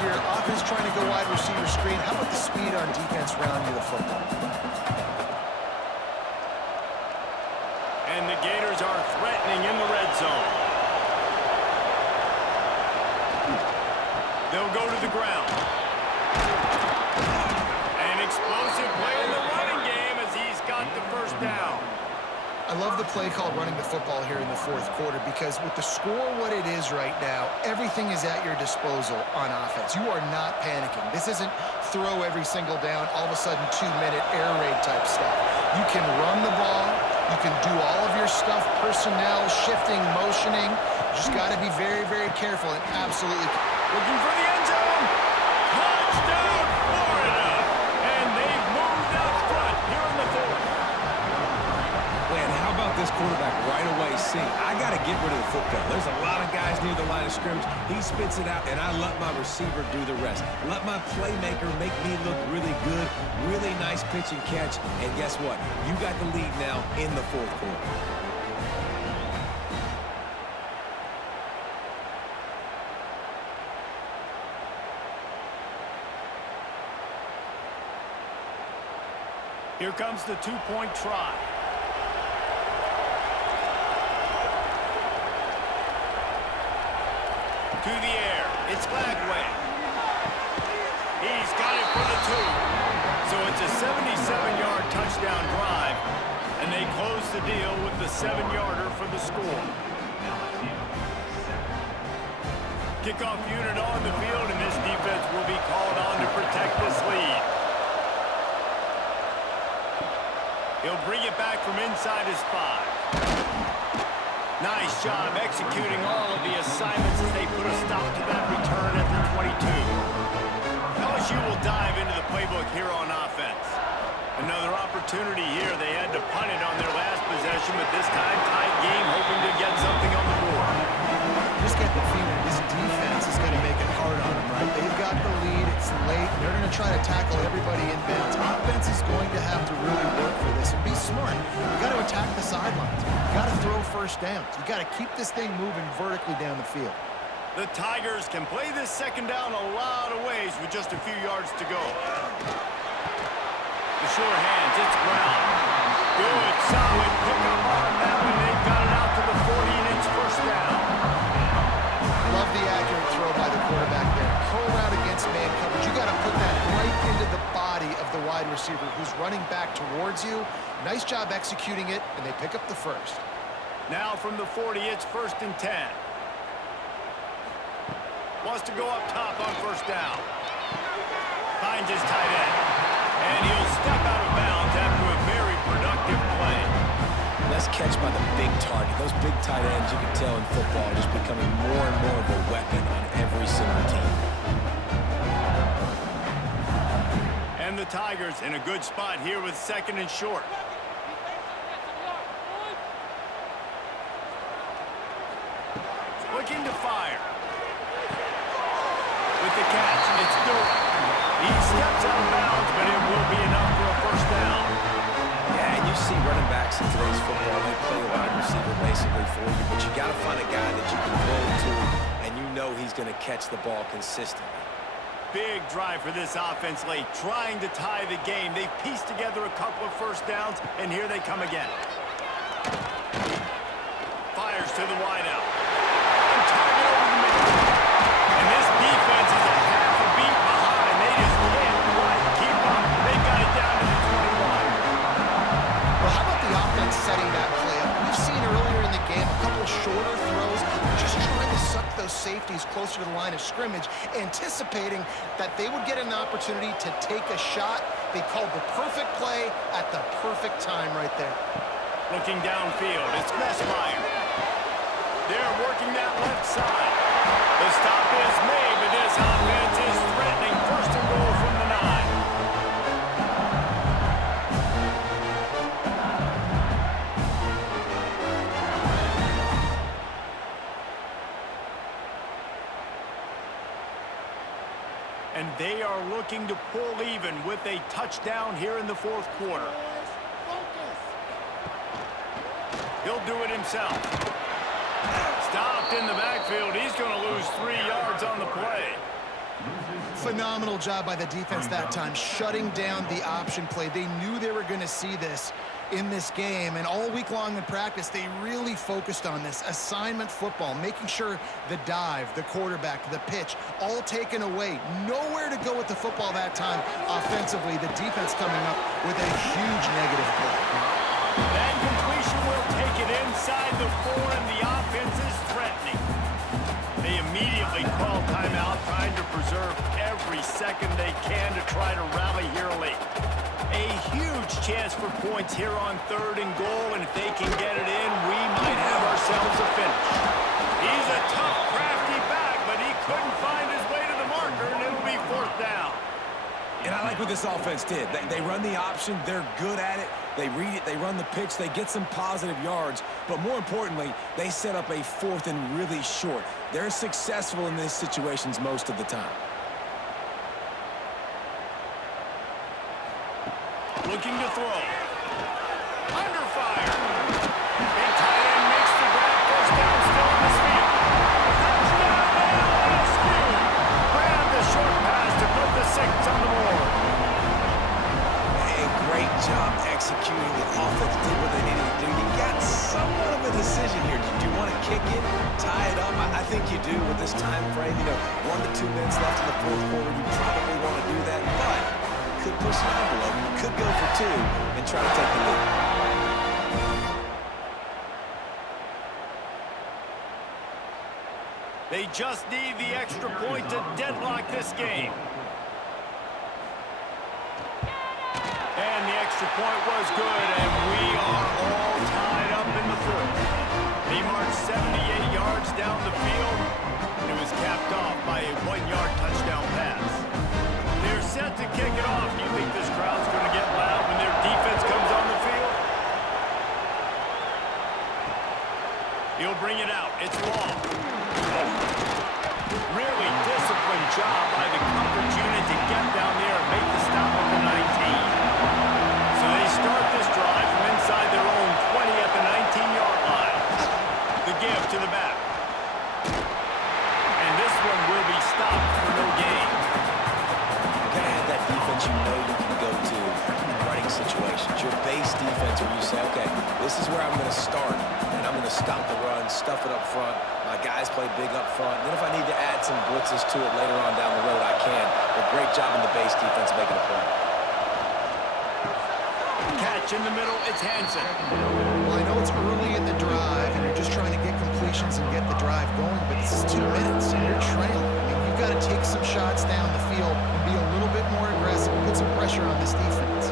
here. Offense trying to go wide receiver screen. How about the speed on defense round you the football? And the Gators are threatening in the red zone. They'll go to the ground. An explosive play in the running game as he's got the first down. I love the play called running the football here in the fourth quarter because with the score what it is right now, everything is at your disposal on offense. You are not panicking. This isn't throw every single down, all of a sudden 2-minute air raid type stuff. You can run the ball. You can do all of your stuff, personnel, shifting, motioning. You just got to be very, very careful and absolutely. Looking for the end zone. Touchdown, Florida. And they've moved out front here in the fourth. Man, how about this quarterback right away saying, I got to get rid of the football. There's a lot of guys near the line of scrimmage. He spits it out, and I let my receiver do the rest. Let my playmaker make me look really good, really nice pitch and catch. And guess what? You got the lead now in the fourth quarter. Here comes the two-point try. To the air. It's Lagway. He's got it for the 2. So it's a 77-yard touchdown drive, and they close the deal with the 7-yarder for the score. Kickoff unit on the field, and this defense will be called on to protect this lead. He'll bring it back from inside his 5. Nice job executing all of the assignments as they put a stop to that return at the 22. LSU will dive into the playbook here on offense. Another opportunity here. They had to punt it on their last possession, but this time tight game, hoping to get something on the board. Just get the feeling this defense is going to make it hard on them, right? They've got the lead. It's late. They're going to try to tackle everybody inbounds. Offense is going to have to really work for this and be smart. You got to attack the sidelines. You got to throw first downs. You got to keep this thing moving vertically down the field. The Tigers can play this second down a lot of ways with just a few yards to go. The sure hands, it's Brown. Good, solid pickup on that one. They've got it out to the 40, and it's first down. Love the accurate throw by the quarterback there. Curl route against man coverage. You got to put that right into the body of the wide receiver who's running back towards you. Nice job executing it, and they pick up the first. Now from the 40, it's 1st and 10. Wants to go up top on first down. Finds his tight end. And he'll step out of bounds after a very productive play. Nice catch by the big target. Those big tight ends, you can tell in football, are just becoming more and more of a weapon on every single team. And the Tigers in a good spot here with 2nd and short. Looking to fire. With the catch, it's Durham. He steps out of bounds, but it will be enough for a first down. Yeah, and you see running backs in today's football, they play wide receiver basically for you, but you got to find a guy that you can throw to, and you know he's going to catch the ball consistently. Big drive for this offense late, trying to tie the game. They've pieced together a couple of first downs, and here they come again. Fires to the wideout. Target over the middle. And this defense is a half a beat behind. They just can't quite keep up. They've got it down to the 21. Well, how about the offense setting that play up? We've seen earlier in the game a couple shorter throws, just trying to suck those safeties closer to the line of scrimmage, anticipating that they would get an opportunity to take a shot. They called the perfect play at the perfect time right there. Looking downfield, it's Messmeyer. They're working that left side. The stop is made, but this offense is threatening 1st and goal from the 9. And they are looking to pull even with a touchdown here in the 4th quarter. He'll do it himself. Stopped in the backfield. He's going to lose 3 yards on the play. Phenomenal job by the defense that time, shutting down the option play. They knew they were going to see this in this game, and all week long in practice, they really focused on this assignment football, making sure the dive, the quarterback, the pitch, all taken away. Nowhere to go with the football that time offensively. The defense coming up with a huge negative play. That completion will take it inside the 4, and the offense is threatening. They immediately call timeout, trying to preserve every second they can to try to rally here late. A huge chance for points here on 3rd and goal, and if they can get it in, we might have ourselves a finish. He's a tough, crafty back, but he couldn't find his way to the marker, and it'll be 4th down. And I like what this offense did. They run the option. They're good at it. They read it. They run the pitch. They get some positive yards. But more importantly, they set up a 4th and really short. They're successful in these situations most of the time. Looking to throw. Under fire. Big tight end makes the grab. 1st down still on his feet. Touchdown, LSU. Grab the short pass to put the 6 on the board. A great job executing. The offense did what they needed to do. You got somewhat of a decision here. Do you want to kick it, tie it up? I think you do with this time frame. 1 to 2 minutes left in the 4th quarter. You probably want to do that, but could push an envelope, could go for 2 and try to take the lead. They just need the extra point to deadlock this game. And the extra point was good, and we are all tied up in the 4th. They marched 78 yards down the field. It was capped off by a 1-yard touchdown pass. They're set to kick it off. Do you think this crowd's going to get loud when their defense comes on the field? He'll bring it out. It's long. Really disciplined job by the coverage unit to get down there and make the stop at the 19. So they start this drive from inside their own 20 at the 19-yard line. The give to the back. And this one will be stopped for no gain. That defense you know you can go to in running situations. Your base defense where you say, okay, this is where I'm going to start, and I'm going to stop the run, stuff it up front. My guys play big up front. Then if I need to add some blitzes to it later on down the road, I can. But great job in the base defense making a play. Catch in the middle, it's Hansen. Well, I know it's early in the drive, and you're just trying to get completions and get the drive going, but this is 2 minutes, and you're trailing. You've got to take some shots down the field and be a little bit more aggressive, put some pressure on this defense.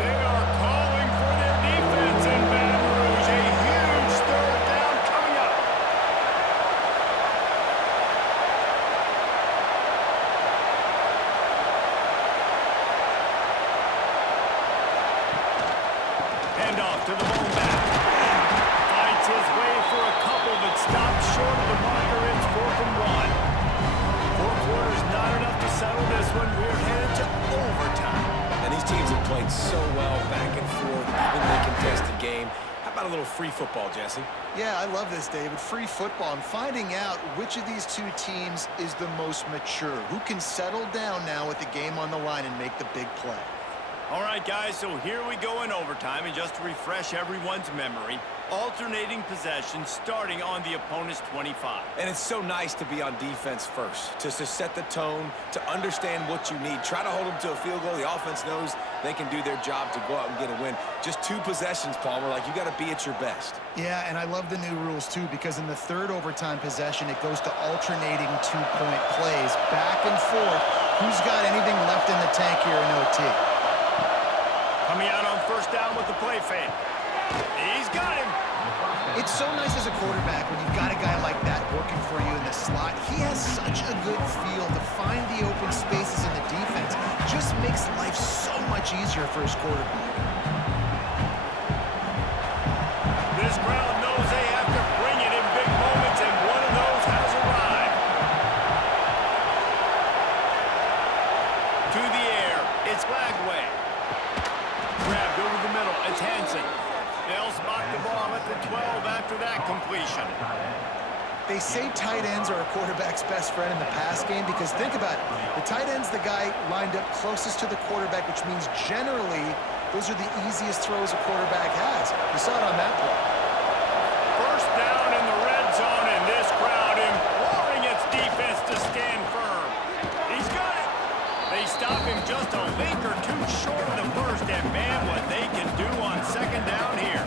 They are calling for their defense in Baton Rouge. A huge 3rd down coming up. Hand off to the lone back. Fights his way for a couple, but stops short of the marker. It's 4th and 1. 4 quarters not enough to settle this one. We're headed to overtime. And these teams have played so well back and forth, evenly contested game. How about a little free football, Jesse? Yeah, I love this, David. Free football. I'm finding out which of these 2 teams is the most mature, who can settle down now with the game on the line and make the big play. All right, guys, so here we go in overtime, and just to refresh everyone's memory, alternating possession starting on the opponent's 25. And it's so nice to be on defense first, to set the tone, to understand what you need. Try to hold them to a field goal. The offense knows they can do their job to go out and get a win. Just 2 possessions, Palmer. Like, you got to be at your best. Yeah, and I love the new rules, too, because in the 3rd overtime possession, it goes to alternating 2-point plays, back and forth. Who's got anything left in the tank here in OT? Coming out on 1st down with the play fake. He's got him. It's so nice as a quarterback when you've got a guy like that working for you in the slot. He has such a good feel to find the open spaces in the defense. Just makes life so much easier for his quarterback. This crowd knows they have to bring it in big moments, and one of those has arrived. To the air, it's Lagway. Grabbed over the middle, it's Hansen. They'll spot the ball at the 12 after that completion. They say tight ends are a quarterback's best friend in the pass game because think about it. The tight end's the guy lined up closest to the quarterback, which means generally those are the easiest throws a quarterback has. You saw it on that play. First down in the red zone, and this crowd imploring its defense to stand firm. He's got it. They stop him just a link or two short of the first, and man, what they can do on second down here.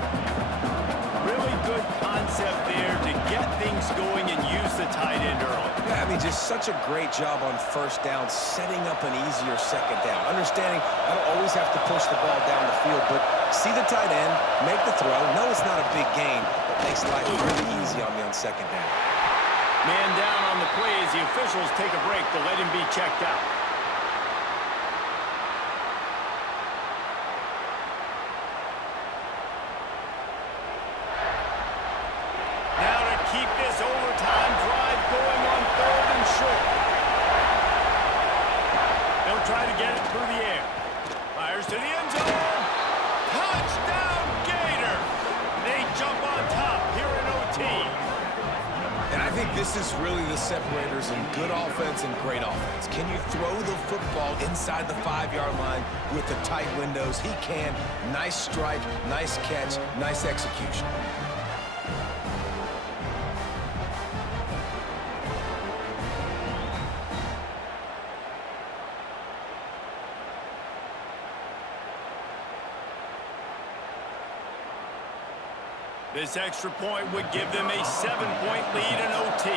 Really good concept there to get things going and use the tight end early. Yeah, I mean, just such a great job on first down, setting up an easier second down. Understanding I don't always have to push the ball down the field, but see the tight end, make the throw. No, it's not a big gain, but makes life really easy on me on second down. Man down on the play as the officials take a break to let him be checked out. Now to keep this overtime drive going on 3rd and short. They'll try to get it through the air. Fires to the end zone. Touchdown, Gator! They jump on top here in OT. And I think this is really the separators in good offense and great offense. Can you throw the football inside the 5-yard line with the tight windows? He can. Nice strike, nice catch, nice execution. This extra point would give them a 7-point lead in OT.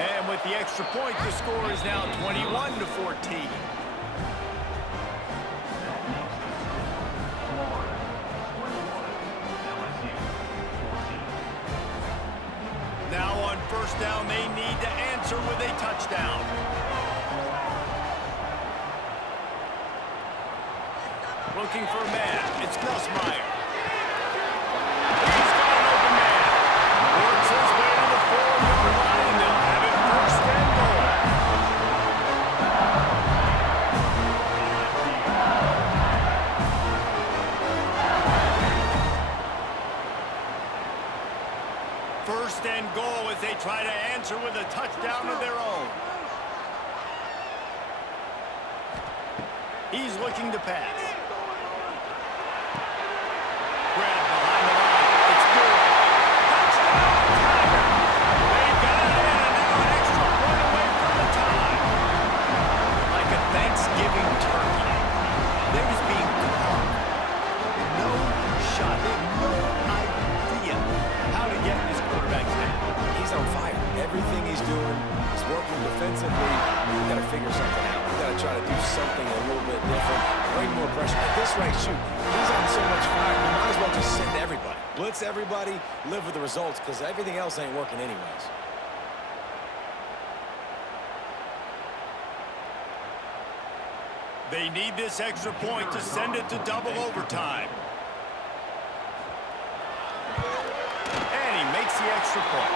And with the extra point, the score is now 21-14. Now on first down, they need to answer with a touchdown. Looking for a man. It's Nussmeier. He's got an open man. Works his way to the 4-yard line, and they'll have it first and goal. First and goal as they try to answer with a touchdown of their own. He's looking to pass. Grab behind the line. It's good. Touchdown, Tigers. They got it in, and now an extra point away from the tie. Like a Thanksgiving turkey. They're just being caught. No shot. They have no idea how to get in this quarterback's head. He's on fire. Everything he's doing is working defensively. We've got to figure something out. We've got to try to do something a little bit different. Bring more pressure. At this rate, shoot, he's on so much fire, you might as well just send everybody. Blitz everybody, live with the results, because everything else ain't working anyways. They need this extra point to send it to double overtime. And he makes the extra point.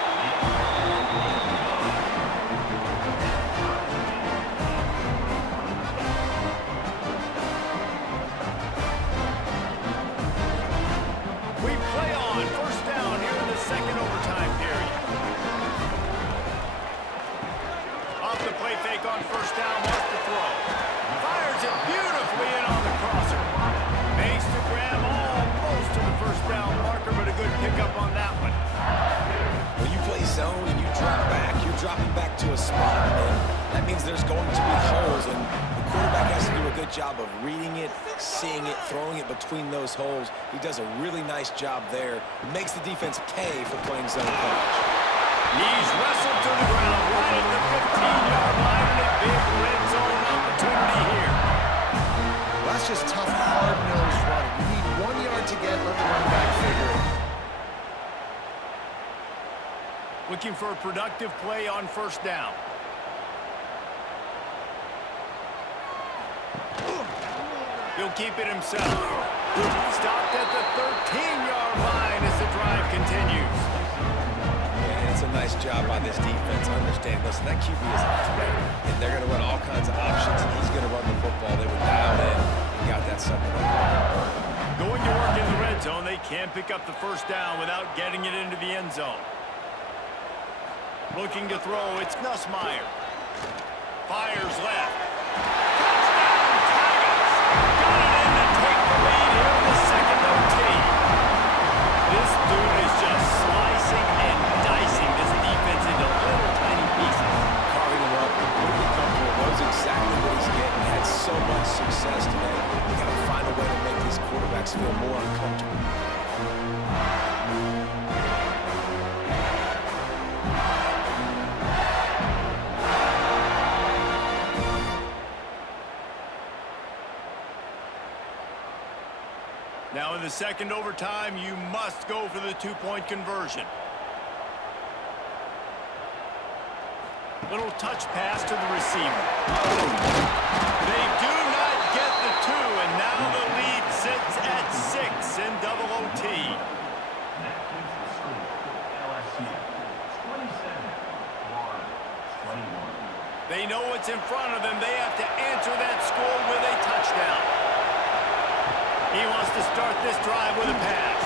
We play on first down here in the second overtime period. Off the play fake on first down, wants to throw. Fires it beautifully in on the crosser. Makes the grab almost to the first down marker, but a good pickup on that one. When you play zone and you drop back, you're dropping back to a spot, and that means there's going to be holes, and the quarterback has to do a good job of reading it, seeing it, throwing it between those holes. He does a really nice job there. Makes the defense pay for playing zone coverage. He's wrestled to the ground right at the 15-yard line, and a big red zone opportunity here. Well, that's just tough, hard-nosed running. You need 1 yard to get, let the running back figure it. Looking for a productive play on first down. He'll keep it himself. Stopped at the 13-yard line as the drive continues. And it's a nice job by this defense understanding, listen, that QB is a threat, and they're going to run all kinds of options, and he's going to run the football. They were dialed in and got that sucker. Going to work in the red zone, they can pick up the first down without getting it into the end zone. Looking to throw, it's Nussmeier. Fires left. Touchdown, Tigers! Got it in to take the lead here in the second OT. This dude is just slicing and dicing this defense into little tiny pieces. Carving him up, completely comfortable, knows exactly what he's getting. Had so much success today. You got to find a way to make these quarterbacks feel more uncomfortable. Now in the second overtime, you must go for the two-point conversion. Little touch pass to the receiver. They do not get the two, and now the lead sits at 6 in double OT. They know what's in front of them. They have to answer that score with a touchdown. He wants to start this drive with a pass.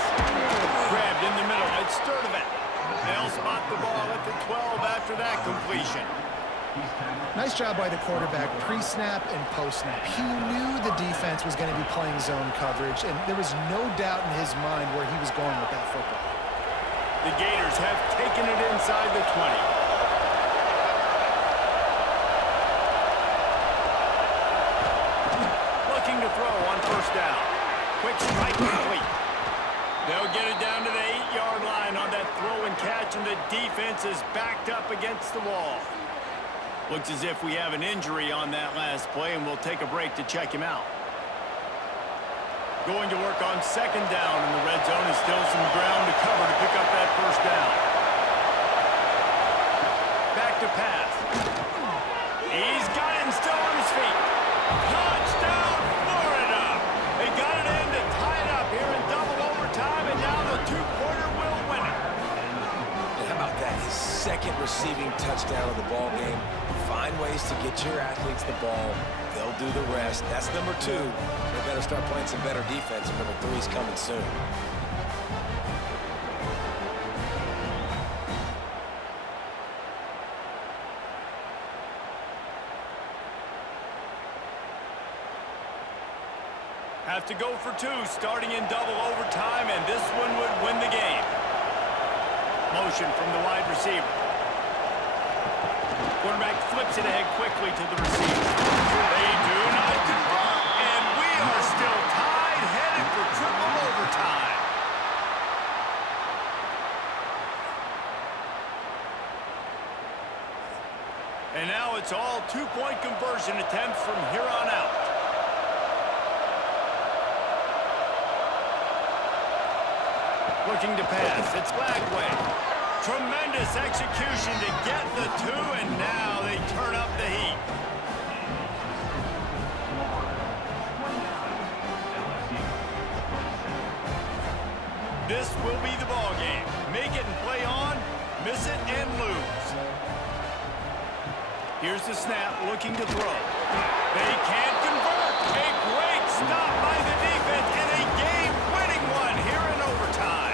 Grabbed in the middle. It's Sturdivant. They'll spot the ball at the 12 after that completion. Nice job by the quarterback, pre-snap and post-snap. He knew the defense was going to be playing zone coverage, and there was no doubt in his mind where he was going with that football. The Gators have taken it inside the 20. Looking to throw on first down. Quick strike complete. They'll get it down to the 8-yard line on that throw and catch, and the defense is backed up against the wall. Looks as if we have an injury on that last play, and we'll take a break to check him out. Going to work on second down in the red zone. Is still some ground to cover to pick up that first down. Back to pass. He's got him still on his feet. Touchdown, Florida! They got it in to tie it up here in double overtime, and now the two-pointer will win it. And how about that? His second receiving touchdown of the ball game. Find ways to get your athletes the ball. They'll do the rest. That's number 2. They better start playing some better defense, and number 3 is coming soon. Have to go for 2 starting in double overtime, and this one would win the game. Motion from the wide receiver. Quarterback flips it ahead quickly to the receiver. They do not convert, and we are still tied, headed for triple overtime. And now it's all two-point conversion attempts from here on out. Looking to pass. It's Bagway. Tremendous execution to get the 2, and now they turn up the heat. This will be the ball game. Make it and play on, miss it and lose. Here's the snap, looking to throw. They can't convert. A great stop by the defense, and a game-winning one here in overtime.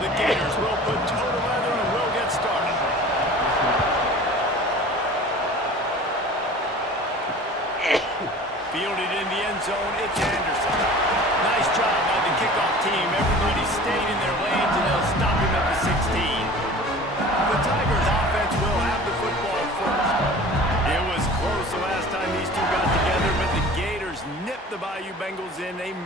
The Gators will put toe to leather and will get started. Fielded in the end zone, it's Anderson. Nice job by the kickoff team. Everybody stayed in their lanes, and they'll stop him at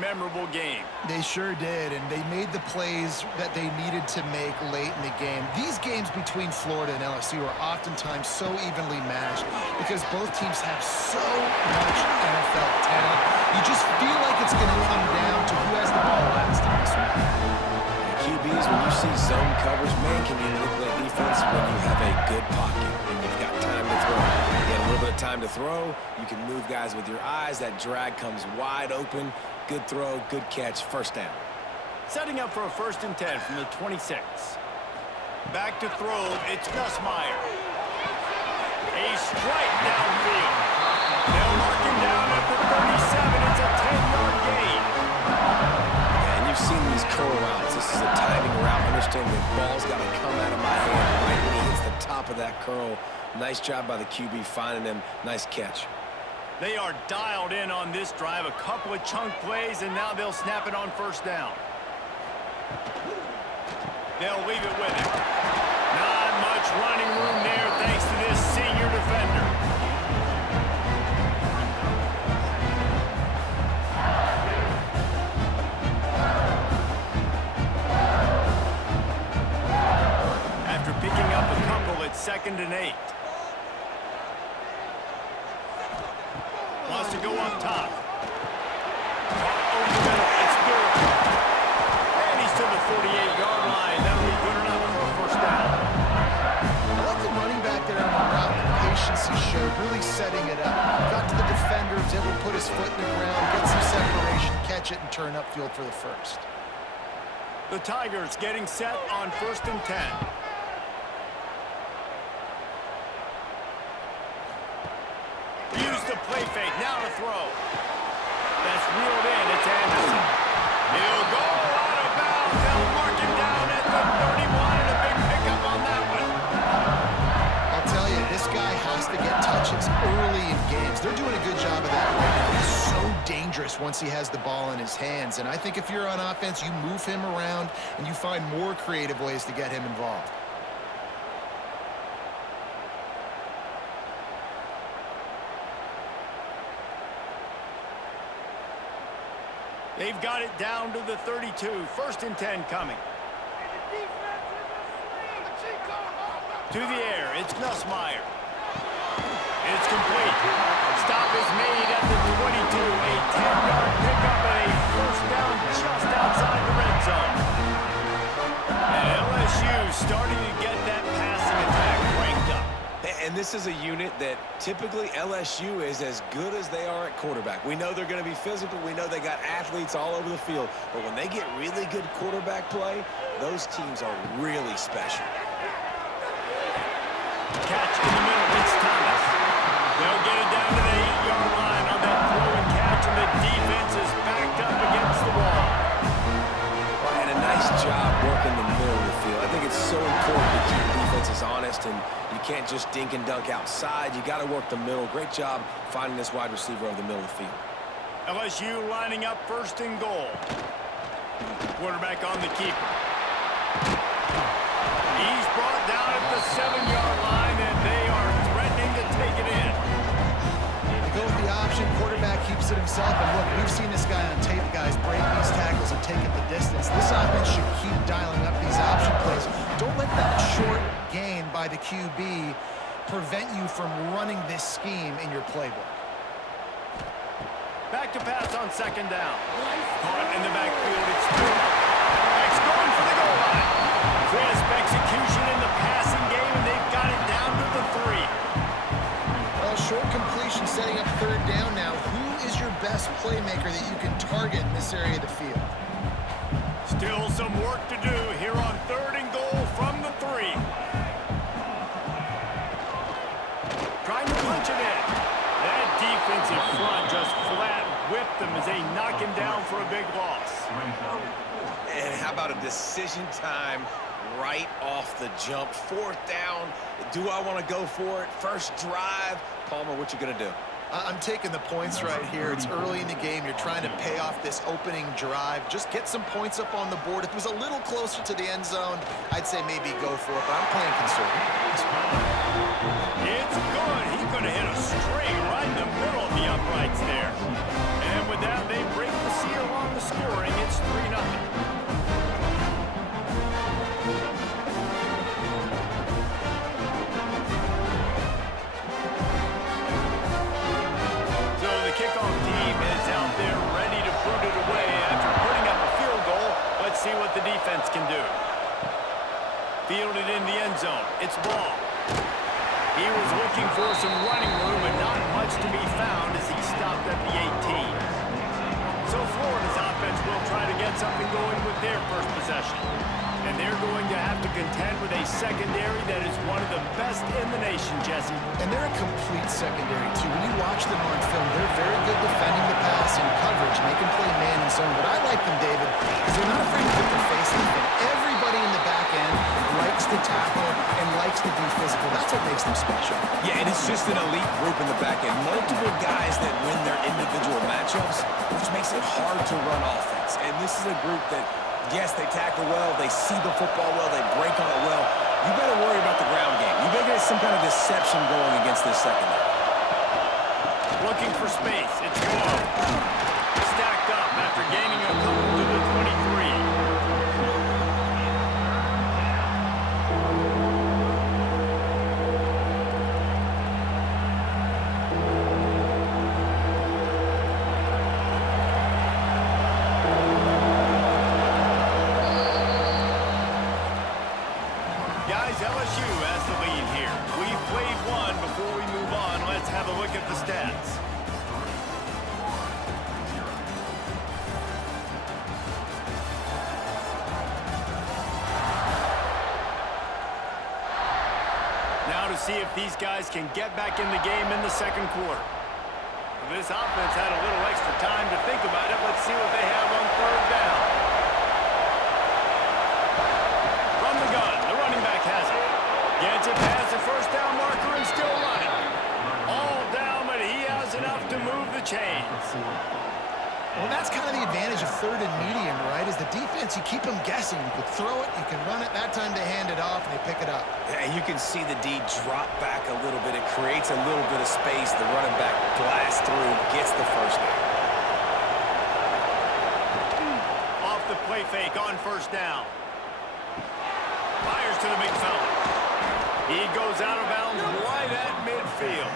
memorable game. They sure did, and they made the plays that they needed to make late in the game. These games between Florida and LSU are oftentimes so evenly matched because both teams have so much NFL talent. You just feel like it's going to come down to who has the ball last in this one. QBs, when you see zone coverage, man, can you manipulate defense when you have a good pocket and you've got time to throw? You get a little bit of time to throw, you can move guys with your eyes. That drag comes wide open. Good throw, good catch, first down. Setting up for a 1st and 10 from the 26. Back to throw, it's Nussmeier. A strike downfield. They'll mark him down at the 37. It's a 10-yard gain. And you've seen these curl routes. This is a timing route. Understand the ball's got to come out of my hand right when he hits the top of that curl. Nice job by the QB finding him. Nice catch. They are dialed in on this drive. A couple of chunk plays, and now they'll snap it on 1st down. They'll leave it with him. Not much running room there thanks to this senior defender. After picking up a couple, it's 2nd and 8. Wants to go up top. Over the middle, it's Durham. And he's to the 48-yard line. That'll be good enough for a 1st down. I like the running back there on the route. The patience he showed, really setting it up. Got to the defender, was able to put his foot in the ground, get some separation, catch it, and turn upfield for the 1st. The Tigers getting set on 1st and 10. Use the play fake, now to throw. That's reeled in, it's Anderson. He'll go out of bounds. They'll mark him down at the 31, and a big pickup on that one. I'll tell you, this guy has to get touches early in games. They're doing a good job of that right now. He's so dangerous once he has the ball in his hands, and I think if you're on offense, you move him around and you find more creative ways to get him involved. They've got it down to the 32. 1st and 10 coming. To the air, it's Nussmeier. It's complete. Stop is made at the 22. A 10-yard pickup and a 1st down just outside the red zone. And LSU starting to get that passing attack cranked up. And this is a unit that typically LSU is as good as they are at quarterback. We know they're going to be physical. We know they got athletes all over the field. But when they get really good quarterback play, those teams are really special. Catch in the middle, it's Thomas. They'll get it down to the 8-yard line on that throw and catch, and the defense is backed up against the wall. And a nice job working the middle of the field. I think it's so important to keep defenses honest, and you can't just dink and dunk outside. You got to work the middle. Great job finding this wide receiver over the middle of the field. LSU lining up 1st and goal. Quarterback on the keeper. He's brought down at the 7-yard line, and they are threatening to take it in. They go with the option. Quarterback keeps it himself. And look, we've seen this guy on tape, guys, break these tackles and take it the distance. This offense should keep dialing up these option plays. Don't let that short gain by the QB prevent you from running this scheme in your playbook. Back to pass on 2nd down. Caught in the backfield, it's Durham. It's going for the goal line. Crisp execution in the passing game, and they've got it down to the 3. Well, short completion setting up 3rd down now. Who is your best playmaker that you can target in this area of the field? Still some work to do here on 3rd and goal from the 3. Trying to punch it in. That defensive front just flat whipped them as they knock him down for a big loss. And how about a decision time right off the jump? 4th down. Do I want to go for it? First drive. Palmer, what you going to do? I'm taking the points right here. It's early in the game. You're trying to pay off this opening drive. Just get some points up on the board. If it was a little closer to the end zone, I'd say maybe go for it, but I'm playing conservative. It's good. He could have hit a straight right in the middle of the uprights there. And with that, they break the seal on the 3-0. So the kickoff team is out there ready to put it away after putting up a field goal. Let's see what the defense can do. Fielded in the end zone. It's ball. He was looking for some running room, and not much to be found as he stopped at the 18. So Florida's offense will try to get something going with their first possession. And they're going to have to contend with a secondary that is one of the best in the nation, Jesse. And they're a complete secondary, too. When you watch them on film, they're very good defending the pass and coverage. They can play man and zone. But I like them, David, because they're not afraid to put their face in it. Everybody in the back end likes to tackle and likes to be physical. That's what makes them special. Yeah, and it's just an elite group in the back end. Multiple guys that win their individual matchups, which makes it hard to run offense. And this is a group that, yes, they tackle well, they see the football well, they break on it well. You better worry about the ground game. You better get some kind of deception going against this secondary. Looking for space. It's gone. Stacked up after gaining a couple to the 23. LSU has the lead here. We've played one. Before we move on, let's have a look at the stats. Now to see if these guys can get back in the game in the second quarter. This offense had a little extra time to think about it. Let's see what they have on third down. From the gun, the running back has it. Gets it past the first down marker and still running. All down, but he has enough to move the chains. Well, that's kind of the advantage of third and medium, right? Is the defense, you keep them guessing. You can throw it, you can run it. That time they hand it off, and they pick it up. Yeah, and you can see the D drop back a little bit. It creates a little bit of space. The running back blasts through, gets the first down. Off the play fake on first down. Fires to the big fella. He goes out of bounds right at midfield.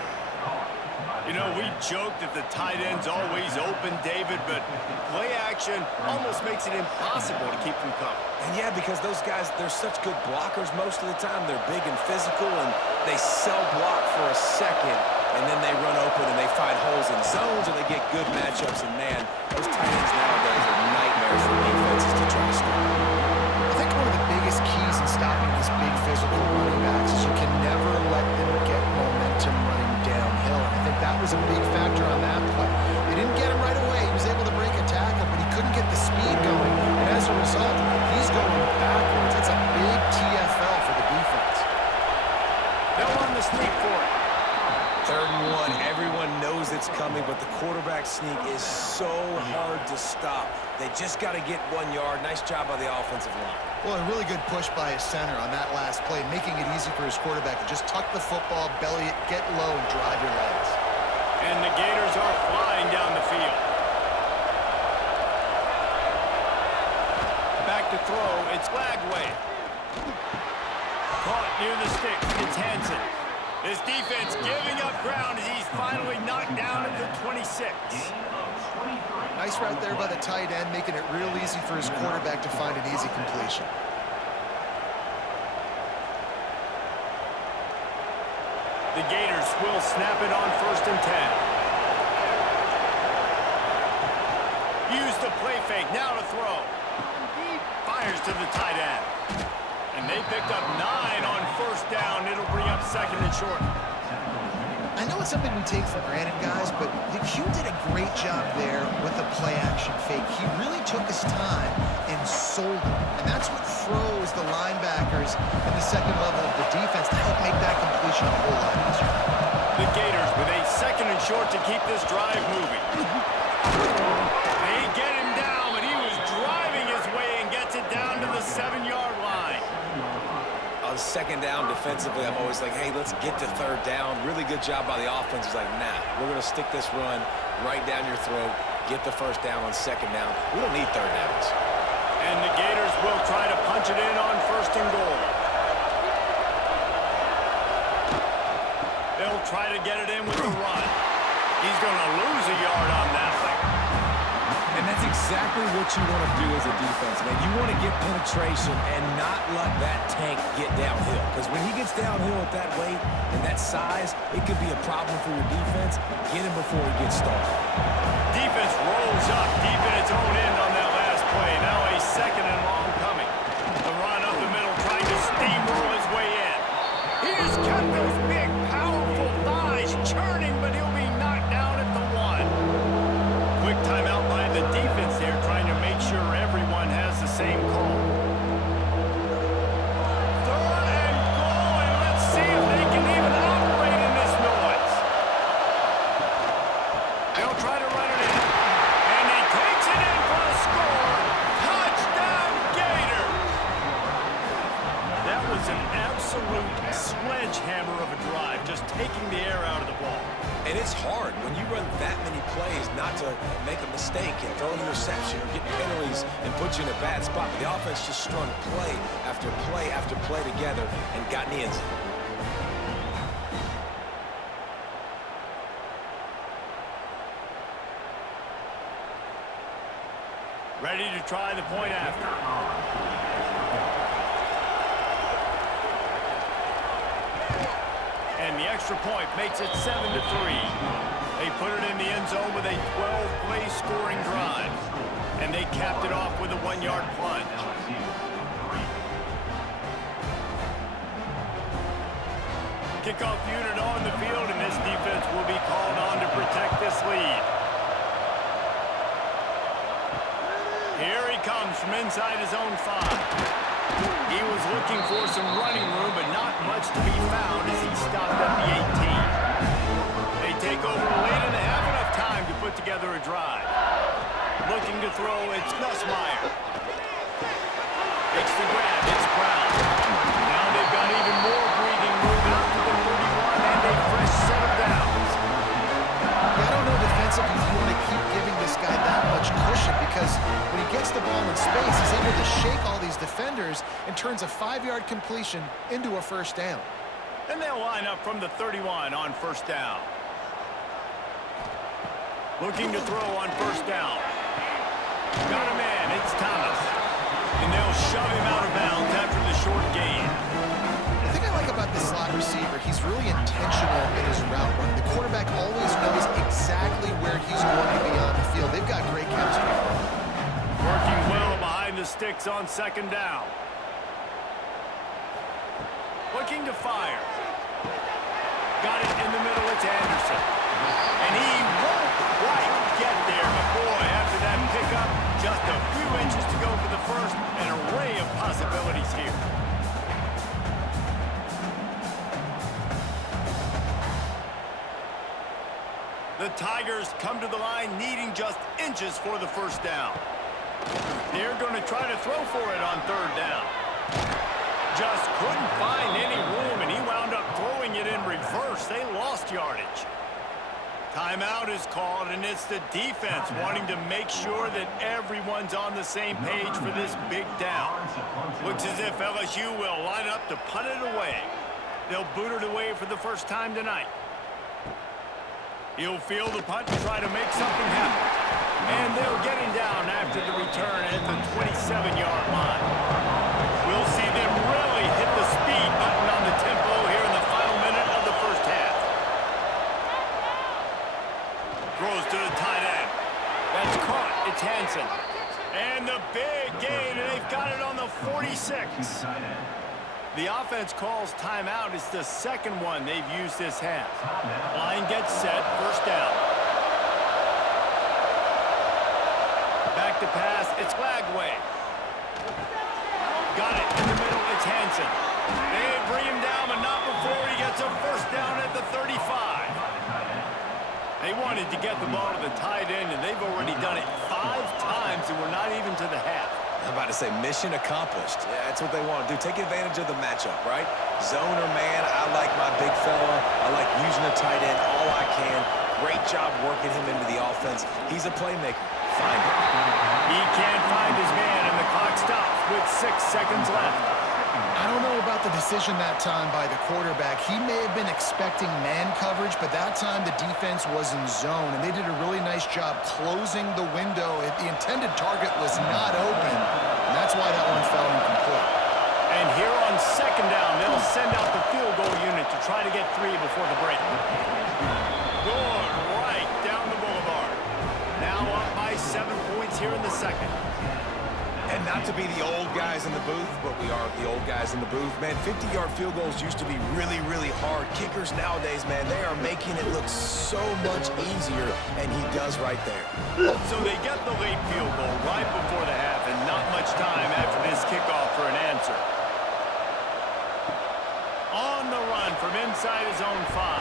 You know, we joked that the tight end's always open, David, but play action almost makes it impossible to keep them covered. And yeah, because those guys, they're such good blockers most of the time. They're big and physical, and they sell block for a second, and then they run open and they find holes in zones, and they get good matchups. And man, those tight ends nowadays are nightmares for defenses to try to score. I think one of the biggest keys in stopping these big physical running backs is you can never let them get momentum running downhill. And I think that was a big factor on that play. They didn't get him right away. He was able to break a tackle, but he couldn't get the speed going. And as a result, he's going backwards. It's a big TFL for the defense. They'll run the sneak for it. Third and one. Everyone knows it's coming, but the quarterback sneak is so hard to stop. They just got to get 1 yard. Nice job by the offensive line. Well, a really good push by his center on that last play, making it easy for his quarterback to just tuck the football, belly it, get low, and drive your legs. And the Gators are flying down the field. Back to throw. It's Lagway. Caught near the stick. It's Hansen. This defense giving up ground as he's finally knocked down at the 26. Nice route there by the tight end, making it real easy for his quarterback to find an easy completion. The Gators will snap it on 1st and 10. Use the play fake. Now to throw. Fires to the tight end. And they picked up 9 on 1st down. It'll bring up 2nd and short. I know it's something we take for granted, guys, but Hugh did a great job there with the play-action fake. He really took his time and sold it. And that's what froze the linebackers and the second level of the defense to help make that completion a whole lot easier. The Gators with a 2nd and short to keep this drive moving. They get him down, but he was driving his way and gets it down to the 7-yard line. On 2nd down defensively, I'm always like, hey, let's get to 3rd down. Really good job by the offense. It's like, nah, we're going to stick this run right down your throat, get the 1st down on 2nd down. We don't need 3rd downs. And the Gators will try to punch it in on 1st and goal. They'll try to get it in with the run. He's going to lose a yard on that one. And that's exactly what you want to do as a defense, man. You want to get penetration and not let that tank get downhill. Because when he gets downhill at that weight and that size, it could be a problem for your defense. Get him before he gets started. Defense rolls up deep in its own end on that last play. Now a 2nd and long coming. The run up the middle trying to steamroll his way in. He just kept those big, powerful thighs churning, but he'll be knocked down at the 1. Quick timeout by the defense there, trying to make sure everyone has the same call. 3rd and goal, and let's see if they can even operate in this noise. They'll try to run it in, and he takes it in for a score. Touchdown, Gators! That was an absolute sledgehammer of a drive, just taking the air out of the ball. And it's hard when you run that many plays not to make a mistake and throw an interception or get penalties and put you in a bad spot. But the offense just strung play after play after play together and got in the end zone. Ready to try the point after. And the extra point makes it 7-3. They put it in the end zone with a 12-play scoring drive. And they capped it off with a 1-yard plunge. Kickoff unit on the field, and this defense will be called on to protect this lead. Here he comes from inside his own 5. He was looking for some running room, but not much to be found as he stopped at the 18. They take over late and they have enough time to put together a drive. Looking to throw, it's Nussmeier. Makes the grab, it's Brown. Now they've got even more breathing room up to the 31 and a fresh set of downs. I don't know defensively if you want to keep giving this guy that much cushion, because when he gets the ball in space, he's able to shake all these defenders and turns a 5-yard completion into a 1st down. And they'll line up from the 31 on 1st down. Looking to throw on 1st down. Got a man, it's Thomas. And they'll shove him out of bounds after the short gain. The thing I like about this slot receiver, he's really intentional in his route run. The quarterback always knows exactly where he's going to be on the field. They've got great chemistry. Working well behind the sticks on 2nd down. Looking to fire. Got it in the middle, it's Anderson. And he won't quite get there, but boy, after that pickup, just a few inches to go for the 1st, an array of possibilities here. The Tigers come to the line needing just inches for the 1st down. They're going to try to throw for it on 3rd down. Just couldn't find any room, and he wound up throwing it in reverse. They lost yardage. Timeout is called, and it's the defense wanting to make sure that everyone's on the same page for this big down. Looks as if LSU will line up to punt it away. They'll boot it away for the 1st time tonight. He'll field the punt and try to make something happen. And they'll get him down after the return at the 27-yard line. We'll see them really hit the speed button on the tempo here in the final minute of the 1st half. Throws to the tight end. That's caught. It's Hansen. And the big gain, and they've got it on the 46. The offense calls timeout. It's the 2nd one they've used this half. Line gets set, 1st down. Back to pass, it's Lagway. Got it in the middle, it's Hansen. They bring him down, but not before he gets a 1st down at the 35. They wanted to get the ball to the tight end, and they've already done it 5 times, and we're not even to the half. I'm about to say mission accomplished. Yeah, that's what they want to do. Take advantage of the matchup, right? Zone or man, I like my big fella. I like using a tight end all I can. Great job working him into the offense. He's a playmaker. find him. He can't find his man, and the clock stops with 6 seconds left. I don't know about the decision that time by the quarterback. He may have been expecting man coverage, but that time the defense was in zone, and they did a really nice job closing the window. The intended target was not open, and that's why that one fell incomplete. And here on second down, they'll send out the field goal unit to try to get 3 before the break. Going right down the boulevard. Now up by 7 points here in the second. And not to be the old guys in the booth, but we are the old guys in the booth. Man, 50-yard field goals used to be really, really hard. Kickers nowadays, man, they are making it look so much easier, and he does right there. So they get the late field goal right before the half, and not much time after this kickoff for an answer. On the run from inside his own 5.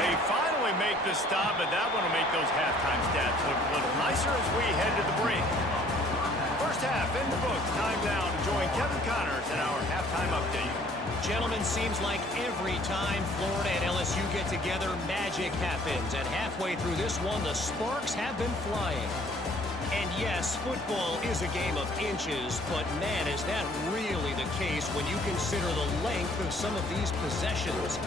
They finally make the stop, but that one will make those halftime stats look a little nicer as we head to the break. First half in the books. Time now to join Kevin Connors in our halftime update. Gentlemen, seems like every time Florida and LSU get together, magic happens. And halfway through this one, the sparks have been flying. And yes, football is a game of inches, but man, is that really the case when you consider the length of some of these possessions.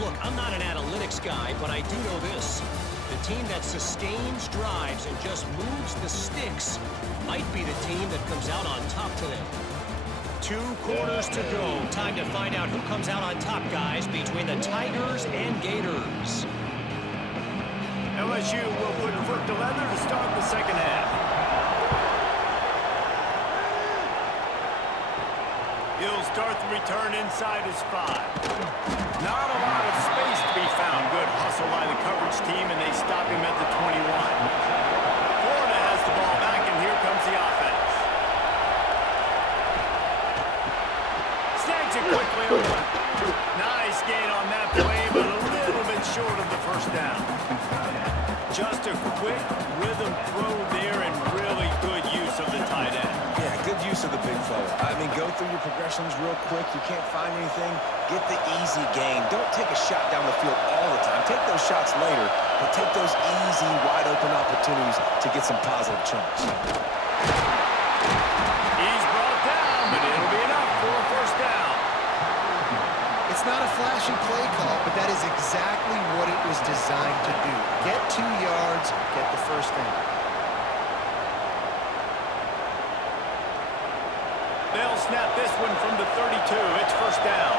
Look, I'm not an analytics guy, but I do know this. The team that sustains drives and just moves the sticks might be the team that comes out on top today. 2 quarters to go. Time to find out who comes out on top, guys, between the Tigers and Gators. LSU will put foot to leather to start the second half. He'll start the return inside his 5. Not a lot of space to be found. Good hustle by the coverage team, and they stop him at the 21. Florida has the ball back, and here comes the offense. Snags it quickly over. Nice gain on that play, but a little bit short of the first down. Just a quick rhythm throw there, and really good use of the tight end. Yeah, good use of the big fella. I mean, go through your progressions real quick. You can't find anything. Get the easy gain. Don't take a shot down the field all the time. Take those shots later, but take those easy, wide-open opportunities to get some positive chunks. He's brought down, but it'll be enough for a first down. It's not a flashy play call, but that is exactly what it was designed to do. Get 2 yards, get the first down. They'll snap this one from the 32. It's first down.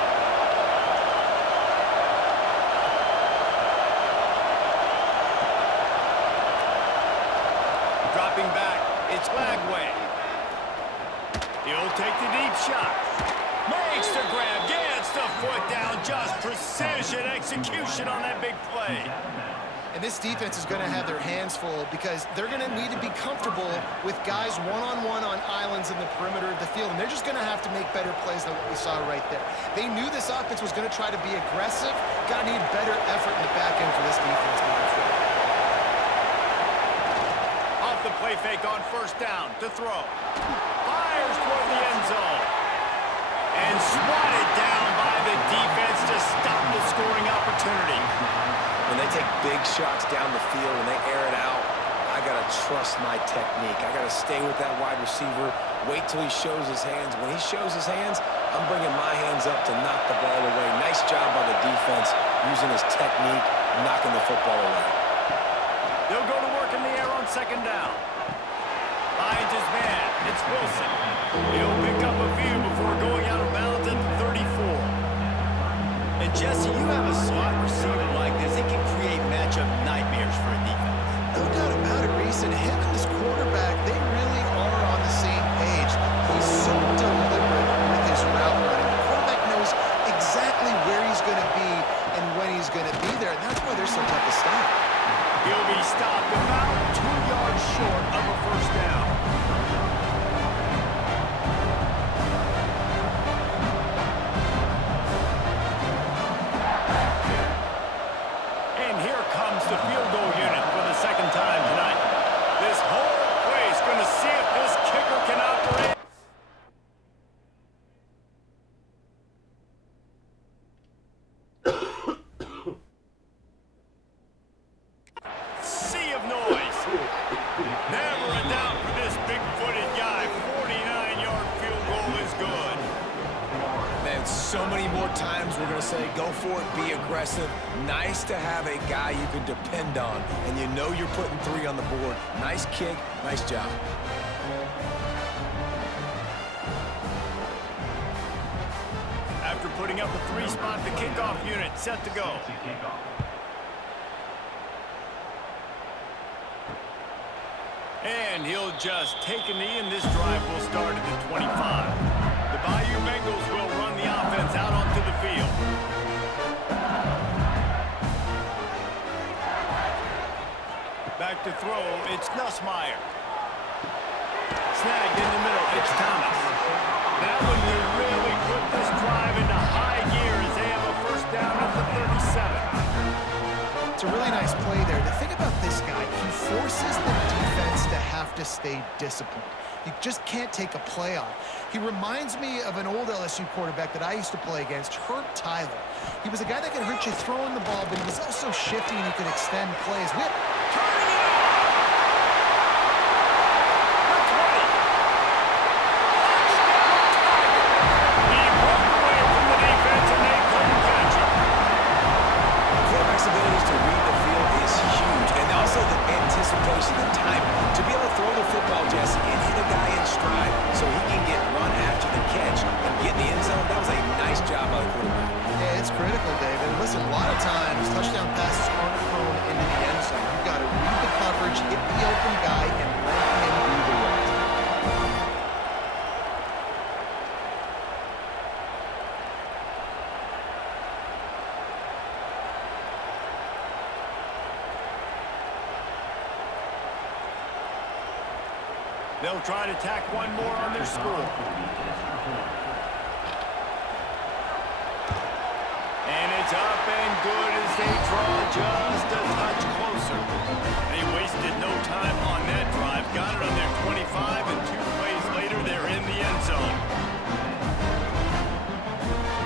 Dropping back, it's Lagway. He'll take the deep shot. Makes the grab, gets the foot down. Just precision execution on that big play. And this defense is going to have their hands full because they're going to need to be comfortable with guys one-on-one on islands in the perimeter of the field. And they're just going to have to make better plays than what we saw right there. They knew this offense was going to try to be aggressive. Got to need better effort in the back end for this defense moving forward. Off the play fake on first down to throw. Fires toward the end zone. And swatted down by the defense to stop the scoring opportunity. When they take big shots down the field and they air it out, I got to trust my technique. I got to stay with that wide receiver, wait till he shows his hands. When he shows his hands, I'm bringing my hands up to knock the ball away. Nice job by the defense using his technique, knocking the football away. They'll go to work in the air on second down. Finds his man. It's Wilson. He'll pick up a few before going out of bounds at the 34. And Jesse, you have a slot receiver like this. It can create matchup nightmares for a defense. No doubt about it, Reese. And him and his quarterback, they really are on the same page. He's so deliberate with his route running. The quarterback knows exactly where he's going to be and when he's going to be there. And that's why they're so tough to stop. He'll be stopped about 2 yards short of a first down. And here comes the field goal unit for the second time tonight. This whole place going to see if this kicker can operate. Sea of noise. Now so many more times we're going to say, go for it, be aggressive. Nice to have a guy you can depend on, and you know you're putting 3 on the board. Nice kick, nice job. After putting up a 3-spot, the kickoff unit set to go. And he'll just take a knee, and this drive will start at the 25. The Bayou Bengals will run the offense out onto the field. Back to throw, it's Nussmeier. Snagged in the middle, it's Thomas. That one will really put this drive into high gear as they have a first down at the 37. It's a really nice play there. The thing about this guy, he forces the defense to have to stay disciplined. You just can't take a play off. He reminds me of an old LSU quarterback that I used to play against, Herb Tyler. He was a guy that could hurt you throwing the ball, but he was also shifty and he could extend plays. Turning it on! The time to be able to throw the football, Jesse, and hit a guy in stride so he can get run after the catch and get in the end zone. That was a nice job by the quarterback. Yeah, it's critical, David. Listen, a lot of times touchdown passes aren't thrown into the end zone. You've got to read the coverage, hit the open guy, and let him do the rest. They'll try to tack one more on their score. And it's up and good as they draw just a touch closer. They wasted no time on that drive. Got it on their 25, and 2 plays later, they're in the end zone.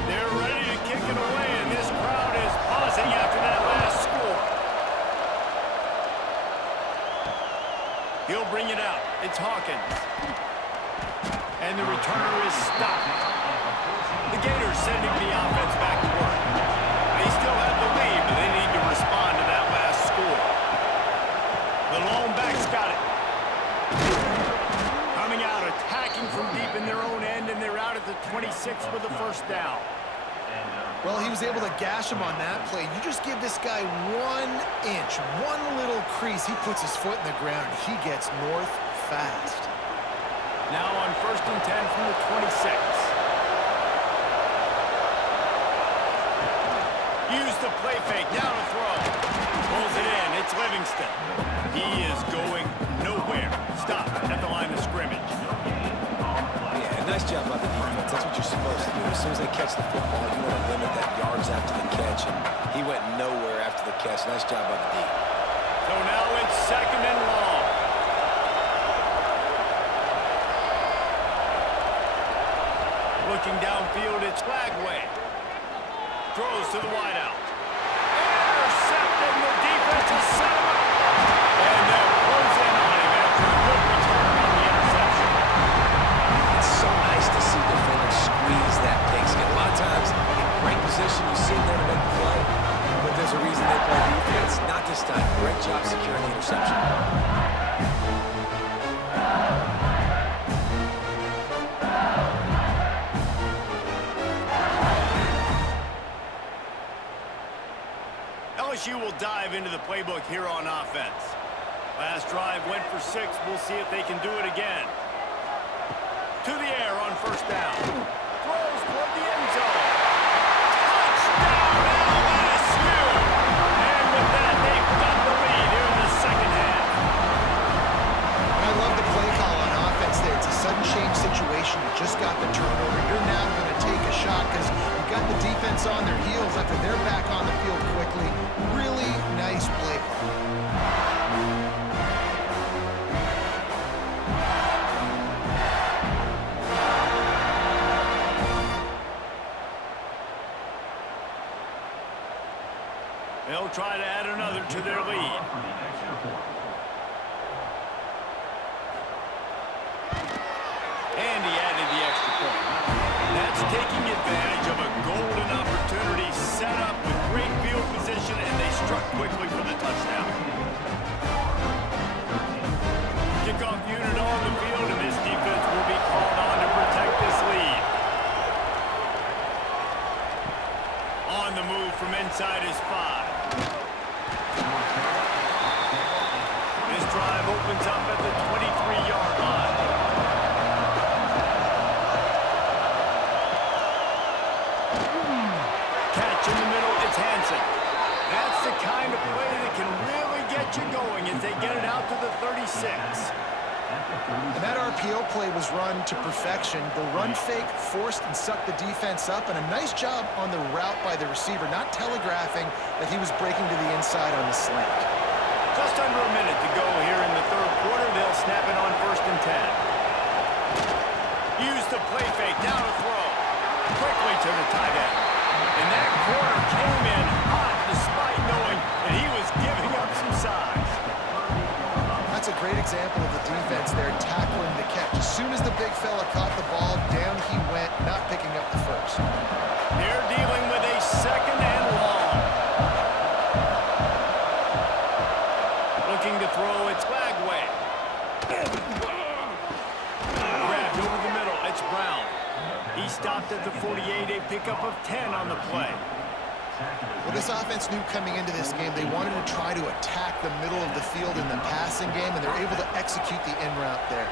They're ready to kick it away, and this crowd is pausing after that last score. He'll bring it out. It's Hawkins. And the returner is stopped. The Gators sending the offense back to work. They still have the lead, but they need to respond to that last score. The lone back's got it. Coming out, attacking from deep in their own end, and they're out at the 26 for the first down. Well, he was able to gash him on that play. You just give this guy 1 inch, one little crease. He puts his foot in the ground. He gets north fast. Now on 1st and 10 from the 26. Use the play fake. Now to throw. Pulls it in. It's Livingston. He is going nowhere. Stop at the line of scrimmage. Yeah, nice job by the defense. That's what you're supposed to do. As soon as they catch the football, you want to limit that yards after the catch. And he went nowhere after the catch. Nice job by the D. So now it's 2nd and long. Looking downfield, it's Flagway. Throws to the wideout. Intercepted, the defense is set him up. And they'll close in on him after a good return on the interception. It's so nice to see defenders squeeze that pigskin. A lot of times, in great position, you see them there to make the play. But there's a reason they play defense. Not this time. Great job securing the interception. LSU will dive into the playbook here on offense. Last drive went for 6. We'll see if they can do it again. To the air on 1st down. Throws toward the end zone. Touchdown, LSU! And with that, they've got the lead here in the 2nd half. I love the play call on offense there. It's a sudden change situation. You just got the turnover. You're now going to take a shot because you got the defense on their heels after they're back on the field quickly. Really nice play call. They'll try to add another to their lead. And he added the extra point. That's taking advantage of a golden opportunity set up with great field position, and they struck quickly for the touchdown. Kickoff unit on the field, and this defense will be called on to protect this lead. On the move from inside his 5. This drive opens up at the 23-yard line. Catch in the middle, it's Hansen. That's the kind of play that can really get you going as they get it out to the 36. And that RPO play was run to perfection. The run fake forced and sucked the defense up, and a nice job on the route by the receiver, not telegraphing that he was breaking to the inside on the slant. Just under a minute to go here in the third quarter. They'll snap it on 1st and 10. Use the play fake, now to throw. Quickly to the tight end. And that corner came in hot despite knowing that he was giving up some size. That's a great example of the defense there tackling the catch. As soon as the big fella caught the ball, down he went, not picking up the first. They're dealing with a 2nd and long. Looking to throw, it's Flagway. Grabbed over the middle, it's Brown. He stopped at the 48, a pickup of 10 on the play. Well, this offense knew coming into this game they wanted to try to attack the middle of the field in the passing game, and they're able to execute the in route there.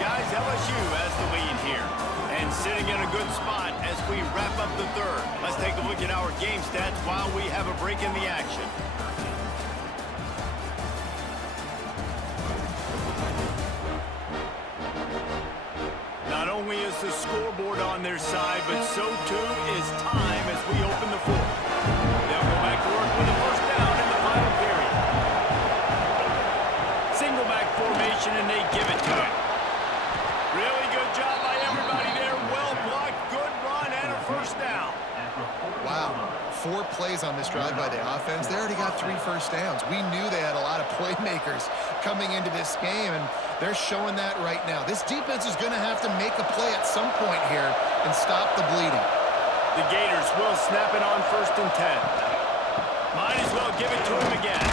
Guys, LSU has the lead here, and sitting in a good spot as we wrap up the third. Let's take a look at our game stats while we have a break in the action. Not only is the scoreboard on their side, but so too is time as we open the fourth. They'll go back to work with a 1st down in the final period. Single back formation, and they give it to him. Really good job by everybody there. Well blocked, good run, and a 1st down. Wow, 4 plays on this drive by the offense. They already got 3 first downs. We knew they had a lot of playmakers coming into this game, and they're showing that right now. This defense is going to have to make a play at some point here and stop the bleeding. The Gators will snap it on 1st and 10. Might as well give it to him again.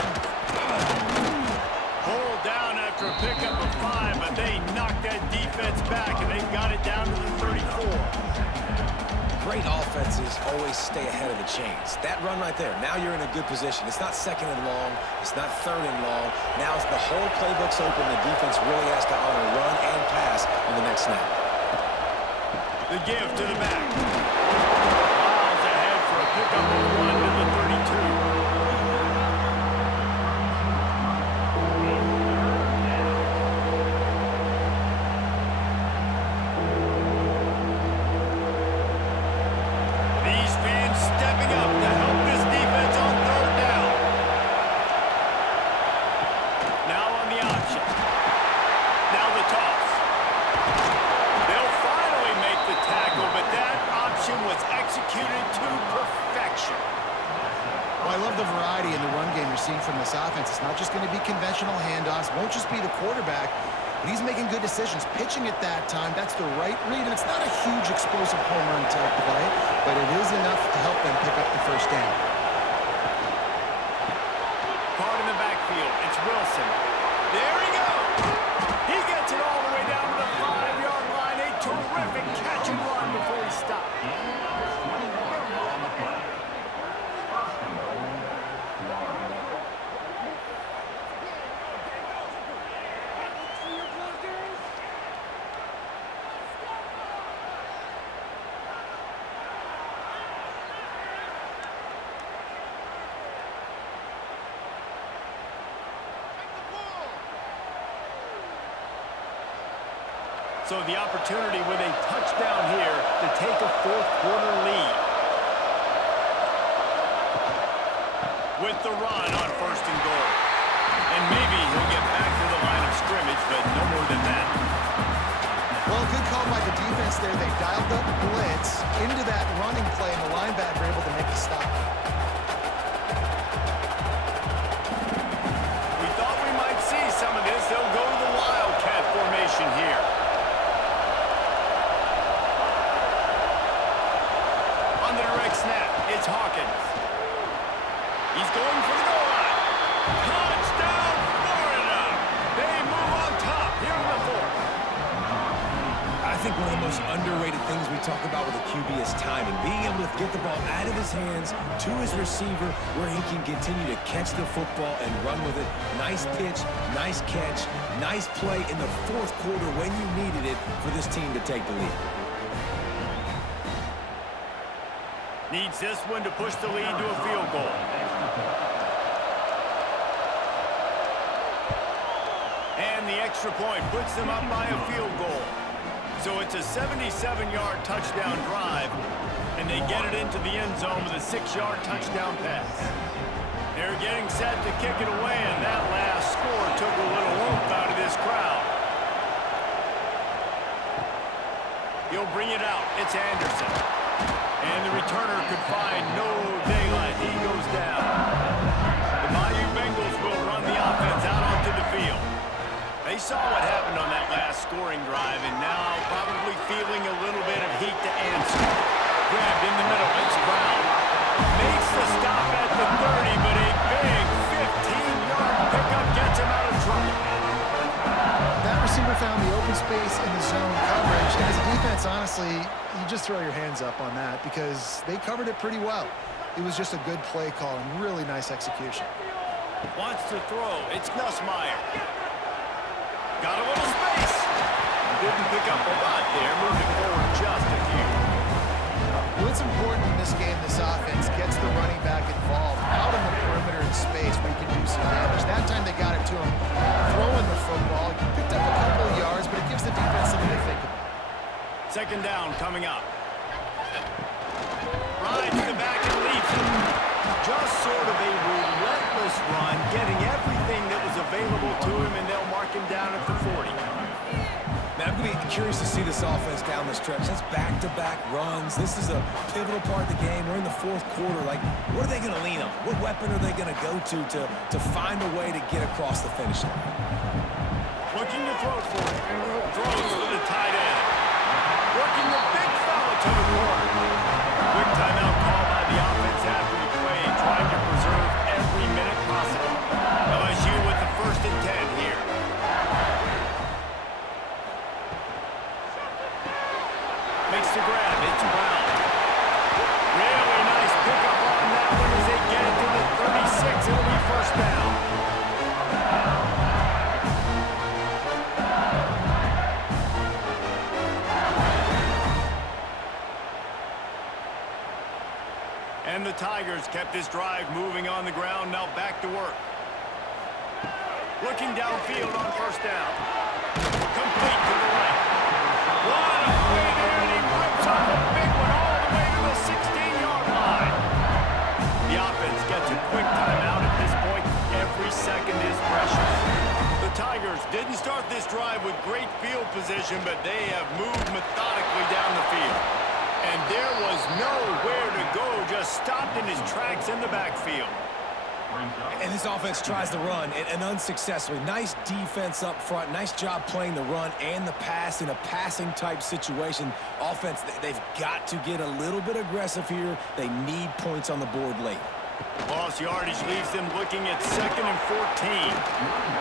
Pulled down after a pickup of 5, but they knocked that defense back, and they got it down to the 34. Great offenses always stay ahead of the chains. That run right there, now you're in a good position. It's not 2nd and long. It's not 3rd and long. Now it's the whole playbook's open. The defense really has to honor run and pass on the next snap. The give to the back. Miles ahead for a pickup of 1 to the 32. Stepping up to help this defense on 3rd down. Now on the option. Now the toss. They'll finally make the tackle, but that option was executed to perfection. Well, I love the variety in the run game you're seeing from this offense. It's not just going to be conventional handoffs. It won't just be the quarterback, but he's making good decisions. Pitching at that time, that's the right read, and it's not a huge explosive home run type play, but it is enough to help them pick up the 1st down. Caught in the backfield, it's Wilson. There he goes! He gets it all the way down to the 5-yard line. A terrific catch and run before he stopped. So the opportunity with a touchdown here to take a 4th quarter lead. With the run on 1st and goal. And maybe he'll get back to the line of scrimmage, but no more than that. Well, good call by the defense there. They dialed up blitz into that running play, and the linebacker able to make the stop. We thought we might see some of this. They'll It's Hawkins. He's going for the goal line. Touchdown, Florida! They move on top here in the fourth. I think one of the most underrated things we talk about with a QB is timing. Being able to get the ball out of his hands to his receiver where he can continue to catch the football and run with it. Nice pitch, nice catch, nice play in the fourth quarter when you needed it for this team to take the lead. Needs this one to push the lead to a field goal. And the extra point puts them up by a field goal. So it's a 77-yard touchdown drive, and they get it into the end zone with a 6-yard touchdown pass. They're getting set to kick it away, and that last score took a little oomph out of this crowd. He'll bring it out. It's Anderson. And the returner could find no daylight. He goes down. The Bayou Bengals will run the offense out onto the field. They saw what happened on that last scoring drive, and now probably feeling a little bit of heat to answer. Grabbed in the middle. It's Brown. Makes the stop at the 30, but a big 15-yard pickup gets him out of trouble. That receiver found the open space in the zone coverage, and as a defense, honestly, you just throw your hands up on that because they covered it pretty well. It was just a good play call and really nice execution. Wants to throw. It's Nussmeier. Got a little space. Didn't pick up a lot there. Moving forward just a few. What's important in this game, this offense gets the running back involved out on the perimeter in space where he can do some damage. That time they got it to him throwing the football. He picked up a couple of yards, but it gives the defense something to think about. Second down coming up. Rides the back and leaps it. Just sort of a relentless run, getting everything that was available to him, and they'll mark him down at the 40. Man, I'm going to be curious to see this offense down the stretch. That's back-to-back runs. This is a pivotal part of the game. We're in the fourth quarter. Like, what are they going to lean on? What weapon are they going to go to find a way to get across the finish line? Looking to throw for it. Throws for the tight end. Working the big fella to the corner. Quick timeout call by the offense after the play, trying to preserve every minute possible. LSU with the 1st and 10 here. Makes the grab. It's Brown. Really nice pickup on that one as they get it to the 36. It'll be first down. And the Tigers kept this drive moving on the ground. Now back to work. Looking downfield on first down. Complete to the right. What a play there, and he rips off a big one all the way to the 16-yard line. The offense gets a quick timeout at this point. Every second is precious. The Tigers didn't start this drive with great field position, but they have moved methodically down the field. And there was nowhere to go, just stopped in his tracks in the backfield. And this offense tries to run, and unsuccessfully. Nice defense up front. Nice job playing the run and the pass in a passing-type situation. Offense, they've got to get a little bit aggressive here. They need points on the board late. Lost yardage leaves them looking at 2nd and 14.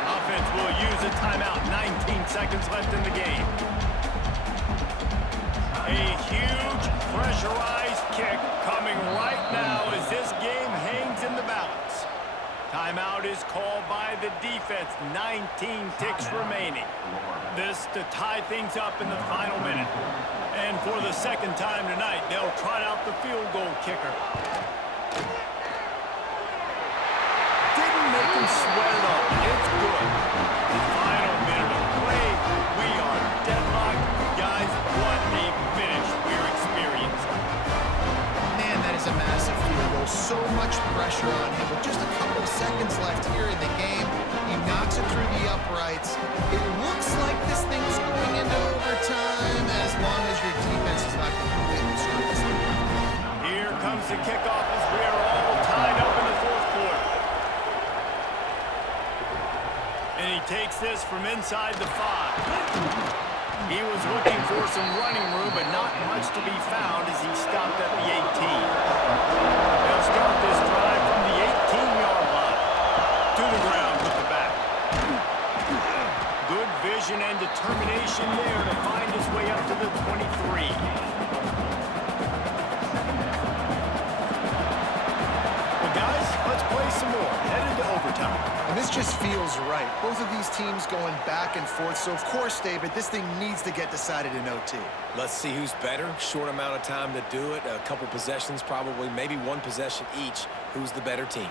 Offense will use a timeout. 19 seconds left in the game. A huge pressurized kick coming right now as this game hangs in the balance. Timeout is called by the defense. 19 ticks remaining. This to tie things up in the final minute. And for the second time tonight, they'll trot out the field goal kicker. Didn't make him sweat it all. It's good. Final minute of play. We are deadlocked. Guys, what a finish we're experiencing. Man, that is a massive field goal. So much pressure on him. With just a couple of seconds left here in the game, he knocks it through the uprights. It looks like this thing's going into overtime as long as your defense is not completely screwed this thing. Here comes the kickoff as we are all tied up in the fourth quarter. And he takes this from inside the 5. He was looking for some running room, but not much to be found as he stopped at the 18. vision and determination there to find his way up to the 23. Well, guys, let's play some more. Headed to overtime. And this just feels right. Both of these teams going back and forth. So, of course, David, this thing needs to get decided in OT. Let's see who's better. Short amount of time to do it. A couple possessions probably, maybe one possession each. Who's the better team?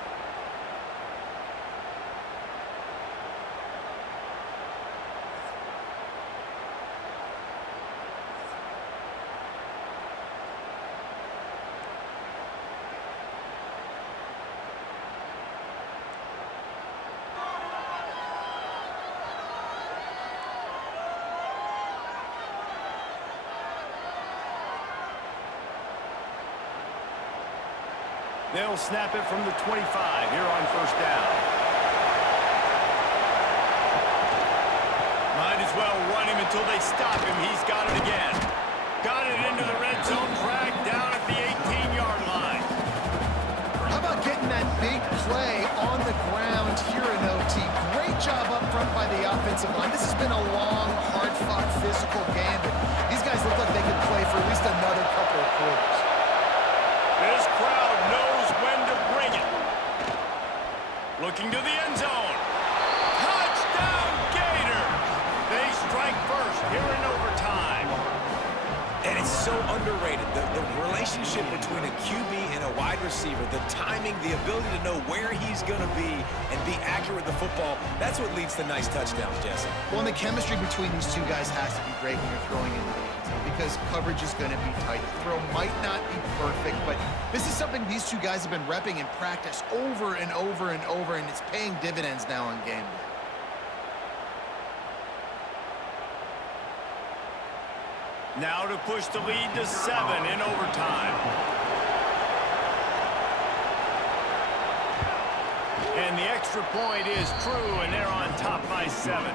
They'll snap it from the 25 here on first down. Might as well run him until they stop him. He's got it again. Got it into the red zone track down at the 18-yard line. How about getting that big play on the ground here in OT? Great job up front by the offensive line. This has been a long, hard-fought physical game, but these guys look like they could play for at least another couple of quarters. This crowd knows when to bring it. Looking to the end zone. Touchdown Gators! They strike first here in overtime. And it's so underrated. The relationship between a QB and a wide receiver, the timing, the ability to know where he's going to be and be accurate with the football, that's what leads to nice touchdowns, Jesse. Well, and the chemistry between these two guys has to be great when you're throwing into the end zone because coverage is going to be tight. The throw might not be perfect, but this is something these two guys have been repping in practice over and over and over, and it's paying dividends now on game day. Now to push the lead to 7 in overtime. And the extra point is true, and they're on top by 7.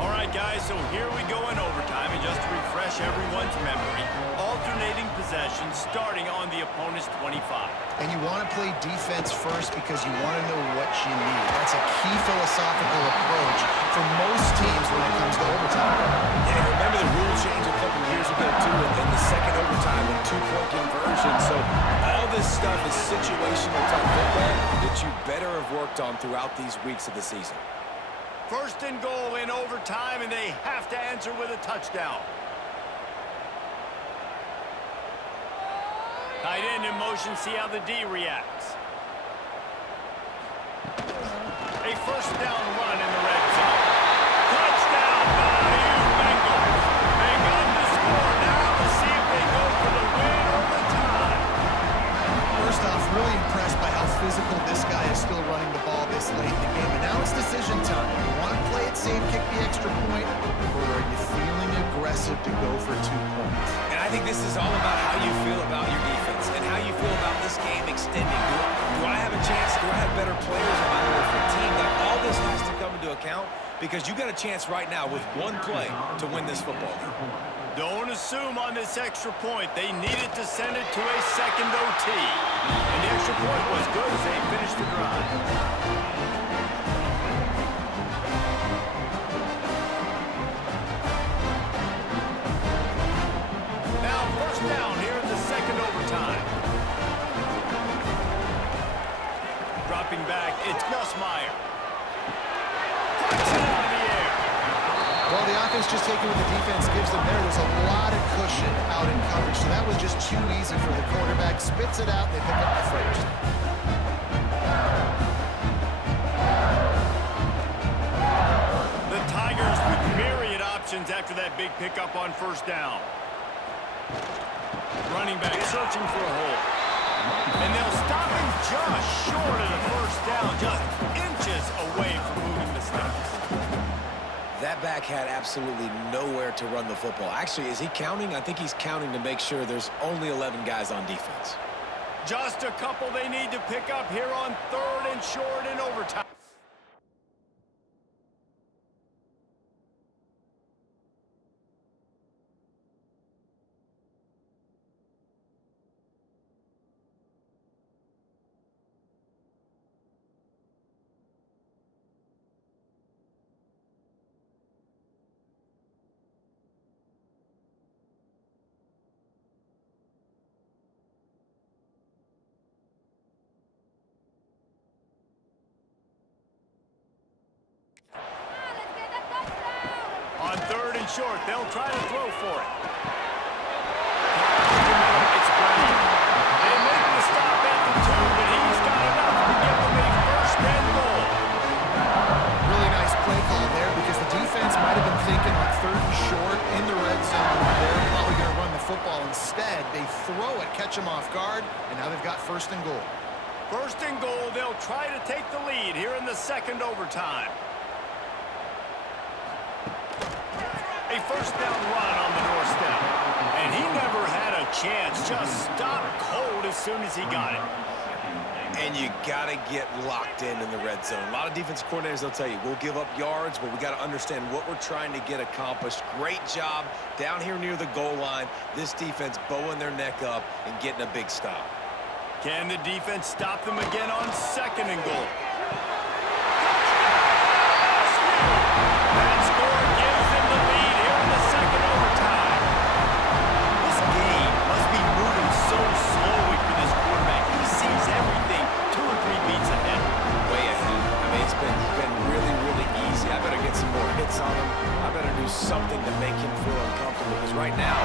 All right, guys, so here we go in overtime, and just to refresh everyone's memory, alternating possessions starting on the opponent's 25. And you want to play defense first because you want to know what you need. That's a key philosophical approach for most teams when it comes to overtime. Yeah, remember the rule change a couple years ago, too, in the second overtime and two-point conversion. So all this stuff is situational type football that you better have worked on throughout these weeks of the season. First and goal in overtime, and they have to answer with a touchdown. Tight end in motion, see how the D reacts. A first down run in the red zone. Touchdown, Bayou Bengals. They got the score now to see if they go for the win or the tie. First off, really impressed by how physical this guy is still running the ball this late in the game. And now it's decision time. You want to play it safe, kick the extra point, or are you feeling aggressive to go for 2 points? And I think this is all about how you feel about your defense and how you feel about this game extending. Do I have a chance? Do I have better players? Am I a different team? Like, all this has to come into account because you got a chance right now with one play to win this football game. Don't assume on this extra point. They needed to send it to a second OT. And the extra point was good as they finished the drive. Now first down here in the second overtime. Dropping back, it's Nussmeier. Puts it out of the air. Well, the offense just taking what the defense gives them there. There's a lot of cushion out in coverage, so that was just too easy for the quarterback. Spits it out, they pick up the first. The Tigers with myriad options after that big pickup on first down. Running back searching for a hole. And they'll stop him just short of the first down, just inches away from moving the sticks. That back had absolutely nowhere to run the football. Actually, is he counting? I think he's counting to make sure there's only 11 guys on defense. Just a couple they need to pick up here on third and short in overtime. short. They'll try to throw for it. It's Brown. They make the stop at the 2, but he's got enough to give them a first and goal. Really nice play call there because the defense might have been thinking on 3rd and short in the red zone. They're probably going to run the football. Instead, they throw it, catch them off guard, and now they've got 1st and goal. 1st and goal. They'll try to take the lead here in the 2nd overtime. A 1st down run on the doorstep. And he never had a chance. Just stopped cold as soon as he got it. And you got to get locked in the red zone. A lot of defensive coordinators, they'll tell you, we'll give up yards, but we got to understand what we're trying to get accomplished. Great job down here near the goal line. This defense bowing their neck up and getting a big stop. Can the defense stop them again on 2nd and goal? That score gives them the lead here in the 2nd overtime. This game must be moving so slowly for this quarterback. He sees everything 2 or 3 beats ahead. Way ahead. I mean, it's been really, really easy. I better get some more hits on him. I better do something to make him feel uncomfortable. Because right now,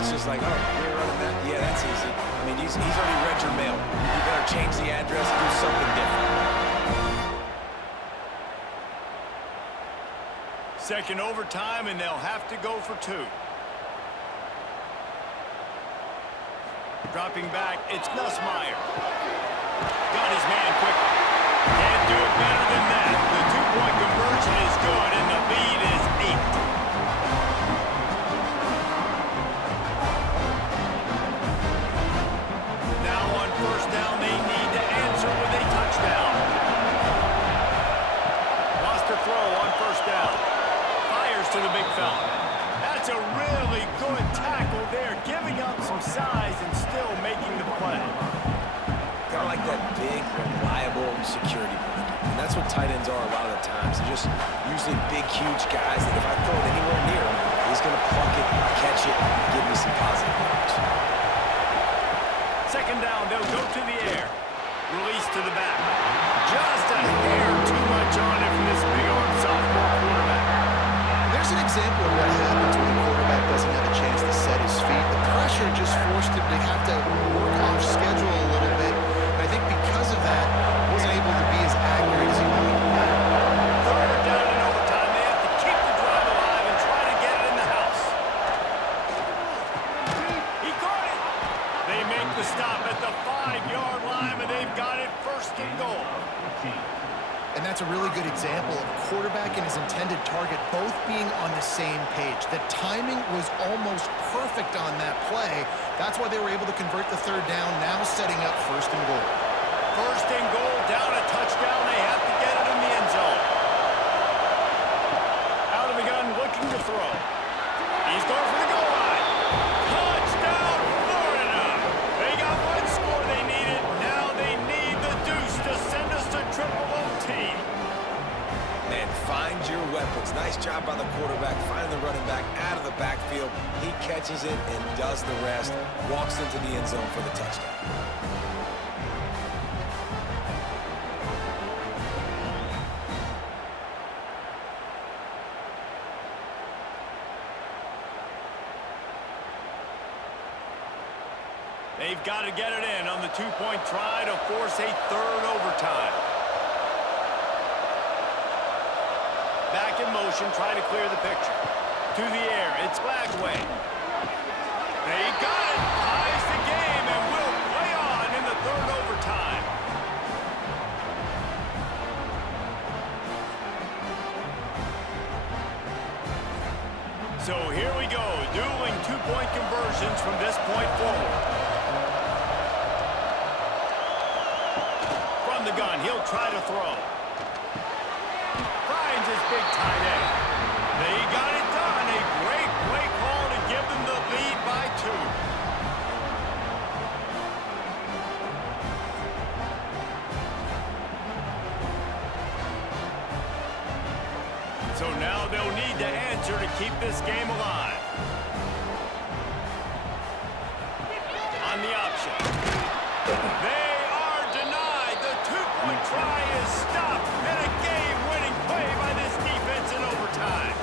it's just like, oh, you're running that? Yeah, that's easy. I mean, he's already read your mail. You better change the address and do something different. 2nd overtime, and they'll have to go for 2. Dropping back, it's Nussmeier. Got his man quickly. Can't do it better than that. The 2-point conversion is good, and the lead is 8. Now on 1st down, they need to answer with a touchdown. Lost a throw on 1st down. Fires to the big fella. That's a really good tackle there, giving up some size and still making the play. Kind of like that big, reliable security blanket. And that's what tight ends are a lot of the times. They're just usually big, huge guys that if I throw it anywhere near him, he's going to pluck it, catch it, and give me some positive yards. 2nd down, they'll go to the air. Release to the back. Just a hair too much on it for this big-arm sophomore quarterback. There's an example of what happens when the quarterback doesn't have a chance to set his feet. The pressure just forced him to have to work off schedule a little bit. And I think because of that, he wasn't able to be as accurate as he wanted to be. 3rd down in overtime. They have to keep the drive alive and try to get it in the house. He caught it. They make the stop at the 5-yard line, and they've got it 1st and goal. And that's a really good example of a quarterback and his intended target both being on the same page. The timing was almost perfect on that play. That's why they were able to convert the 3rd down, now setting up 1st and goal. 1st and goal, down a touchdown. They have to get it in the end zone. Out of the gun, looking to throw. He's going for the goal line. Touchdown, Florida! They got one score they needed. Now they need the deuce to send us to triple OT. Man, find your weapons. Nice job by the quarterback, finding the running back out of the backfield. He catches it and does the rest. Walks into the end zone for the touchdown. They've got to get it in on the 2-point try to force a 3rd overtime. Back in motion, try to clear the picture. To the air, it's Lagway. They got it, ties the game, and will play on in the 3rd overtime. So here we go, dueling 2-point conversions from this point forward. From the gun, he'll try to throw. Finds his big tight end. They got it done. A great play call to give them the lead by 2. So now they'll need to answer to keep this game alive. On the option. They are denied. The 2-point try is stopped. And a game-winning play by this defense in overtime.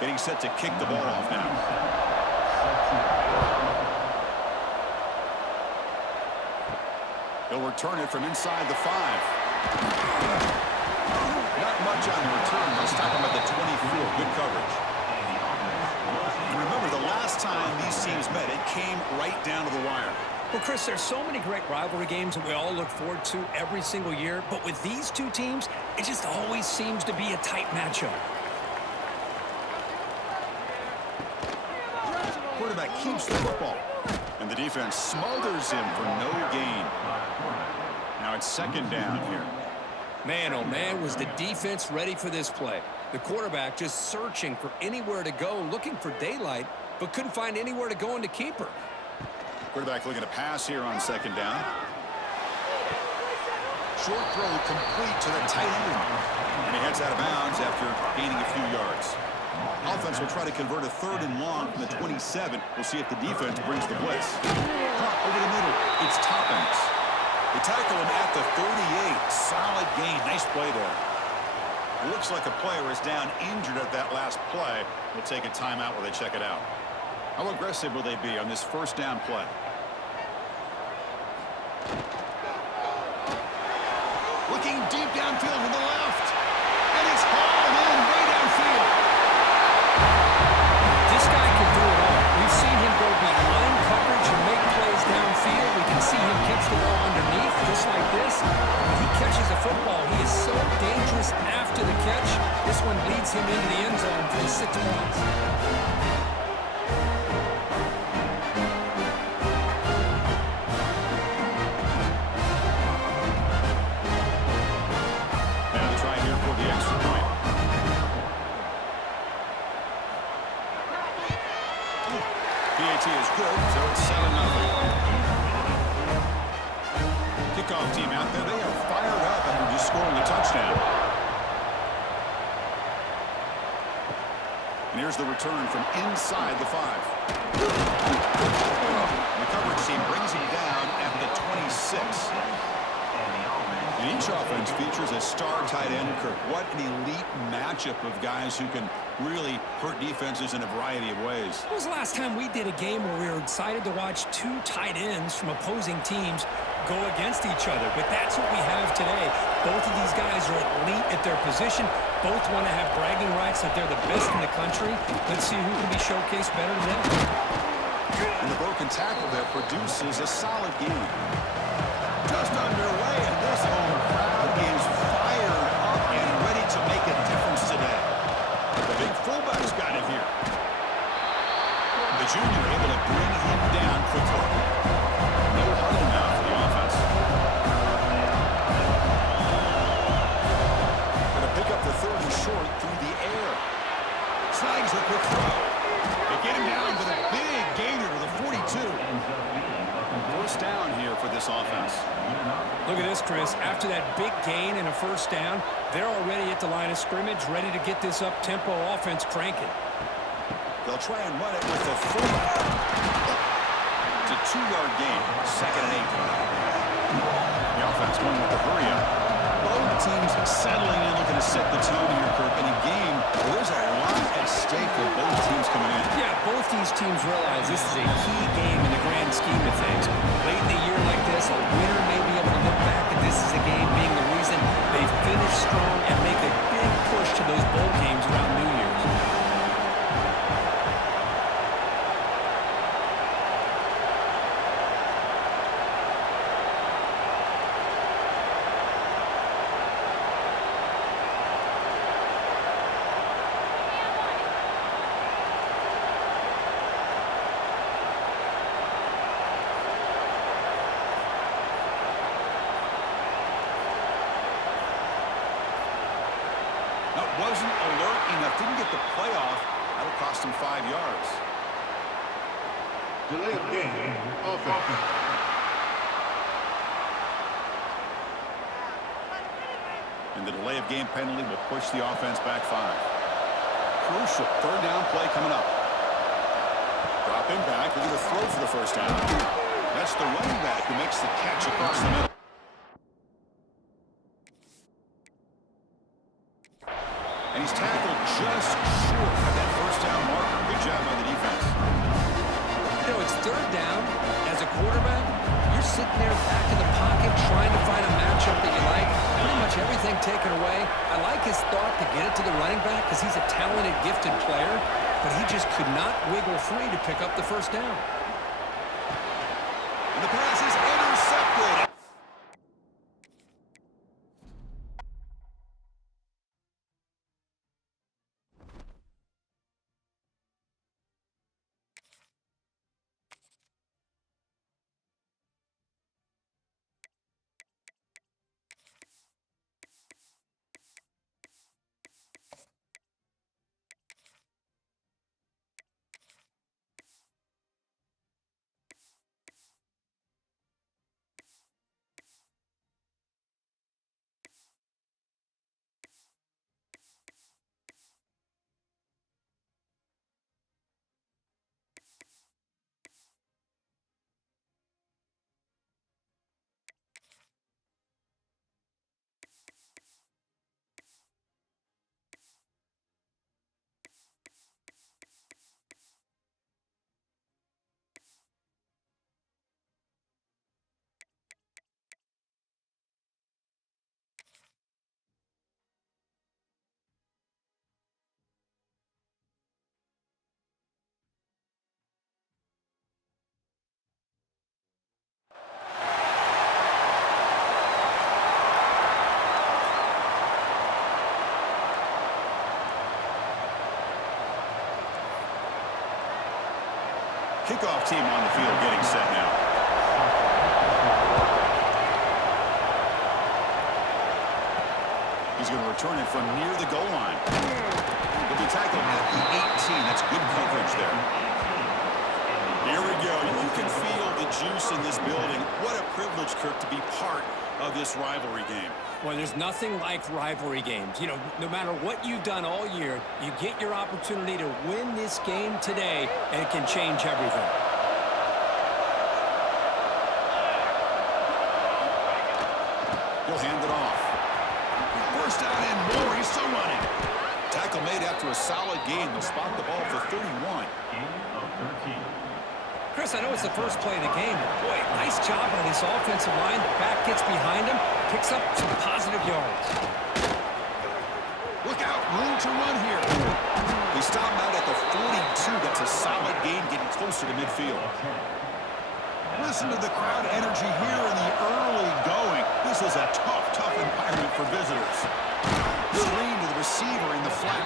Getting set to kick the ball off now. He'll return it from inside the 5. Not much on the return. They'll stop him at the 24. Good coverage. And remember, the last time these teams met, it came right down to the wire. Well, Chris, there's so many great rivalry games that we all look forward to every single year. But with these two teams, it just always seems to be a tight matchup. Quarterback keeps the football. And the defense smothers him for no gain. Now it's second down here. Man, oh man, was the defense ready for this play. The quarterback just searching for anywhere to go, looking for daylight, but couldn't find anywhere to go into keeper. Quarterback looking to pass here on second down. Short throw complete to the tight end. And he heads out of bounds after gaining a few yards. Offense will try to convert a 3rd and long from the 27. We'll see if the defense brings the blitz. Caught over the middle. It's Toppins. They tackle him at the 38. Solid gain. Nice play there. It looks like a player is down injured at that last play. We'll take a timeout while they check it out. How aggressive will they be on this first down play? Looking deep downfield to the left. And he's hauled in way downfield. This guy can do it all. We've seen him go behind coverage and make plays downfield. We can see him catch the ball underneath, just like this. When he catches a football, he is so dangerous after the catch. This one leads him into the end zone for the 6 points. PAT is good, so it's 7-0. Kickoff team out there. They are fired up after just scoring a touchdown. And here's the return from inside the 5. The coverage team brings him down at the 26. And each offense features a star tight end, Kirk. What an elite matchup of guys who can really hurt defenses in a variety of ways. When was the last time we did a game where we were excited to watch 2 tight ends from opposing teams go against each other? But that's what we have today. Both of these guys are elite at their position. Both want to have bragging rights that they're the best in the country. Let's see who can be showcased better than them. And the broken tackle there produces a solid game. Just underway, and this home crowd is fired up and ready to make a difference today. The big fullback's got it here. The junior able to bring him down quickly. No huddle now for the offense. Going to pick up the 30 short through the air. Snags a quick throw. They get him down to the big gainer to the 42. First down here for this offense. Look at this, Chris. After that big gain and a first down, they're already at the line of scrimmage, ready to get this up-tempo offense cranking. They'll try and run it with the fullback. It's a 2-yard gain, 2nd and 8. The offense going with the hurry up. Both teams settling in, looking to set the tone here, Kirk. In a game where there's a lot at stake for both teams coming in. Yeah, both these teams realize this is a key game in the grand scheme of things. Late in a year like this, a winner may be able to look back at this as a game being the reason they finish strong and make a big push to those bowl games around New Year's. Wasn't alert enough, didn't get the playoff. That'll cost him 5 yards. Delay of game, offense. And the delay of game penalty will push the offense back 5. Crucial 3rd down play coming up. Dropping back, looking to throw for the first down. That's the running back who makes the catch across the middle. And he's tackled just short of that first down marker. Good job by the defense. You know, it's third down. As a quarterback, you're sitting there back in the pocket trying to find a matchup that you like. Pretty much everything taken away. I like his thought to get it to the running back because he's a talented, gifted player, but he just could not wiggle free to pick up the first down. And the pass is intercepted. Kickoff team on the field getting set now. He's going to return it from near the goal line. He'll be tackled at the 18. That's good coverage there. Here we go. You can feel the juice in this building. What a privilege, Kirk, to be part of this rivalry game. Well, there's nothing like rivalry games. You know, no matter what you've done all year, you get your opportunity to win this game today, and it can change everything. He'll hand it off. First down and more. He's still running. Tackle made after a solid gain. They'll spot the ball for 31. Chris, I know it's the first play of the game, but boy, nice job on this offensive line. The back gets behind him, picks up some positive yards. Look out, room to run here. He stopped out at the 42. That's a solid gain, getting closer to midfield. Listen to the crowd energy here in the early going. This is a tough environment for visitors. Screen to the receiver in the flat.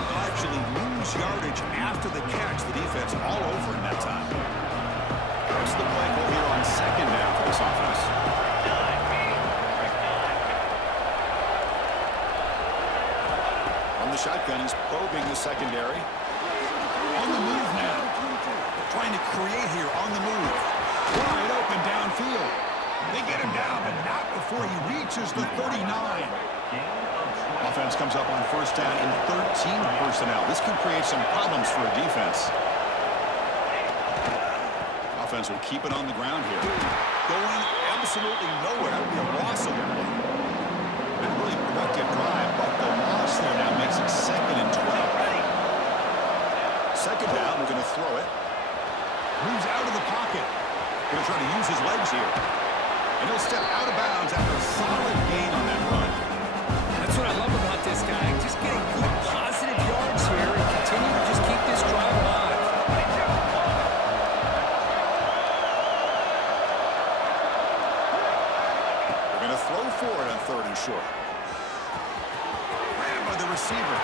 They'll actually lose yardage after the catch. The defense all over in that time. What's the play call here on second down for this offense? From the shotgun, he's probing the secondary. On the move now. Trying to create here on the move. Wide open downfield. They get him down, but not before he reaches the 39. Offense comes up on first down in 13 personnel. This can create some problems for a defense. Offense will keep it on the ground here. Going absolutely nowhere. That would be a loss of the play. A really productive drive, but the loss there now makes it 2nd and 12. Second down, we're going to throw it. Moves out of the pocket. Going to try to use his legs here. And he'll step out of bounds after a solid gain on that run. That's what I love about this guy. Just getting good positive yards here and continue to just keep this drive alive. They're going to throw for it on 3rd and short. Ran by the receiver.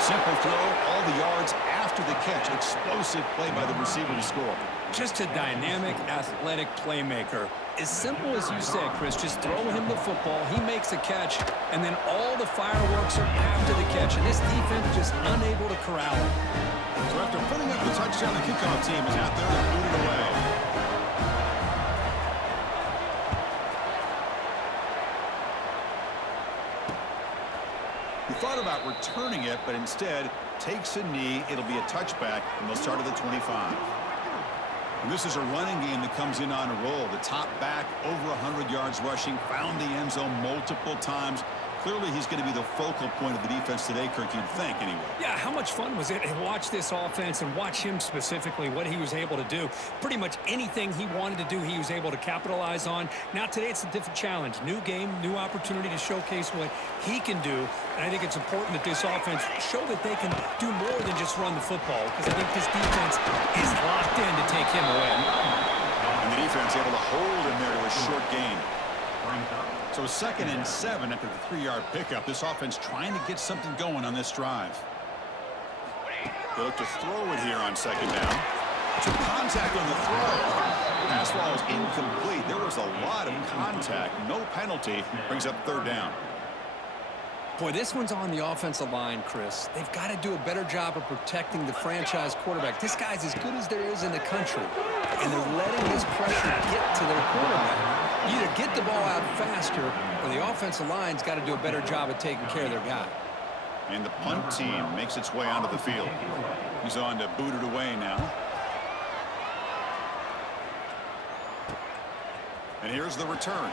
Simple throw, all the yards after the catch. Explosive play by the receiver to score. Just a dynamic, athletic playmaker. As simple as you said, Chris, just throw him the football, he makes a catch, and then all the fireworks are after the catch, and this defense just unable to corral him. So after putting up the touchdown, the kickoff team is out there to boot it away. He thought about returning it, but instead takes a knee. It'll be a touchback, and they'll start at the 25. This is a running game that comes in on a roll. The top back, over 100 yards rushing, found the end zone multiple times. Clearly, he's going to be the focal point of the defense today, Kirk, you'd think, anyway. Yeah, how much fun was it to watch this offense and watch him specifically, what he was able to do. Pretty much anything he wanted to do, he was able to capitalize on. Now, today, it's a different challenge. New game, new opportunity to showcase what he can do. And I think it's important that this offense show that they can do more than just run the football, because I think this defense is locked in to take him away. And the defense able to hold him there to a short gain. So 2nd and 7 after the 3-yard pickup. This offense trying to get something going on this drive. They look to throw it here on 2nd down. Some contact on the throw. Pass ball is incomplete. There was a lot of contact. No penalty. Brings up 3rd down. Boy, this one's on the offensive line, Chris. They've got to do a better job of protecting the franchise quarterback. This guy's as good as there is in the country, and they're letting his pressure get to their quarterback. Either get the ball out faster, or the offensive line's got to do a better job of taking care of their guy. And the punt team makes its way onto the field. He's on to boot it away now. And here's the return.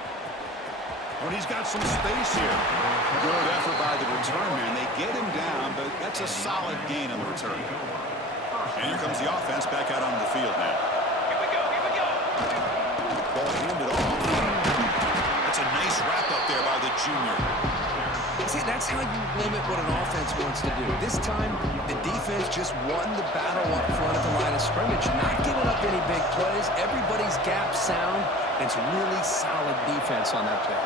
But he's got some space here. Good effort by the return man. They get him down, but that's a solid gain on the return. And here comes the offense back out onto the field now. Here we go. Ball handed off. That's a nice wrap up there by the junior. See, that's how you limit what an offense wants to do. This time, the defense just won the battle up front at the line of scrimmage, not giving up any big plays. Everybody's gap sound. It's really solid defense on that play.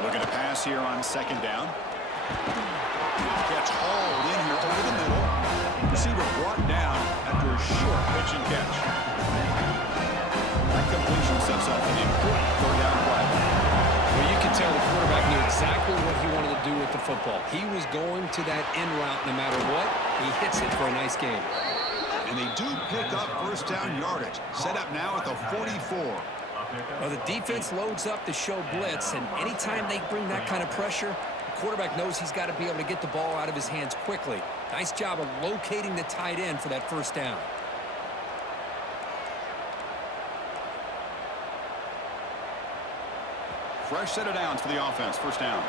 Looking to pass here on 2nd down. Catch hauled in here over the middle. Receiver brought down after a short pitch and catch. That completion sets up an important 3rd down play. Well, you can tell the quarterback knew exactly what he wanted to do with the football. He was going to that end route no matter what. He hits it for a nice game. And they do pick up 1st down yardage. Set up now at the 44. Well, the defense loads up to show blitz, and anytime they bring that kind of pressure, the quarterback knows he's got to be able to get the ball out of his hands quickly. Nice job of locating the tight end for that 1st down. Fresh set of downs for the offense. 1st down.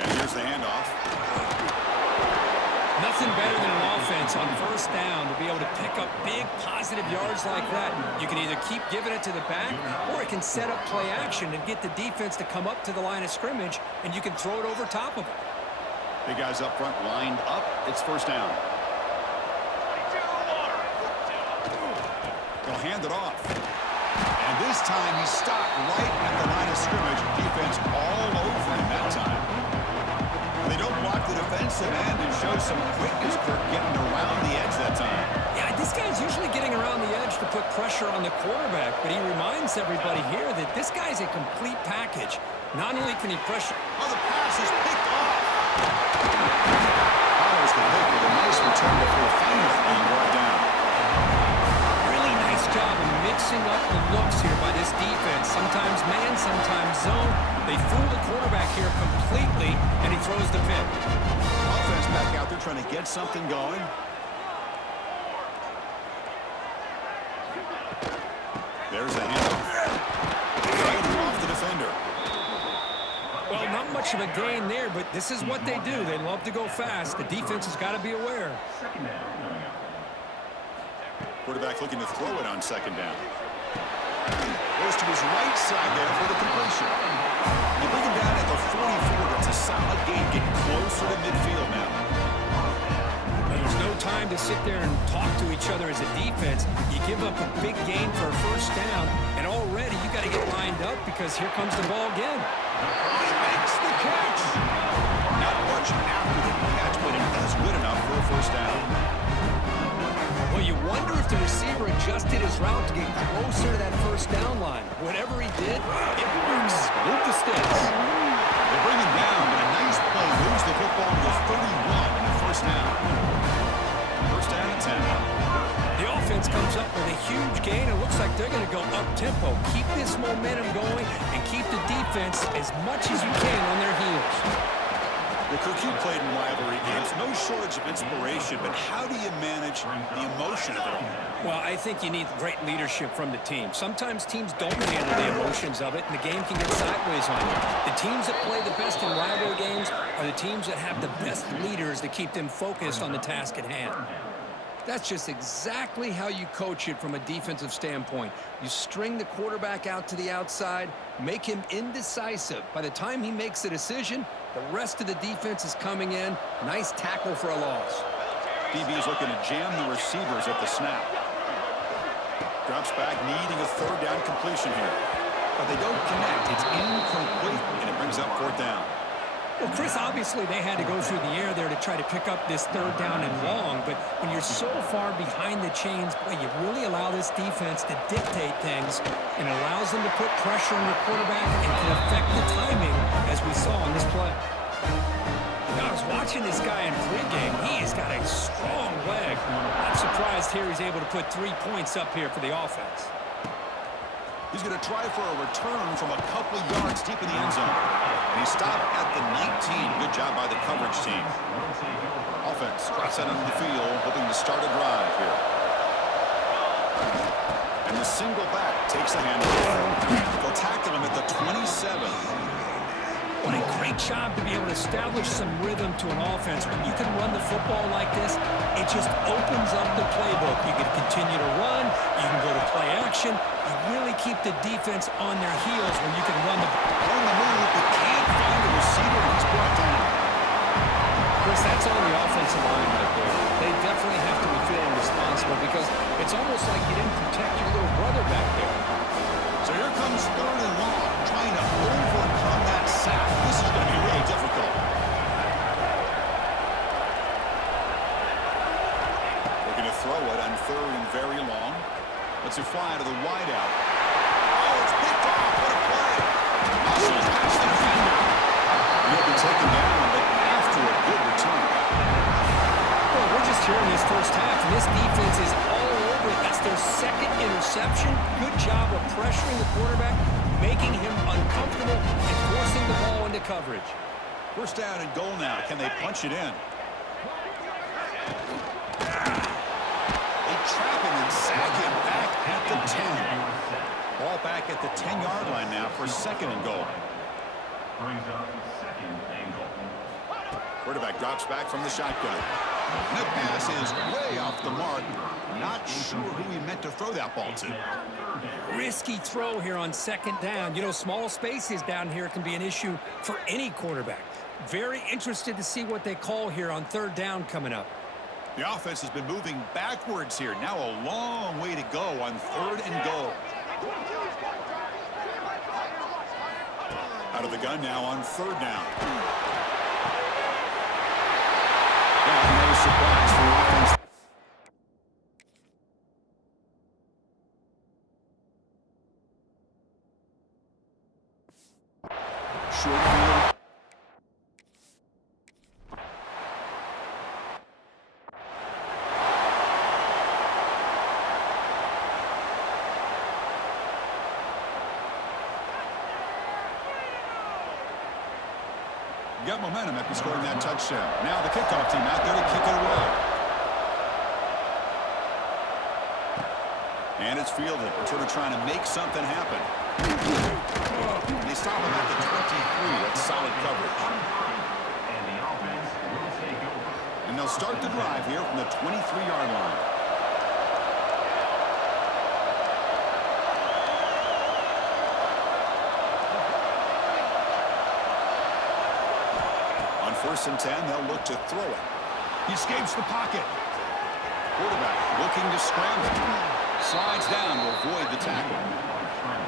And here's the handoff. Nothing better than an offense on 1st down to be able to pick up big positive yards like that. You can either keep giving it to the back, or it can set up play action and get the defense to come up to the line of scrimmage, and you can throw it over top of it. Big guys up front lined up. It's 1st down. They'll hand it off. And this time he stopped right at the line of scrimmage. Defense all over him that time. They don't block the defensive end and show some quickness, Kirk, getting around the edge that time. Yeah, this guy's usually getting around the edge to put pressure on the quarterback, but he reminds everybody here that this guy's a complete package. Not only can he pressure... Oh, the pass is picked off. Follows the pick with a nice return before finally being brought down. Really nice job of mixing up the looks here by this defense. Sometimes man, sometimes zone. They fool the quarterback here completely, and he throws the pick. Offense back out there trying to get something going. There's a handoff. Fighting off the defender. Well, not much of a gain there, but this is what they do. They love to go fast. The defense has got to be aware. Quarterback looking to throw it on 2nd down. Goes to his right side there for the completion. They bring him down at the 44. That's a solid gain, getting closer to midfield now. There's no time to sit there and talk to each other as a defense. You give up a big gain for a 1st down, and already you got to get lined up because here comes the ball again. He makes the catch. Not much after the catch, but it is good enough for a 1st down. Well, you wonder if the receiver adjusted his route to get closer to that 1st down line. Whatever he did, it works. Move the sticks. They bring him down, but a nice play moves the football to the 31 in the 1st down. 1st down and 10. The offense comes up with a huge gain. It looks like they're going to go up-tempo. Keep this momentum going and keep the defense as much as you can on their heels. Well, Kirk, you played in rivalry games. No shortage of inspiration, but how do you manage the emotion of it all? Well, I think you need great leadership from the team. Sometimes teams don't handle the emotions of it, and the game can get sideways on you. The teams that play the best in rivalry games are the teams that have the best leaders to keep them focused on the task at hand. That's just exactly how you coach it from a defensive standpoint. You string the quarterback out to the outside, make him indecisive. By the time he makes a decision, the rest of the defense is coming in. Nice tackle for a loss. DB is looking to jam the receivers at the snap. Drops back, needing a third down completion here. But they don't connect. It's incomplete, and it brings up fourth down. Well, Chris, obviously they had to go through the air there to try to pick up this third down and long, but when you're so far behind the chains, boy, you really allow this defense to dictate things, and it allows them to put pressure on your quarterback and can affect the timing, as we saw on this play. Now, I was watching this guy in pregame. He has got a strong leg. I'm surprised here he's able to put 3 points up here for the offense. He's going to try for a return from a couple yards deep in the end zone. And he stopped at the 19. Good job by the coverage team. Offense drops out onto the field, hoping to start a drive here. And the single back takes the handoff. They'll tackle him at the 27. What a great job to be able to establish some rhythm to an offense. When you can run the football like this, it just opens up the playbook. You can continue to run. You can go to play action. You really keep the defense on their heels when you can run the ball. On the move, but can't find a receiver, and he's brought down. Chris, that's on the offensive line right there. They definitely have to be feeling responsible because it's almost like you didn't protect your little brother back there. So here comes third and long, trying to overcome that sack. This is going to be really difficult. Looking to throw it on third and very long. Let's it fly to the wideout. Oh, it's picked off. What a play. Muscles past the defender. He'll be taken down, but after a good return. Well, we're just here in this first half, and this defense is all over it. That's their second interception. Good job of pressuring the quarterback, making him uncomfortable, and forcing the ball into coverage. First down and goal now. Can they punch it in? They trap him and sack him back at the 10. Ball back at the 10-yard line now for second and goal. Quarterback drops back from the shotgun. And the pass is way off the mark. Not sure who he meant to throw that ball to. Risky throw here on second down. You know, small spaces down here can be an issue for any quarterback. Very interested to see what they call here on third down coming up. The offense has been moving backwards here. Now a long way to go on third and goal. Out of the gun now on third down. No surprise for offense. Short field. Got momentum after scoring that touchdown. Now the kickoff team out there to kick it away. And it's fielded. We're sort of trying to make something happen. They stop him at the 23. That's solid coverage. And they'll start the drive here from the 23-yard line. First and 10, they'll look to throw it. He escapes the pocket. Quarterback looking to scramble. Slides down to avoid the tackle.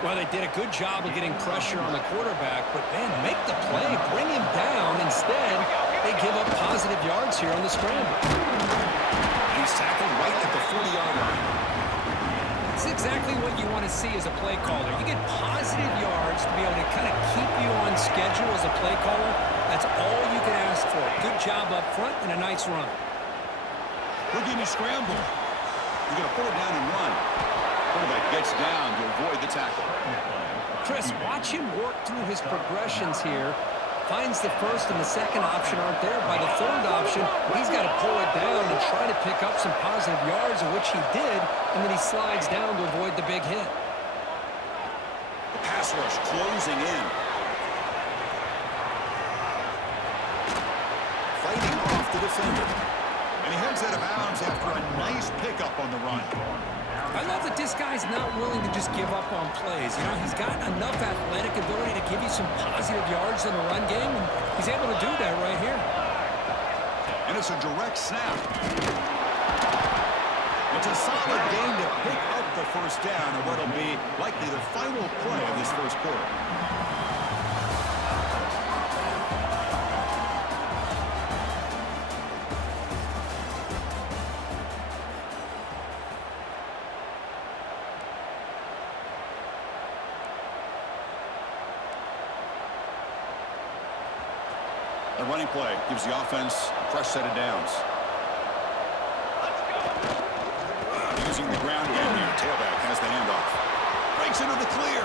Well, they did a good job of getting pressure on the quarterback, but, man, make the play, bring him down. Instead, they give up positive yards here on the scramble. He's tackled right at the 40-yard line. That's exactly what you want to see as a play caller. You get positive yards to be able to kind of keep you on schedule as a play caller. That's all you can ask for. Good job up front and a nice run. We're getting a scramble. He's going to put it down and run. Quarterback gets down to avoid the tackle. Chris, watch him work through his progressions here. finds the first and the second option aren't there. By the third option, he's got to pull it down and try to pick up some positive yards, of which he did, and then he slides down to avoid the big hit. The pass rush closing in. Fighting off the defender. And he heads out of bounds after a nice pickup on the run. I love that this guy's not willing to just give up on plays. You know, he's got enough athletic ability to give you some positive yards in the run game, and he's able to do that right here. And it's a direct snap. It's a solid gain to pick up the first down in what will be likely the final play of this first quarter. The running play gives the offense a fresh set of downs. Using the ground game here. Tailback has the handoff. Breaks into the clear.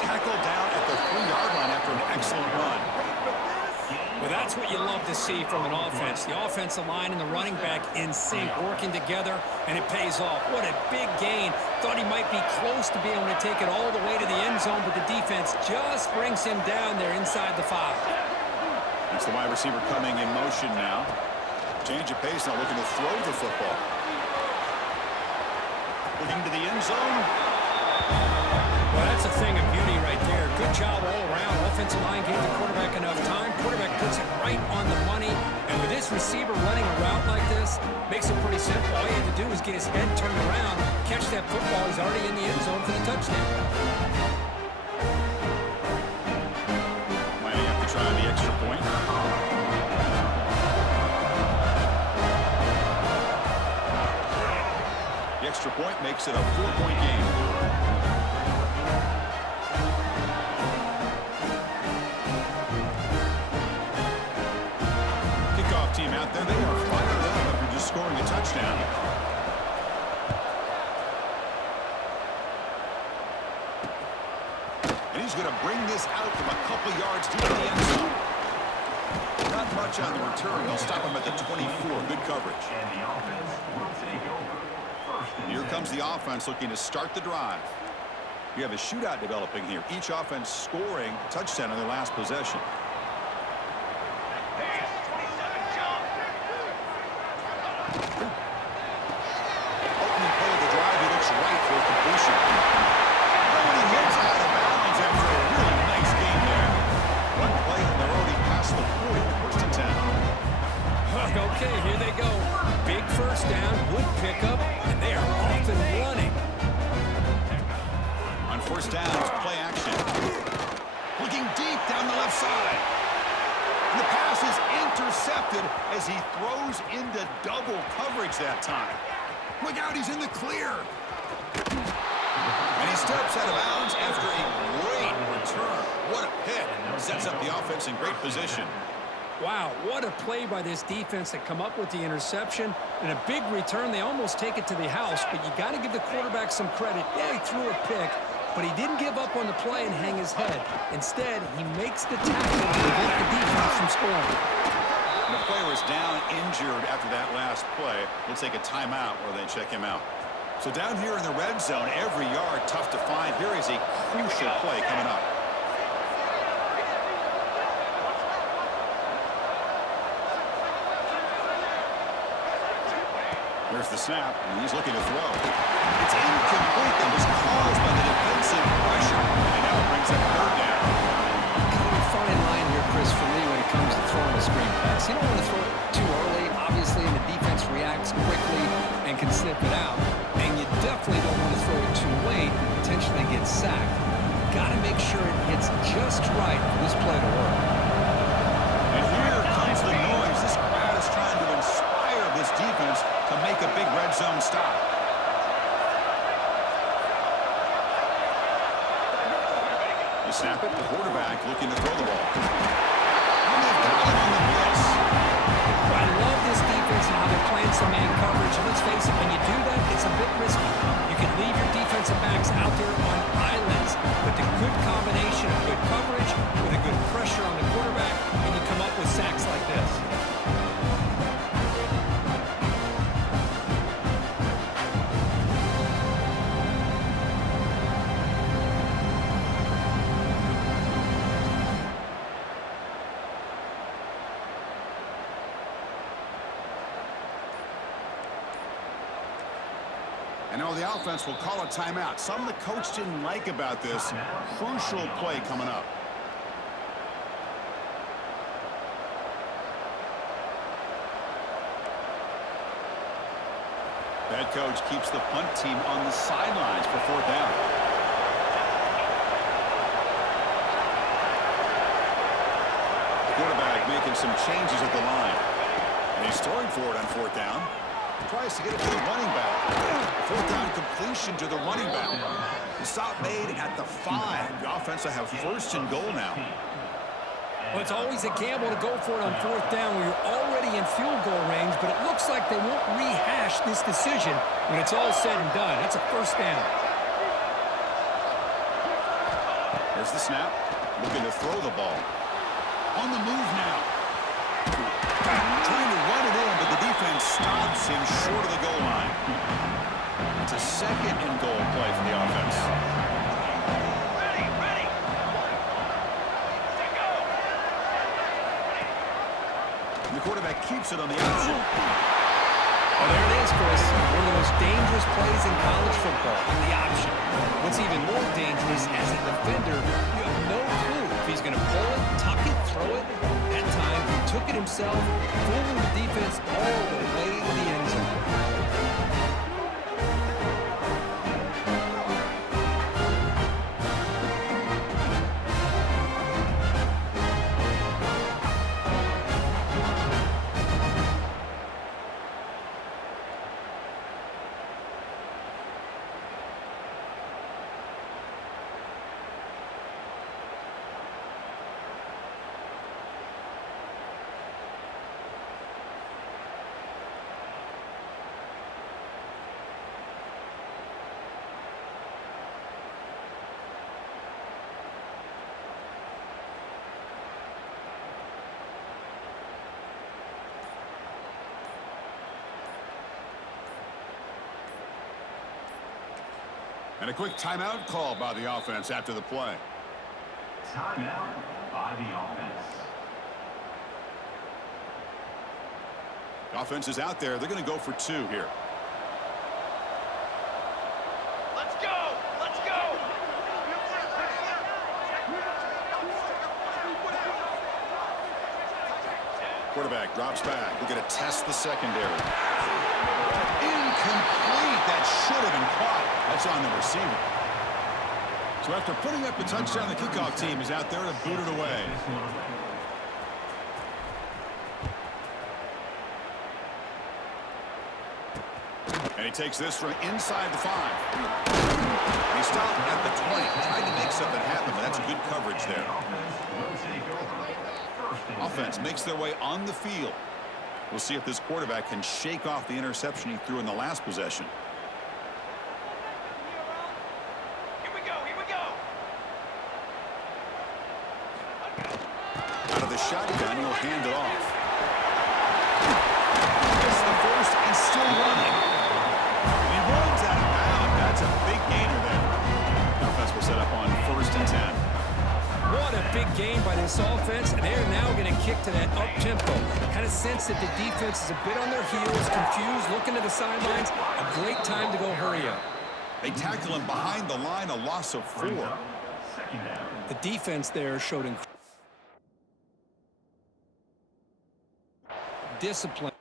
Tackled down at the 3-yard line after an excellent run. Well, that's what you love to see from an offense. The offensive line and the running back in sync, working together, and it pays off. What a big gain. Thought he might be close to being able to take it all the way to the end zone, but the defense just brings him down there inside the 5. It's the wide receiver coming in motion now. Change of pace now, looking to throw the football. Looking to the end zone. Well, that's a thing of beauty right there. Good job all around. Offensive line gave the quarterback enough time. Quarterback puts it right on the money. And with this receiver running a route like this, makes it pretty simple. All you have to do is get his head turned around, catch that football. He's already in the end zone for the touchdown. Might have to try the extra point. The extra point makes it a 4-point game. Kickoff team out there. They are fired up after just scoring a touchdown. And he's going to bring this out from a couple yards deep in the end zone. Not much on the return. They'll stop him at the 24. Good coverage. Here comes the offense looking to start the drive. You have a shootout developing here. Each offense scoring a touchdown on their last possession. Opening play of the drive, he looks right for a completion. And he hits out of bounds after a really nice game there. One play and they're already past the 40, first and 10. Okay, here they go. Big first down, good pickup, and they are off and running. On first down, it's play action. Looking deep down the left side. And the pass is intercepted as he throws into double coverage that time. Look out, he's in the clear. And he steps out of bounds after a great return. What a pick. Sets up the offense in great position. Wow, what a play by this defense that come up with the interception. And a big return. They almost take it to the house, but you got to give the quarterback some credit. Yeah, he threw a pick, but he didn't give up on the play and hang his head. Instead, he makes the tackle to prevent the defense from scoring. The player is down injured after that last play. We'll take a timeout where they check him out. So down here in the red zone, every yard tough to find. Here is a crucial play coming up. There's the snap, and he's looking to throw. It's incomplete. That was caused by the defensive pressure. And now it brings up third down. Kind of a fine line here, Chris, for me when it comes to throwing a screen pass. You don't want to throw it too early, obviously, and the defense reacts quickly and can snip it out. And you definitely don't want to throw it too late and potentially get sacked. Got to make sure it hits just right for this play to work. And here comes the noise. This crowd is trying to inspire this defense to make a big red zone stop. You snap it, the quarterback looking to throw the ball. And they've got it on the blitz. I love this defense and how they're playing some man coverage. And let's face it, when you do that, it's a bit risky. You can leave your defensive backs out there on islands, but the good combination of good coverage with a good pressure on the quarterback Now the offense will call a timeout. Something the coach didn't like about this. Crucial play coming up. Head coach keeps the punt team on the sidelines for 4th down. Quarterback making some changes at the line. And he's throwing for it on 4th down. Tries to get it to the running back. 4th down completion to the running back. The stop made at the 5. The offense will have 1st and goal now. Well, it's always a gamble to go for it on 4th down where you're already in field goal range, but it looks like they won't rehash this decision when it's all said and done. That's a 1st down. There's the snap. Looking to throw the ball. On the move now. Trying to run it in, but the defense stops him short of the goal line. It's a 2nd and goal play for the offense. The quarterback keeps it on the option. Oh, there it is, Chris. One of the most dangerous plays in college football, the option. What's even more dangerous, as a defender, you have no clue if he's going to pull it, tuck it, throw it. That time, he took it himself, fooling the defense all the way to the end zone. And a quick timeout call by the offense after the play. Timeout by the offense. The offense is out there. They're going to go for 2 here. Let's go! Let's go! Quarterback drops back. We're going to test the secondary. Incomplete. That should have been caught. That's on the receiver. So after putting up a touchdown, the kickoff team is out there to boot it away. And he takes this from inside the 5. And he stopped at the 20, trying to make something happen, but that's good coverage there. Offense makes their way on the field. We'll see if this quarterback can shake off the interception he threw in the last possession. Here we go! Here we go! Out of the shotgun, he'll hand it off. It's the first. He's still running. He runs out of bounds. That's a big gainer there. The offense will set up on 1st and 10. What a big gain by this offense, and they're now going to kick to that up-tempo. Kind of sense that the defense is a bit on their heels, confused, looking to the sidelines. A great time to go hurry up. They tackle him behind the line, a loss of 4. The defense there showed discipline.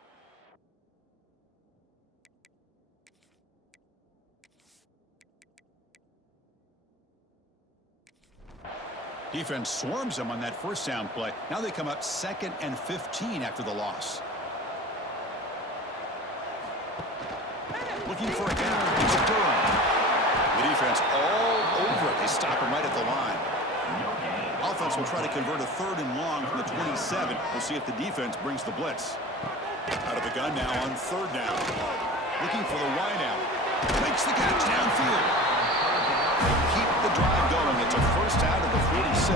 Defense swarms him on that 1st down play. Now they come up 2nd and 15 after the loss. Looking for a gap. It's Durham. The defense all over it. They stop him right at the line. Offense will try to convert a 3rd and long from the 27. We'll see if the defense brings the blitz. Out of the gun now on 3rd down. Looking for the wide out. Makes the catch downfield. Keep the drive going. It's a 1st out of the 46.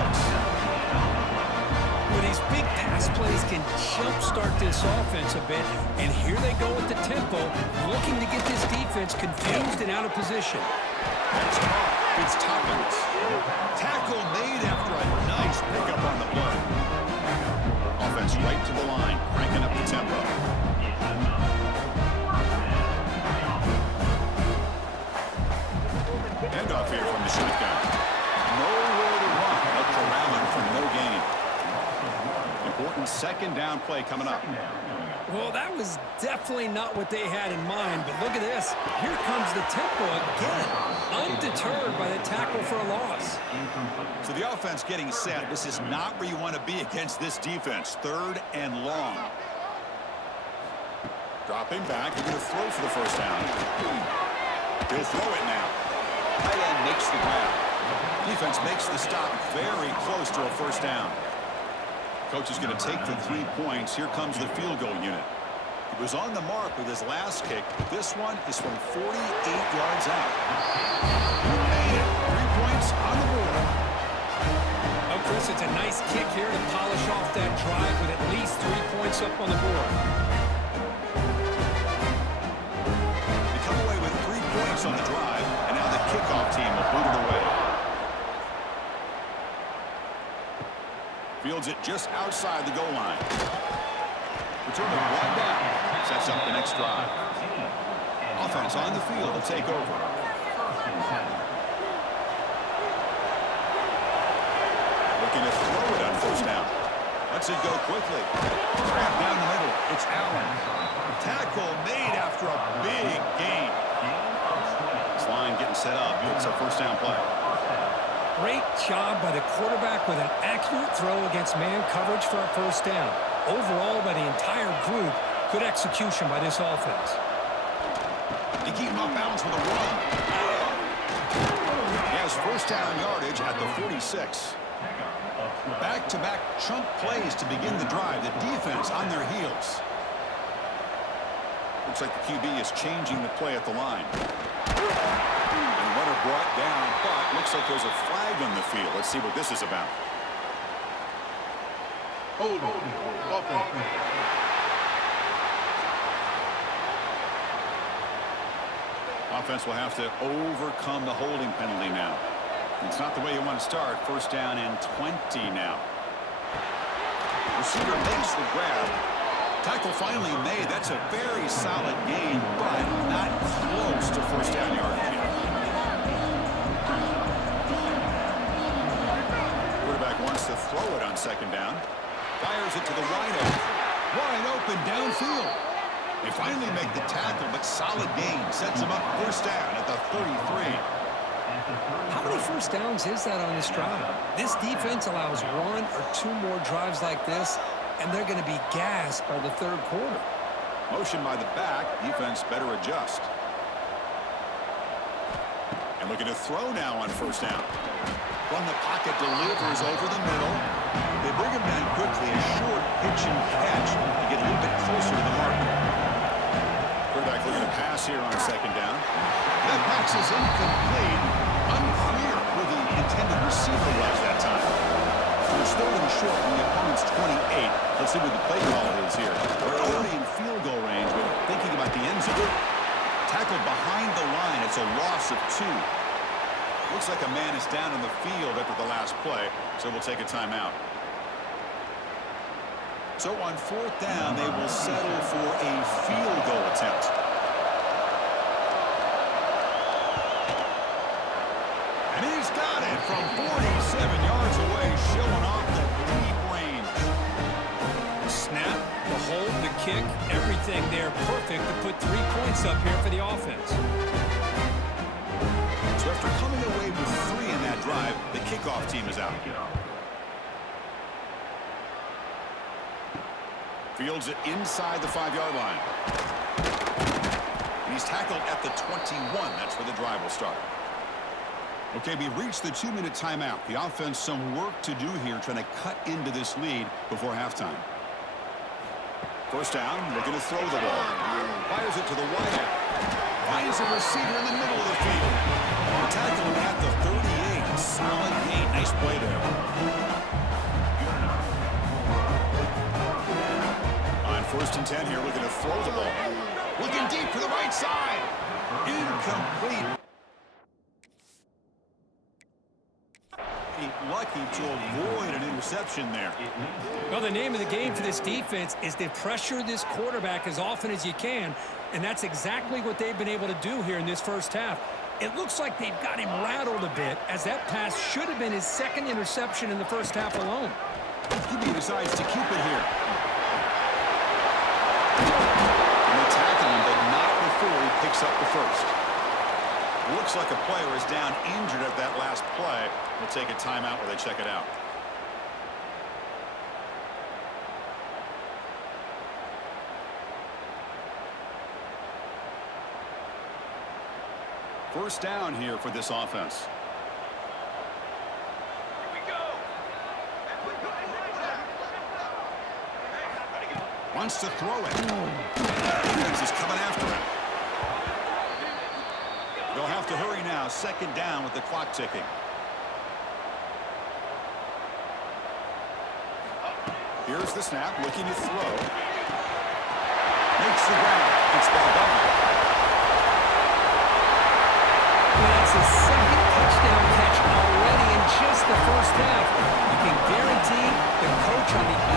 Well, these big pass plays can jumpstart this offense a bit, and here they go with the tempo, looking to get this defense confused and out of position. That's tough. It's Toppins. Tackle made after a nice pickup on the play. Offense right to the line, cranking up the tempo. handoff here from the shotgun. Nowhere to run. Up to Allen for no gain. Important second down play coming up. Well, that was definitely not what they had in mind, but look at this. Here comes the tempo again. Undeterred by the tackle for a loss. So the offense getting set. This is not where you want to be against this defense. 3rd and long. Dropping back. They're going to throw for the first down. He'll throw it now. Tight end makes the grab. Defense makes the stop very close to a first down. Coach is going to take the 3 points. Here comes the field goal unit. He was on the mark with his last kick. This one is from 48 yards out. He made it. 3 points on the board. Oh, Chris, it's a nice kick here to polish off that drive with at least 3 points up on the board. They come away with 3 points on the drive, and now the kickoff team will boot it away. Fields it just outside the goal line. Return it 1 down. Sets up the next drive. Offense on the field will take over. Looking to throw it on first down. Lets it go quickly. Grab down the middle. It's Allen. Tackle made after a big gain. This line getting set up. It's a first down play. Great job by the quarterback with an accurate throw against man coverage for a first down. Overall, by the entire group, good execution by this offense. To keep him off balance with a run. He has first down yardage at the 46. Back-to-back chunk plays to begin the drive. The defense on their heels. Looks like the QB is changing the play at the line. And runner brought down, but looks like there's a flag on the field. Let's see what this is about. Offense will have to overcome the holding penalty now. It's not the way you want to start. First down and 20 now. Receiver makes the grab. Tackle finally made. That's a very solid gain, but not close to first down yardage yet. Quarterback wants to throw it on second down. Fires it to the wide open downfield. They finally make the tackle, but solid gain. Sets him up first down at the 33. How many first downs is that on this drive? This defense allows 1 or 2 more drives like this, and they're going to be gassed by the third quarter. Motion by the back. Defense better adjust. And looking to throw now on first down. From the pocket, delivers over the middle. They bring him down quickly. A short pitch and catch to get a little bit closer to the marker. Quarterback looking to pass here on second down. That pass is incomplete. Unclear who the intended receiver was that time. It's third and short from the opponent's 28. Let's see what the play call is here. We're already in field goal range, but thinking about the end zone. Tackled behind the line. It's a loss of 2. Looks like a man is down in the field after the last play, so we'll take a timeout. So on fourth down, they will settle for a field goal attempt. And he's got it from 47 yards away, showing off the deep range. The snap, the hold, the kick, everything there perfect to put 3 points up here for the offense. So after coming away with 3 in that drive, the kickoff team is out. Fields it inside the 5-yard line. And he's tackled at the 21. That's where the drive will start. Okay, we reached the 2-minute timeout. The offense some work to do here, trying to cut into this lead before halftime. First down, looking to throw the ball. Fires it to the wide end. Finds a receiver in the middle of the field. Tackle him at the 38. Solid gain. Nice play there. On first and 10 here, looking to throw the ball. Looking deep to the right side. Incomplete. Lucky to avoid an interception there. Well, the name of the game for this defense is to pressure this quarterback as often as you can, and that's exactly what they've been able to do here in this first half. It looks like they've got him rattled a bit, as that pass should have been his second interception in the first half alone. He decides to keep it here. And they tackle him, but not before he picks up the first. Looks like a player is down injured at that last play. We'll take a timeout while they check it out. First down here for this offense. Wants to throw it. Defense is coming after him. They'll have to hurry now. Second down with the clock ticking. Here's the snap, looking to throw. Makes the ground. It's ball up. That's his second touchdown catch already in just the first half. You can guarantee the coach on the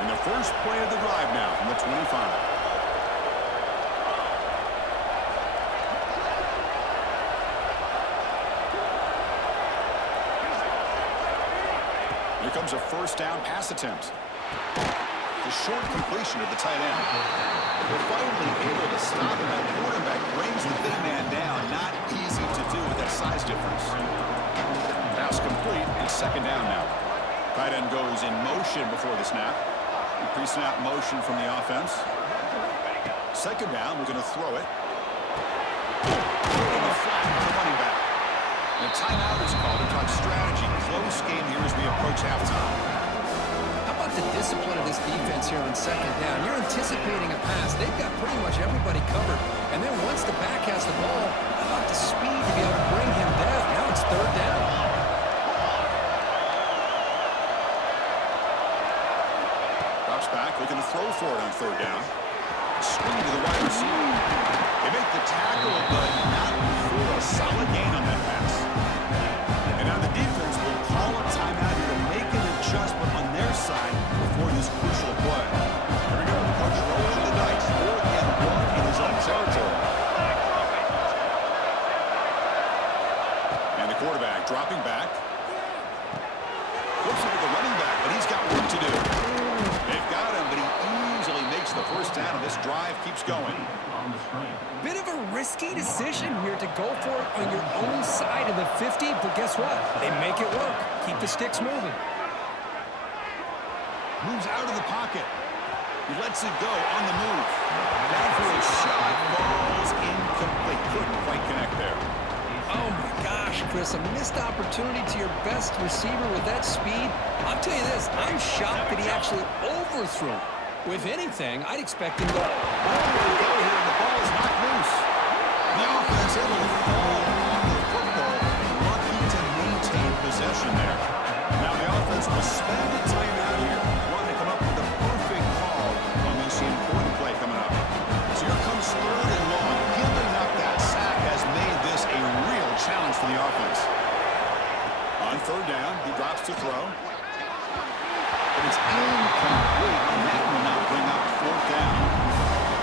And the first play of the drive now from the 25. Here comes a first down pass attempt. The short completion of the tight end. They're finally able to stop him. That quarterback brings the big man down. Not easy to do with that size difference. Pass complete. It's second down now. Tight end goes in motion before the snap. Pre-snap motion from the offense. Second down, we're going to throw it. In the flat for the running back. And a timeout is called to talk strategy. Close game here as we approach halftime. How about the discipline of this defense here on second down? You're anticipating a pass. They've got pretty much everybody covered. And then once the back has the ball, how about the speed to be able to bring him down? Now it's third down. Back, looking to throw for it on third down. Swing to the wide receiver. They make the tackle, but not before a solid gain on that pass. And now the defense will call a timeout to make an adjustment on their side before this crucial play. Here we go. Coach rolling the dice. 4th and 1 in his own territory. And the quarterback dropping back. Flips it to the running back, but he's got work to do. They've got him, but he easily makes the first down, and this drive keeps going. Bit of a risky decision here to go for it on your own side of the 50, but guess what? They make it work. Keep the sticks moving. Moves out of the pocket. He lets it go on the move. Down for a shot. Falls incomplete. Couldn't quite connect there. Oh, my gosh, Chris, a missed opportunity to your best receiver with that speed. I'll tell you this, I'm shocked that he actually overthrew. If anything, I'd expect him to... Oh, there we go here, and the ball is knocked loose. The offense able to fall on the football. Lucky to maintain possession there. Now the offense will spend the timeout here. Want to come up with the perfect call on this important play coming up. So here comes third and long. Giving up that sack has made this a real challenge for the offense. On third down, he drops to throw. But it's incomplete, and that will not bring up fourth down.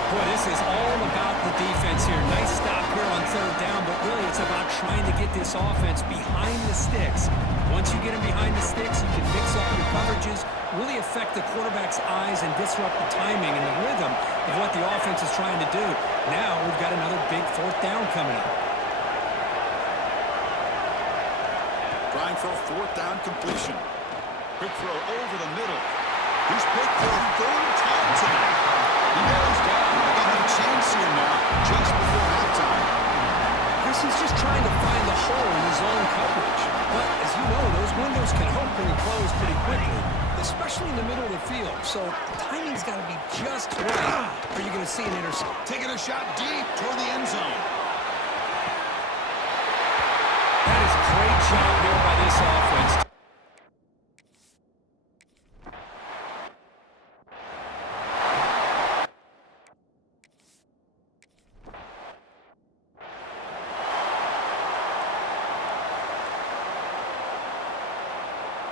Boy, this is all about the defense here. Nice stop here on third down, but really it's about trying to get this offense behind the sticks. Once you get them behind the sticks, you can mix up your coverages, really affect the quarterback's eyes and disrupt the timing and the rhythm of what the offense is trying to do. Now we've got another big fourth down coming up. Trying for a fourth down completion. Quick throw over the middle. He's picked for a third time tonight. He goes down. They're going to have a chance here now, just before halftime. Chris, he's just trying to find the hole in his own coverage. But as you know, those windows can open and close pretty quickly, especially in the middle of the field. So timing's got to be just right, or you're going to see an interception. Taking a shot deep toward the end zone. That is a great job here by this offense.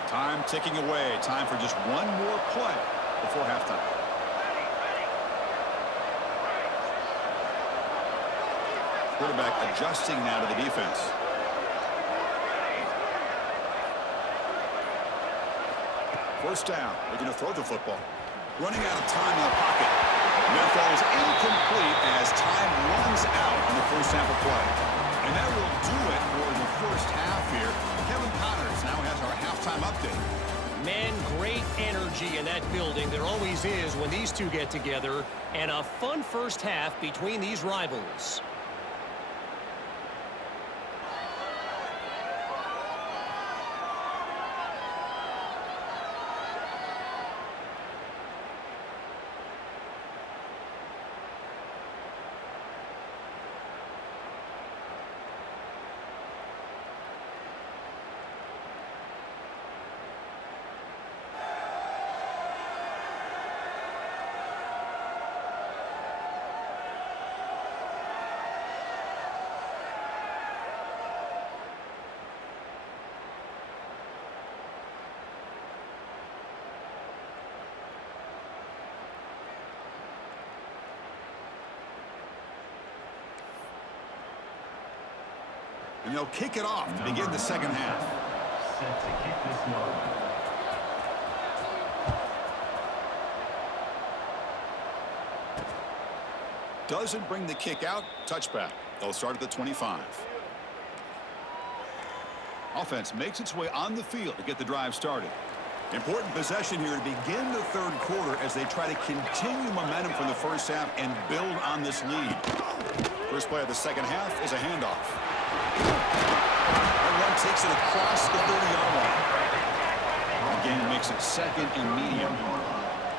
Time ticking away. Time for just one more play before halftime. Quarterback adjusting now to the defense. First down. Looking to throw the football. Running out of time in the pocket. And that falls incomplete as time runs out in the first half of play. And that will do it for the first half here. Kevin Connors now has our halftime update. Man, great energy in that building. There always is when these two get together. And a fun first half between these rivals. And they'll kick it off to begin the second half. Set to kick this one. Doesn't bring the kick out. Touchback. They'll start at the 25. Offense makes its way on the field to get the drive started. Important possession here to begin the third quarter as they try to continue momentum from the first half and build on this lead. First play of the second half is a handoff. That one takes it across the 30-yard line. Again, makes it second and medium.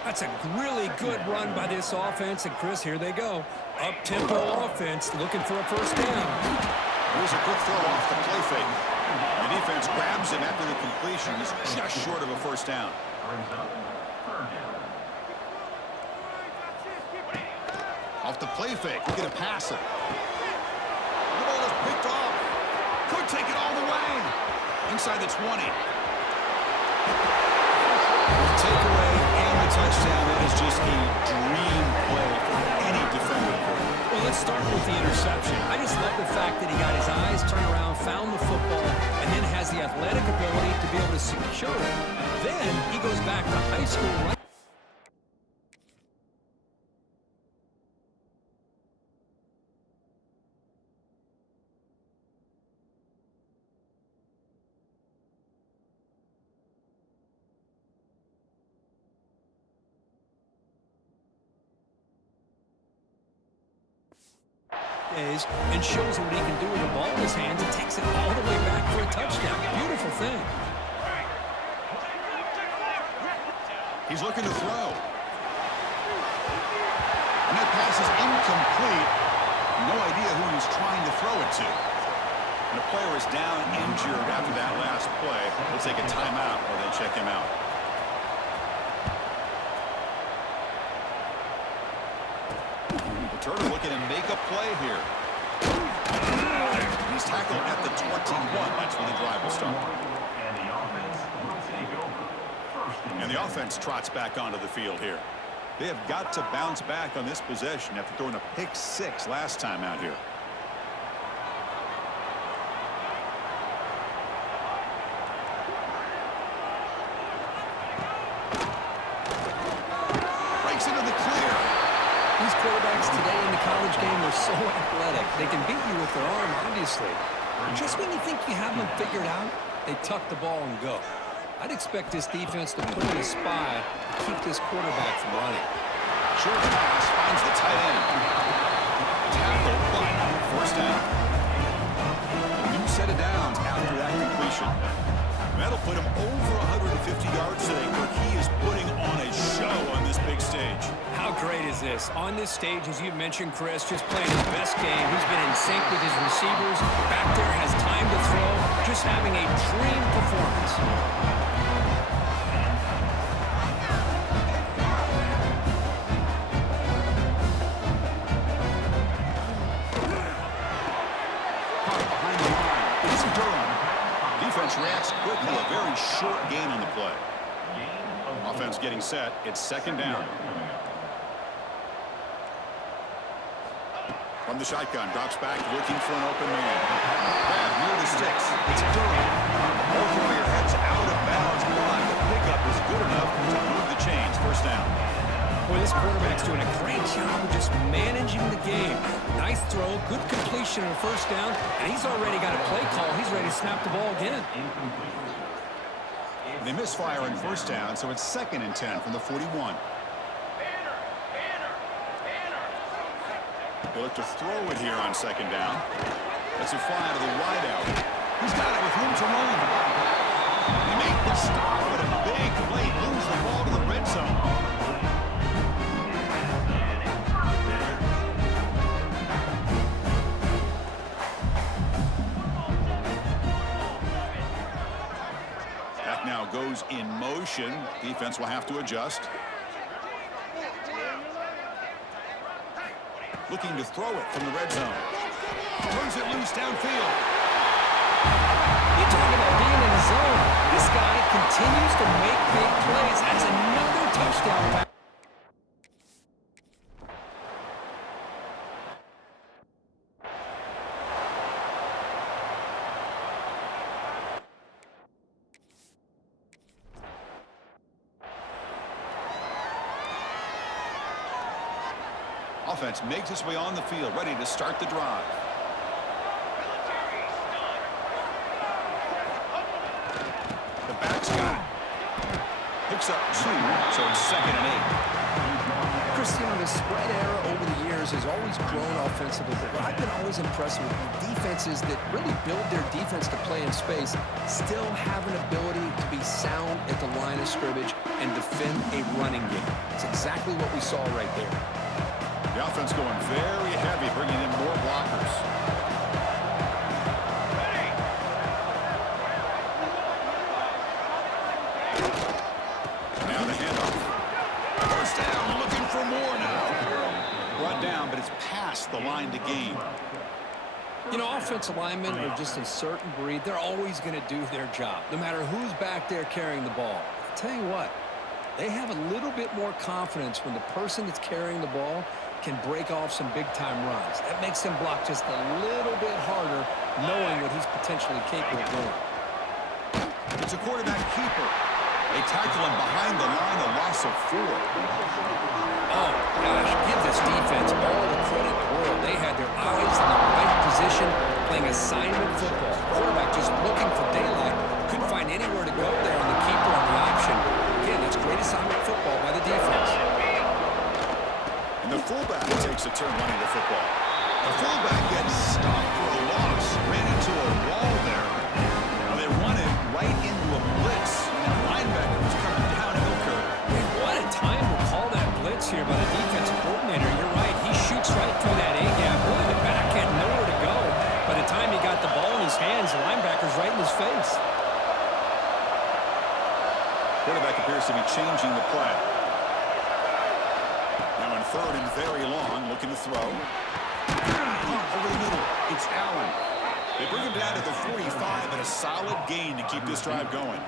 That's a really good run by this offense. And, Chris, here they go. Up-tempo offense looking for a first down. Here's a quick throw off the play fake. The defense grabs him after the completion. He's just short of a first down. Off the play fake. We're going to pass it. The ball is picked off. Could take it all the way. Inside the 20. The takeaway and the touchdown. That is just a dream play for any defender. Well, let's start with the interception. I just love the fact that he got his eyes turned around, found the football, and then has the athletic ability to be able to secure it. Then he goes back to high school right. And shows what he can do with the ball in his hands and takes it all the way back for a touchdown. Beautiful thing. He's looking to throw. And that pass is incomplete. No idea who he's trying to throw it to. And the player is down injured after that last play. We'll take a timeout while they check him out. Turner looking to make a play here. He's tackled at the 21. That's where the drive will start. And the offense trots back onto the field here. They have got to bounce back on this possession after throwing a pick 6 last time out here. Breaks into the clear. These quarterbacks today in the college game are so athletic. They can beat you with their arm, obviously. Just when you think you have them figured out, they tuck the ball and go. I'd expect this defense to put in a spy to keep this quarterback from running. Short pass finds the tight end. Tackle, but first down. A new set of downs after that completion. That'll put him over 150 yards today, where he is putting on a show on this big stage. How great is this? On this stage, as you mentioned, Chris, just playing his best game. He's been in sync with his receivers. Back there, has time to throw. Just having a dream performance. Reacts quickly, a very short gain on the play. Offense getting set. It's second down. From the shotgun, drops back, looking for an open man. Grab near the sticks. It's Durham. Both Warrior-heads out of bounds, but the pickup is good enough to move the chains. First down. Boy, this quarterback's doing a great job of just managing the game. Nice throw, good completion on first down, and he's already got a play call. He's ready to snap the ball again. They misfire on first down, so it's 2nd and 10 from the 41. They look to throw it here on 2nd down. That's a fly to the wideout. He's got it with room to run. They make the stop, but a big play. Lose the ball to the red zone. That now goes in motion. Defense will have to adjust. Looking to throw it from the red zone. Turns it loose downfield. You're talking about being in the zone. This guy continues to make big plays. That's another touchdown pass. Offense makes its way on the field, ready to start the drive. The back's got it. Picks up 2, so it's 2nd and 8. Christian, the spread era over the years has always grown offensively, but I've been always impressed with defenses that really build their defense to play in space, still have an ability to be sound at the line of scrimmage and defend a running game. It's exactly what we saw right there. The offense going very heavy, bringing in more blockers. Now the handoff. First down, looking for more now. Brought down, but it's past the line to gain. You know, offensive linemen are just a certain breed. They're always going to do their job, no matter who's back there carrying the ball. I'll tell you what, they have a little bit more confidence when the person that's carrying the ball can break off some big-time runs. That makes him block just a little bit harder, knowing what he's potentially capable of doing. It's a quarterback keeper. They tackle him behind the line, a loss of 4. Oh, gosh, give this defense all the credit in the world. They had their eyes in the right position, playing assignment football. Quarterback just looking for daylight. Couldn't find anywhere to go there on the keeper on the option. Again, that's great assignment football by the defense. And the fullback takes a turn running the football. The fullback gets stopped for a loss. Ran into a wall there. Now they run it right into a blitz. And that linebacker was coming down Ilker. What a time to call that blitz here by the defensive coordinator. You're right. He shoots right through that A-gap. Really, the back had nowhere to go. By the time he got the ball in his hands, the linebacker's right in his face. Quarterback appears to be changing the play. Now in 3rd and very long, looking to throw. Over the middle, it's Allen. They bring him down to the 45, and a solid gain to keep this drive going.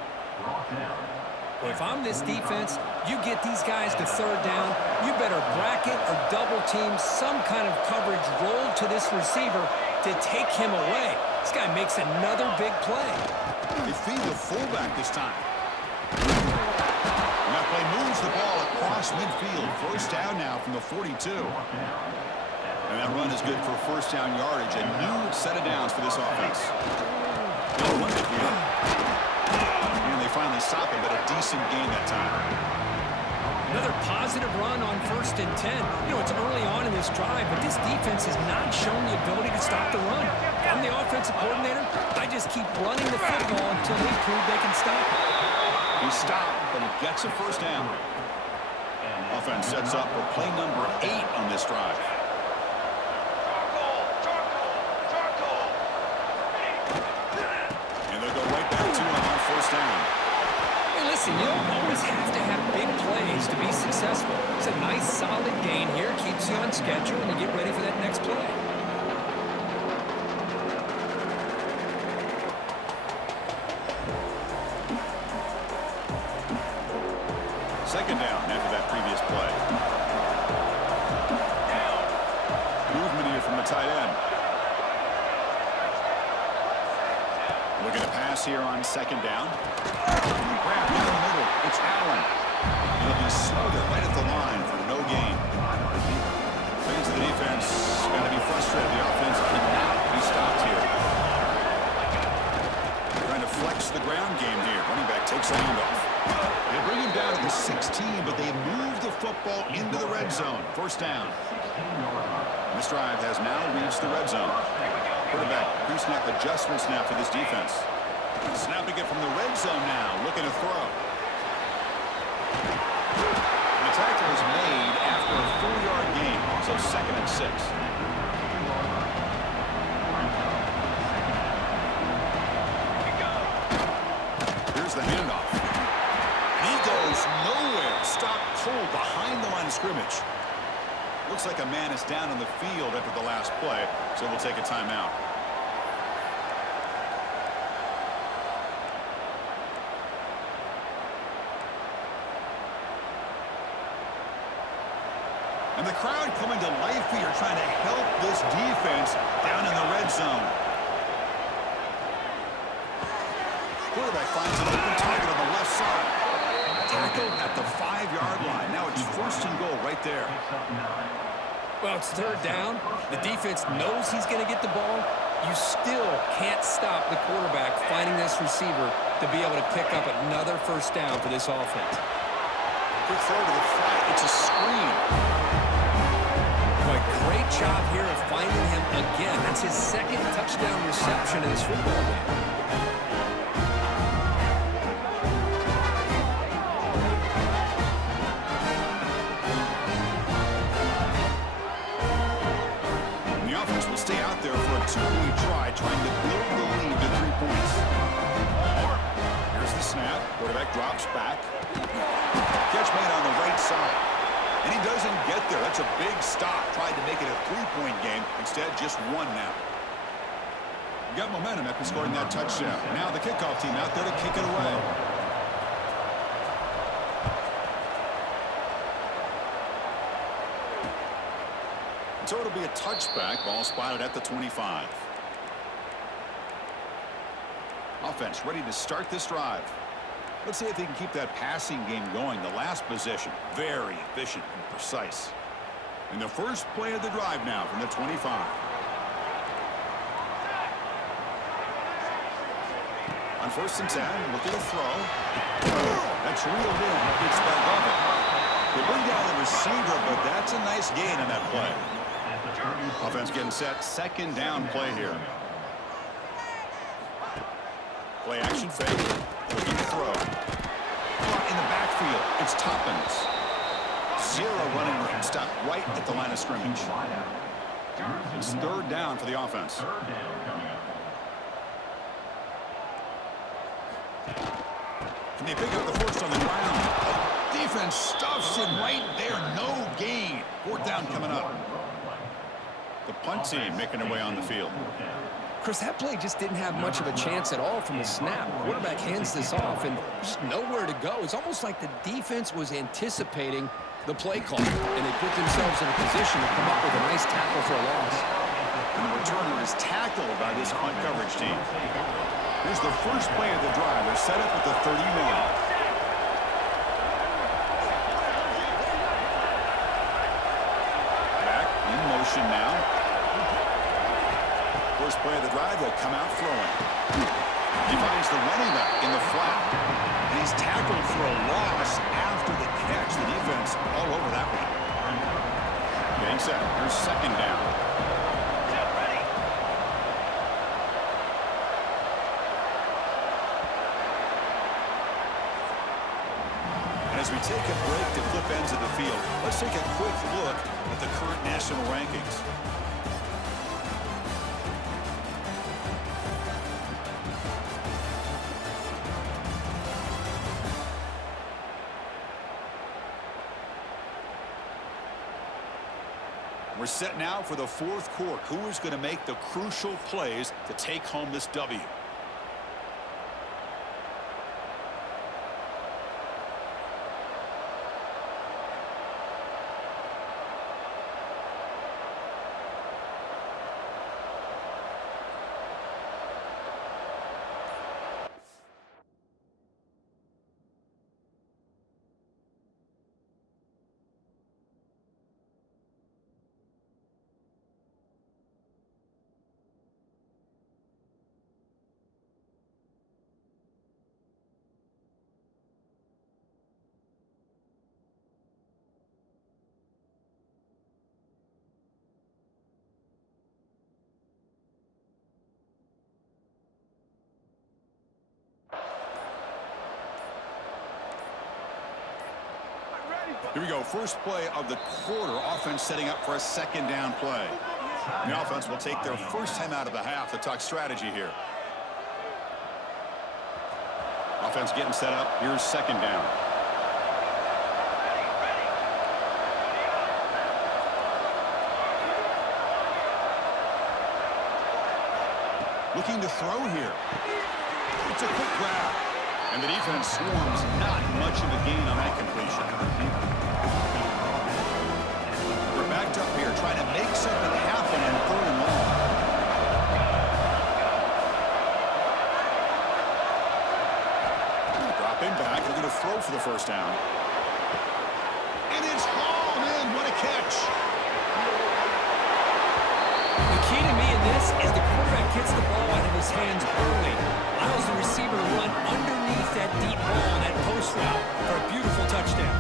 Well, if I'm this defense, you get these guys to 3rd down, you better bracket or double team some kind of coverage rolled to this receiver to take him away. This guy makes another big play. They feed the fullback this time. And that play moves the ball across midfield. First down now from the 42. And that run is good for first down yardage. A new set of downs for this offense. And they finally stop him, but a decent gain that time. Another positive run on 1st and 10. You know, it's early on in this drive, but this defense has not shown the ability to stop the run. If I'm the offensive coordinator, I just keep running the football until they prove they can stop it. He stopped, but he gets a first down. Offense sets up for play number 8 on this drive. And they'll go right back to him on first down. Hey, listen, you don't always have to have big plays to be successful. It's a nice, solid gain here. Keeps you on schedule, and you get ready for that next play. Second down after that previous play. Movement here from the tight end. Looking to pass here on second down. Grab down the middle. It's Allen. He'll be smothered right at the line for no gain. Fans of the defense got to be frustrated. The offense cannot be stopped here. Trying to flex the ground game here. Running back takes a handoff. They bring him down at the 16, but they move the football into the red zone. First down. This drive has now reached the red zone. Quarterback pre-snap adjustments now for this defense. Snapping it from the red zone now, looking to throw. The tackle is made after a 4-yard gain, so 2nd and 6. Here's the handoff. He goes nowhere. Stopped cold behind the line of scrimmage. Looks like a man is down on the field after the last play, so we'll take a timeout. And the crowd coming to life here, trying to help this defense down in the red zone. Quarterback finds an open target on the left side. Tackle at the 5-yard line. Now it's 1st and goal right there. Well, it's 3rd down. The defense knows he's going to get the ball. You still can't stop the quarterback finding this receiver to be able to pick up another 1st down for this offense. Quick throw to the flat. It's a screen. Boy, great job here of finding him again. That's his 2nd touchdown reception in this football game. Stay out there for a 2-point try, trying to build the lead to 3 points. Here's the snap. Quarterback drops back. Catch made on the right side. And he doesn't get there. That's a big stop. Tried to make it a 3-point game. Instead, just 1 now. Got momentum after scoring that touchdown. Now the kickoff team out there to kick it away. So it'll be a touchback. Ball spotted at the 25. Offense ready to start this drive. Let's see if they can keep that passing game going. The last possession, very efficient and precise. And the first play of the drive now from the 25. On 1st and 10, looking to throw. That's reeled in. It's above it. They bring down the receiver, but that's a nice gain on that play. Offense getting set. 2nd down play here. Play action fake. Looking to throw. Caught in the backfield. It's Toppins. 0 running room. Stopped right at the line of scrimmage. It's 3rd down for the offense. Can they pick up the 1st on the ground? Defense stuffs him right there. No gain. 4th down coming up. The punt team making their way on the field. Chris, that play just didn't have much of a chance at all from the snap. Quarterback hands this off and just nowhere to go. It's almost like the defense was anticipating the play call, and they put themselves in a position to come up with a nice tackle for a loss. And the returner is tackled by this punt coverage team. Here's the first play of the drive. They're set up at the 31. Now. First play of the drive, they'll come out throwing. He finds the running back in the flat. And he's tackled for a loss after the catch. The defense all over that one. Getting set. Here's 2nd down. And as we take a break to flip ends of the field, let's take a quick look at the current national rankings. We're set now for the 4th quarter. Who is going to make the crucial plays to take home this W? Here we go. First play of the quarter. Offense setting up for a second down play. The offense will take their first time out of the half to talk strategy here. Offense getting set up. Here's second down. Looking to throw here. It's a quick grab. And the defense swarms. Not much of a gain on that completion. We're backed up here trying to make something happen in third and long. Dropping back. They're going to throw for the first down. And it's hauled in. What a catch. The key to me in this is the quarterback gets the ball out of his hands early. Allows the receiver to run underneath that deep ball on that post route for a beautiful touchdown.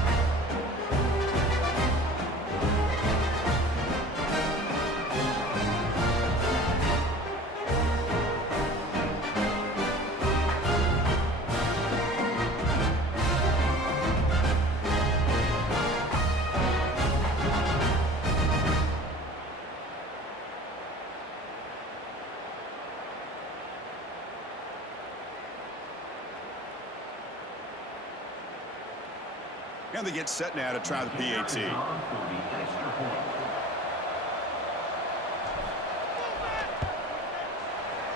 And they get set now to try the PAT.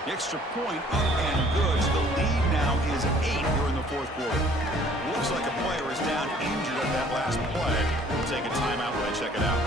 The extra point up and good. So the lead now is 8 here in the fourth quarter. Looks like a player is down injured at that last play. We'll take a timeout when I check it out.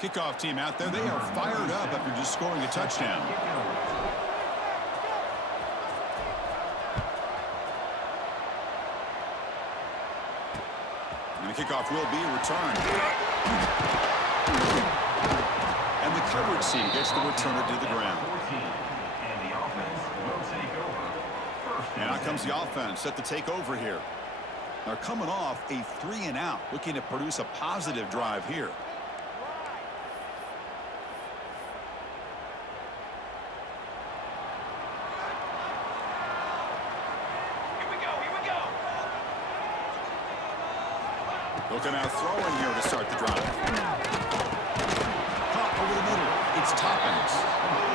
Kickoff team out there. They are fired up after just scoring a touchdown. And the kickoff will be returned. And the coverage team gets the returner to the ground. And out comes the offense set to take over here. They're coming off a 3-and-out, looking to produce a positive drive here. Looking out throwing here to start the drive. Caught over the middle. It's Toppins.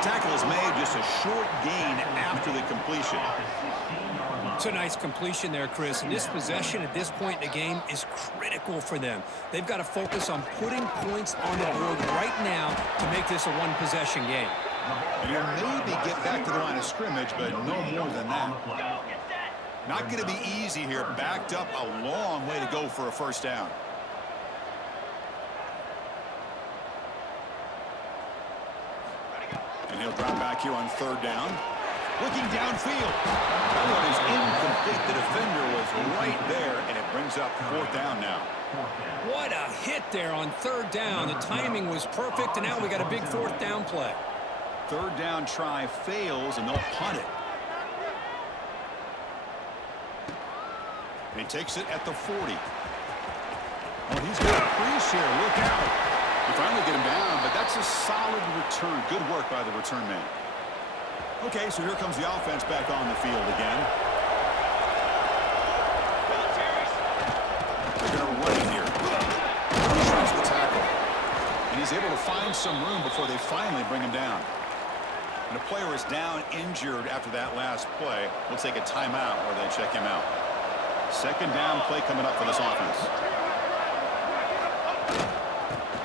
Tackle is made, just a short gain after the completion. It's a nice completion there, Chris. And this possession at this point in the game is critical for them. They've got to focus on putting points on the board right now to make this a one-possession game. And he'll maybe get back to the line of scrimmage, but no more than that. Not going to be easy here. Backed up a long way to go for a first down. And he'll drop back here on third down. Looking downfield. That one is incomplete. The defender was right there, and it brings up fourth down now. What a hit there on third down. The timing was perfect, and now we got a big fourth down play. Third down try fails, and they'll punt it. And he takes it at the 40. Oh, he's got a crease here. Look out. You finally get him down, but that's a solid return. Good work by the return man. Okay, so here comes the offense back on the field again. They're going to run it here. He tries the tackle. And he's able to find some room before they finally bring him down. And a player is down injured after that last play. We'll take a timeout where they check him out. Second down play coming up for this offense.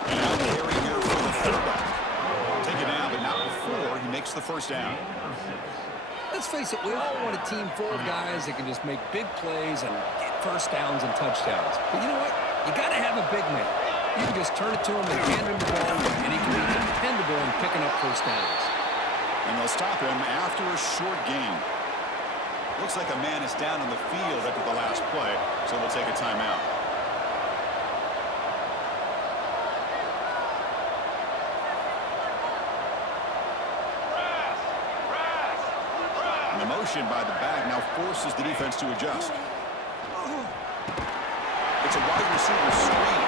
And now carry here for the fullback. Take it down, but not before he makes the first down. Let's face it, we all want a team full of guys that can just make big plays and get first downs and touchdowns. But you know what? You got to have a big man. You can just turn it to him and hand him the ball, and he can be dependable in picking up first downs. And they'll stop him after a short gain. Looks like a man is down on the field after the last play, so we'll take a timeout. And the motion by the back now forces the defense to adjust. It's a wide receiver screen,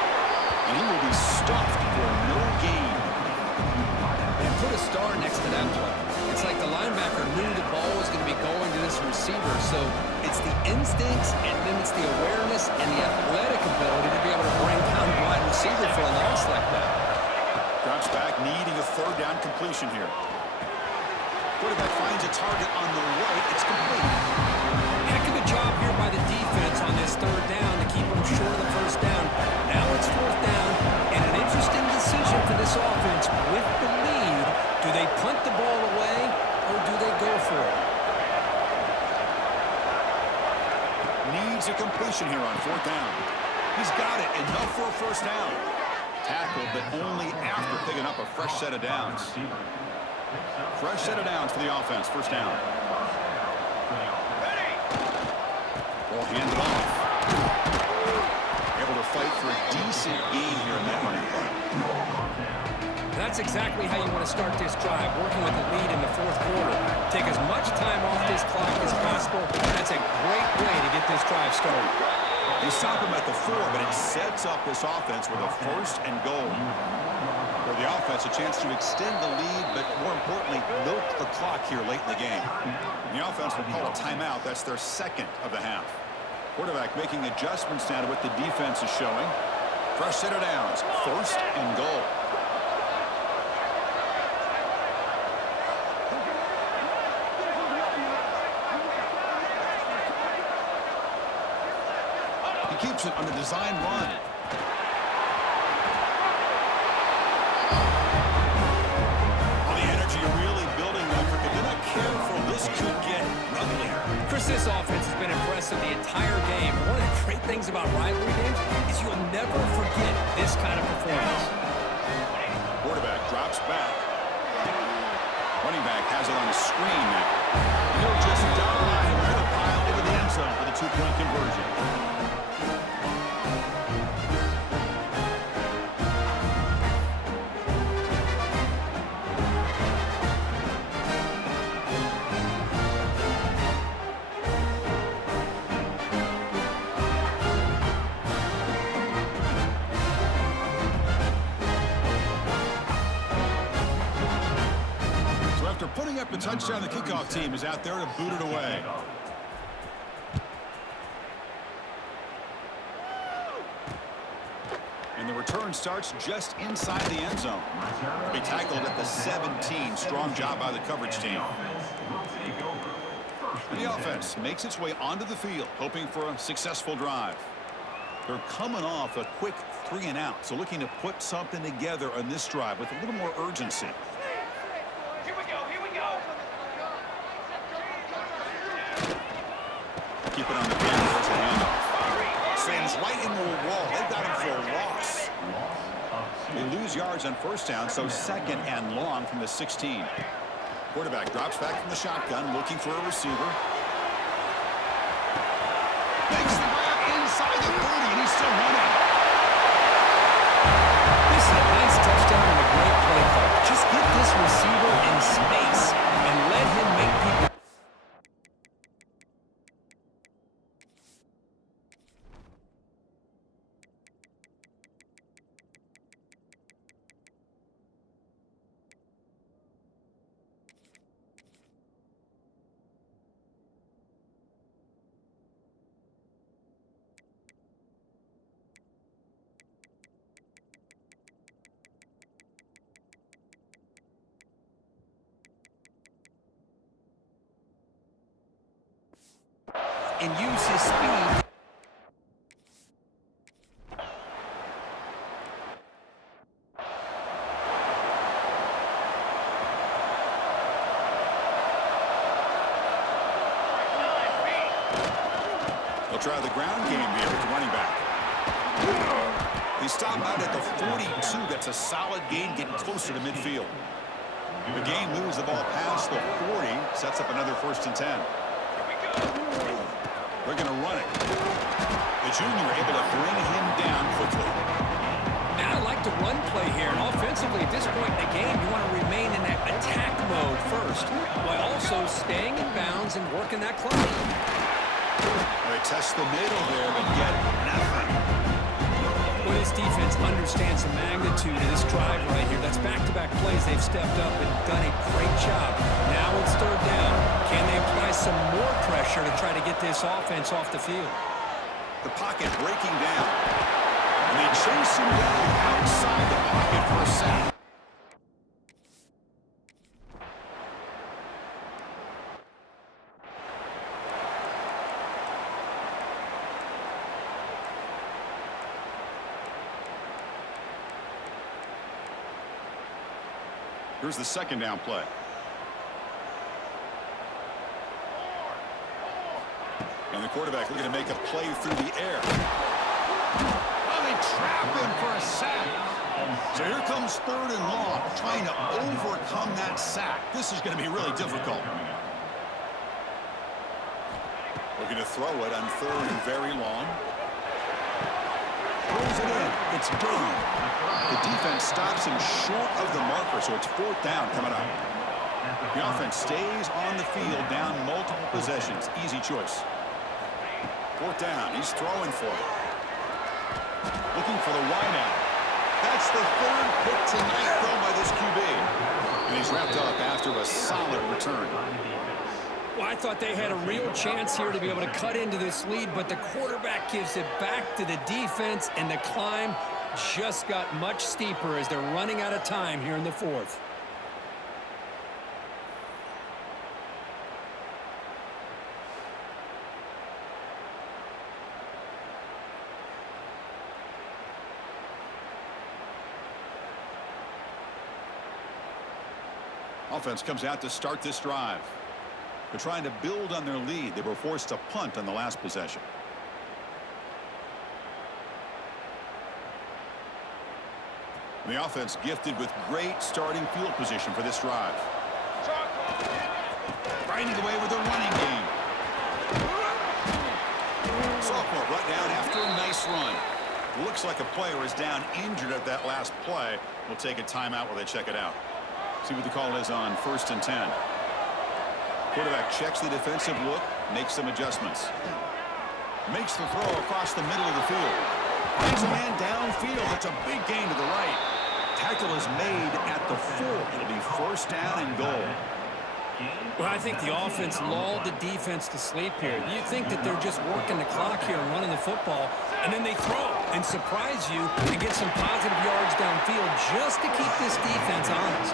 and he will be stuffed for no gain. And put a star next to that play. It's like the linebacker knew the ball was going to be going to this receiver, so it's the instincts, and then it's the awareness and the athletic ability to be able to bring down the wide receiver for a loss like that. Drops back, needing a third down completion here. Quarterback finds a target on the right. It's complete. Heck of a job here by the defense on this third down to keep them short of the first down. Now it's fourth down, and an interesting decision for this offense. With the lead, do they punt the ball away, or do they go for it? Needs a completion here on fourth down. He's got it. Enough for a first down. Tackled, but only after picking up a fresh set of downs. Fresh set of downs for the offense. First down. Ball handed off. Able to fight for a decent gain here in that running play. That's exactly how you want to start this drive, working with the lead in the fourth quarter. Take as much time off this clock as possible. That's a great way to get this drive started. They stop him at the 4, but it sets up this offense with a first and goal. For the offense, a chance to extend the lead, but more importantly, milk the clock here late in the game. And the offense will call a timeout. That's their second of the half. Quarterback making adjustments now to what the defense is showing. Fresh set of downs, first and goal. He keeps it on the design run. This offense has been impressive the entire game. One of the great things about rivalry games is you'll never forget this kind of performance. Quarterback drops back. Running back has it on a screen now. He'll just dive into the pile into the end zone for the two-point conversion. Putting up the touchdown, the kickoff team is out there to boot it away. And the return starts just inside the end zone. They tackled at the 17. Strong job by the coverage team. And the offense makes its way onto the field, hoping for a successful drive. They're coming off a quick 3-and-out, so looking to put something together on this drive with a little more urgency. Keep it on the field. There's a handoff. Sends right into a wall. They've got him for a loss. They lose yards on first down, so second and long from the 16. Quarterback drops back from the shotgun, looking for a receiver. Makes the grab inside the 30, and he's still running. This is a nice touchdown and a great play call. Just get this receiver in space and let him make people. And use his speed. They'll try the ground game here with the running back. He stop out at the 42. That's a solid gain, getting closer to midfield. The game moves the ball past the 40, sets up another 1st and 10. They're going to run it. The junior able to bring him down quickly. And I like the run play here. And offensively, at this point in the game, you want to remain in that attack mode first, while also staying in bounds and working that clock. They test the middle there, but get nothing. Well, this defense understands the magnitude of this drive right here. That's back-to-back plays. They've stepped up and done a great job. Now it's 3rd down. Can they apply some more pressure to try to get this offense off the field? The pocket breaking down. And they chase him down outside the pocket for a sack. Here's the 2nd down play. And the quarterback looking to make a play through the air. Oh, they trap him for a sack. So here comes 3rd and long, trying to overcome that sack. This is going to be really difficult. Looking to throw it on 3rd and very long. Throws it in. It's done. The defense stops him short of the marker, so it's 4th down coming up. The offense stays on the field, down multiple possessions. Easy choice. 4th down. He's throwing for it. Looking for the wideout. That's the 3rd pick tonight thrown by this QB. And he's wrapped up after a solid return. Well, I thought they had a real chance here to be able to cut into this lead, but the quarterback gives it back to the defense, and the climb just got much steeper as they're running out of time here in the 4th. Offense comes out to start this drive. They're trying to build on their lead. They were forced to punt on the last possession. The offense gifted with great starting field position for this drive. Finding away with a running game. Sophomore brought down after a nice run. Looks like a player is down injured at that last play. We'll take a timeout while they check it out. See what the call is on 1st and 10. Quarterback checks the defensive look, makes some adjustments. Makes the throw across the middle of the field. Finds a man downfield. That's a big gain to the right. Tackle is made at the 4. It'll be 1st down and goal. Well, I think the offense lulled the defense to sleep here. You think that they're just working the clock here and running the football, and then they throw and surprise you and get some positive yards downfield just to keep this defense honest.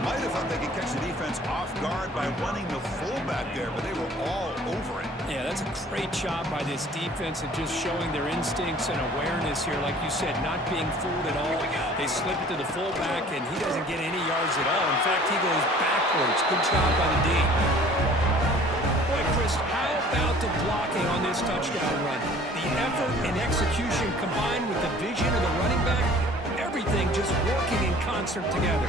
Might have thought they could catch the defense off guard by running the fullback there, but they were all over it. Yeah, that's a great job by this defense of just showing their instincts and awareness here. Like you said, not being fooled at all. They slip it to the fullback, and he doesn't get any yards at all. In fact, he goes backwards. Good job by the D. Boy, Chris, how about the blocking on this touchdown run? The effort and execution combined with the vision of the running back, everything just working in concert together.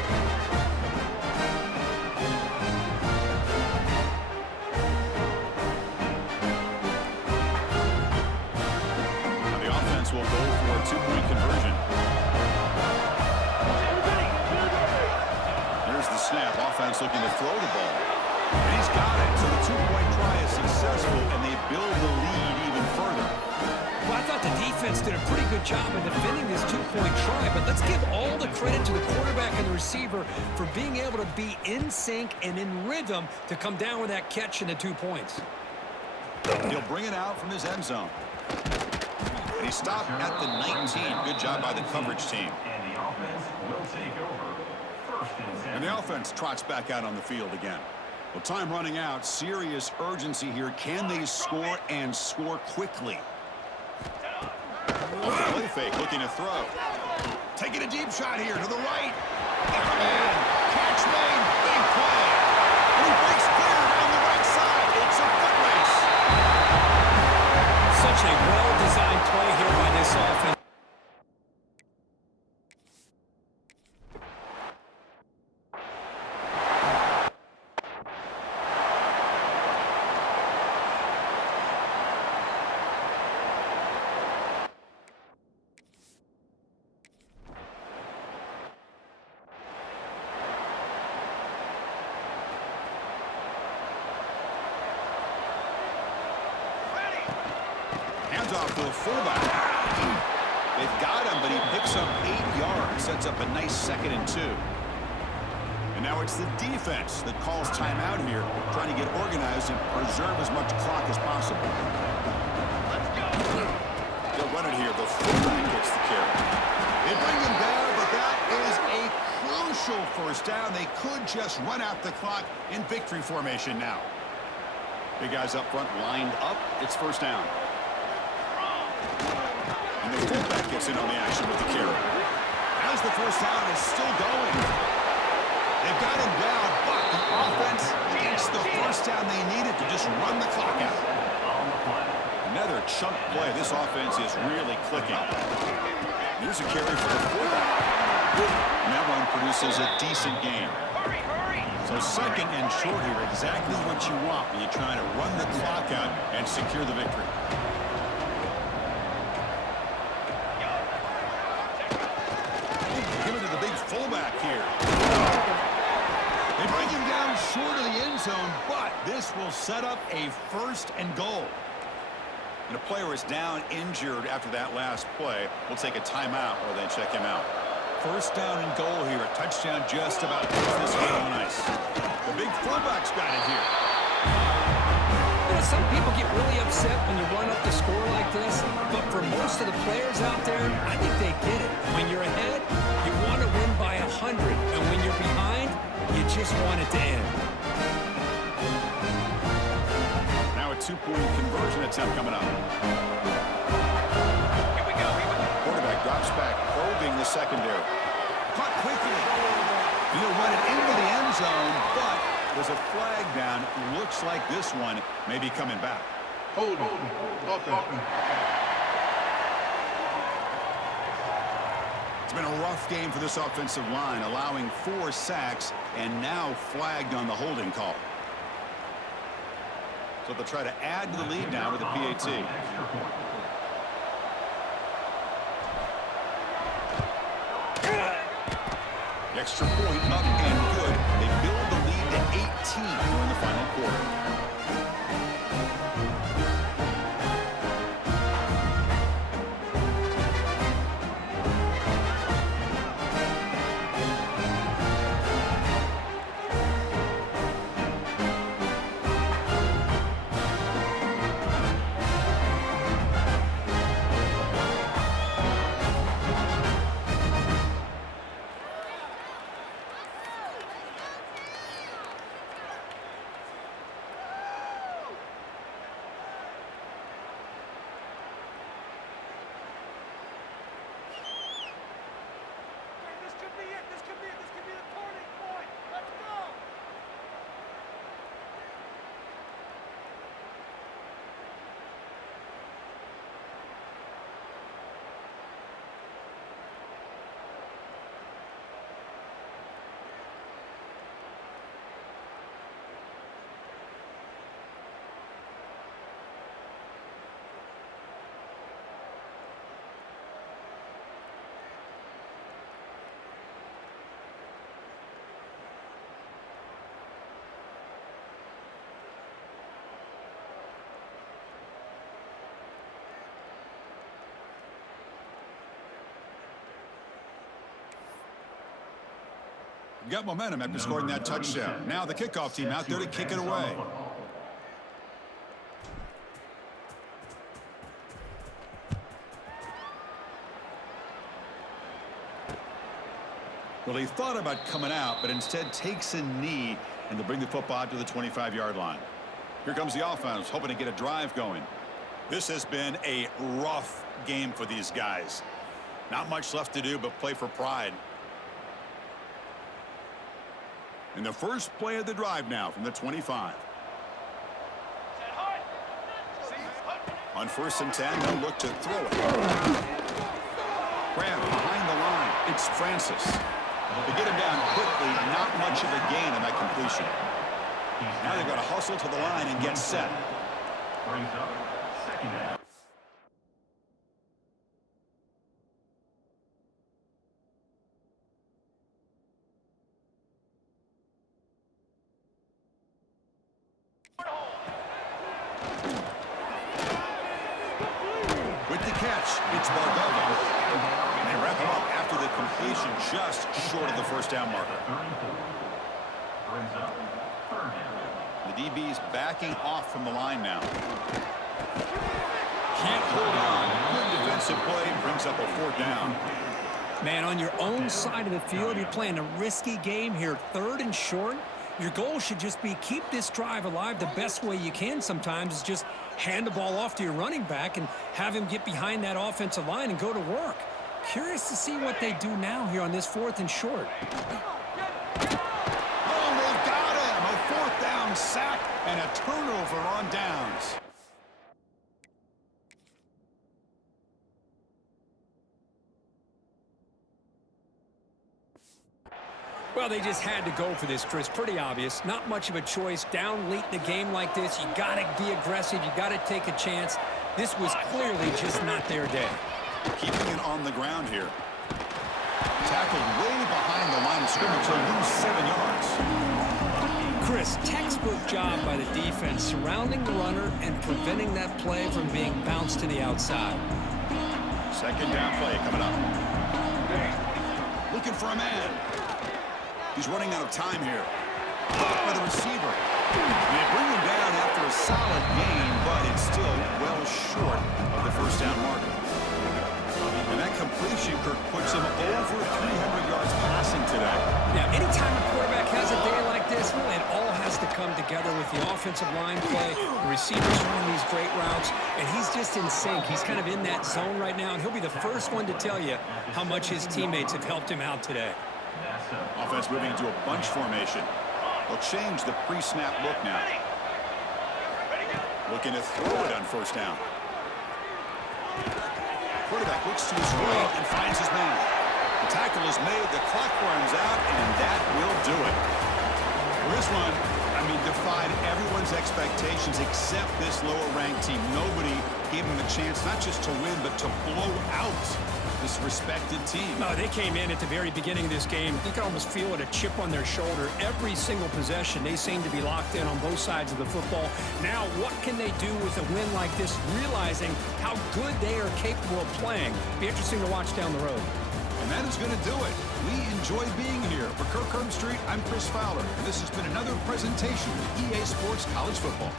Will go for a 2-point conversion. There's the snap. Offense looking to throw the ball. And he's got it. So the 2-point try is successful, and they build the lead even further. Well, I thought the defense did a pretty good job of defending this 2-point try, but let's give all the credit to the quarterback and the receiver for being able to be in sync and in rhythm to come down with that catch and the 2 points. He'll bring it out from his end zone. And he stopped at the 19. Good job by the coverage team. And the offense will take over. 1st and 10. And the offense trots back out on the field again. Well, time running out. Serious urgency here. Can they score and score quickly? Off the play fake, looking to throw. Taking a deep shot here to the right. Man, catch made. Big play. And he breaks clear down the right side. It's a foot race. Such a well-designed play here by this offense. to the fullback. They've got him, but he picks up 8 yards, sets up a nice 2nd and 2. And now it's the defense that calls timeout here, trying to get organized and preserve as much clock as possible. They'll run it here. The fullback gets the carry. They bring him down, but that is a crucial first down. They could just run out the clock in victory formation now. Big guys up front lined up. It's first down. And the fullback gets in on the action with the carry. As the first down is still going. They've got him down, but the offense gets the first down they needed to just run the clock out. Another chunk play. This offense is really clicking. Here's a carry for the fullback. And that one produces a decent gain. So 2nd and short here, exactly what you want when you're trying to run the clock out and secure the victory. Give it to the big fullback here. They bring him down short of the end zone, but this will set up a 1st and goal. And a player is down injured after that last play. We'll take a timeout or then check him out. First down and goal here. A touchdown just about puts this game on ice. The big fullback's got it here. You know, some people get really upset when you run up the score like this, but for most of the players out there, I think they get it. When you're ahead, you want to win by 100, and when you're behind, you just want it to end. Now a 2-point conversion attempt coming up. Here we go. Quarterback drops back, probing the secondary. Caught quickly. He'll run it into the end zone, but there's a flag down. Looks like this one may be coming back. Hold on. It's been a rough game for this offensive line, allowing 4 sacks and now flagged on the holding call. So they'll try to add to the lead now with the PAT. The extra point up and good. They build the lead to 18 during the final quarter. Got momentum after scoring that touchdown. Now the kickoff team out there to kick it away. Well, he thought about coming out, but instead takes a knee, and they'll bring the football out to the 25-yard line. Here comes the offense, hoping to get a drive going. This has been a rough game for these guys. Not much left to do but play for pride. In the first play of the drive now from the 25. On 1st and 10, they'll look to throw it. Grab behind the line. It's Francis. To get him down quickly, not much of a gain on that completion. Now they've got to hustle to the line and get set. Brings up 2nd down. catch. It's Bardova. And they wrap him up after the completion just short of the first down marker. The DB's backing off from the line now. Can't hold on. Good defensive play. Brings up a fourth down. Man, on your own side of the field, you're playing a risky game here, 3rd and short. Your goal should just be keep this drive alive the best way you can sometimes is just hand the ball off to your running back and have him get behind that offensive line and go to work. Curious to see what they do now here on this 4th and short. Oh, they've got him. A 4th down sack and a turnover on downs. Well, they just had to go for this, Chris. Pretty obvious. Not much of a choice. Down late in the game like this, you got to be aggressive. You got to take a chance. This was clearly just not their day. Keeping it on the ground here. Tackled way behind the line of scrimmage to lose 7 yards. Chris, textbook job by the defense, surrounding the runner and preventing that play from being bounced to the outside. Second down play coming up. Looking for a man. He's running out of time here. Blocked by the receiver. They bring him down after a solid gain, but it's still well short of the first down marker. And that completion, Kirk, puts him over 300 yards passing today. Yeah, anytime a quarterback has a day like this, really, it all has to come together with the offensive line play, the receivers running these great routes, and he's just in sync. He's kind of in that zone right now, and he'll be the first one to tell you how much his teammates have helped him out today. Offense moving into a bunch formation. They'll change the pre-snap look now. Looking to throw it on first down. Quarterback looks to his right and finds his man. The tackle is made, the clock runs out, and that will do it. This one, I mean, defied everyone's expectations except this lower-ranked team. Nobody gave him a chance not just to win, but to blow out this respected team. No, they came in at the very beginning of this game. You can almost feel it, a chip on their shoulder. Every single possession, they seem to be locked in on both sides of the football. Now, what can they do with a win like this, realizing how good they are capable of playing? Be interesting to watch down the road. And that is going to do it. We enjoy being here. For Kirk Herbstreit, I'm Chris Fowler, and this has been another presentation of EA Sports College Football.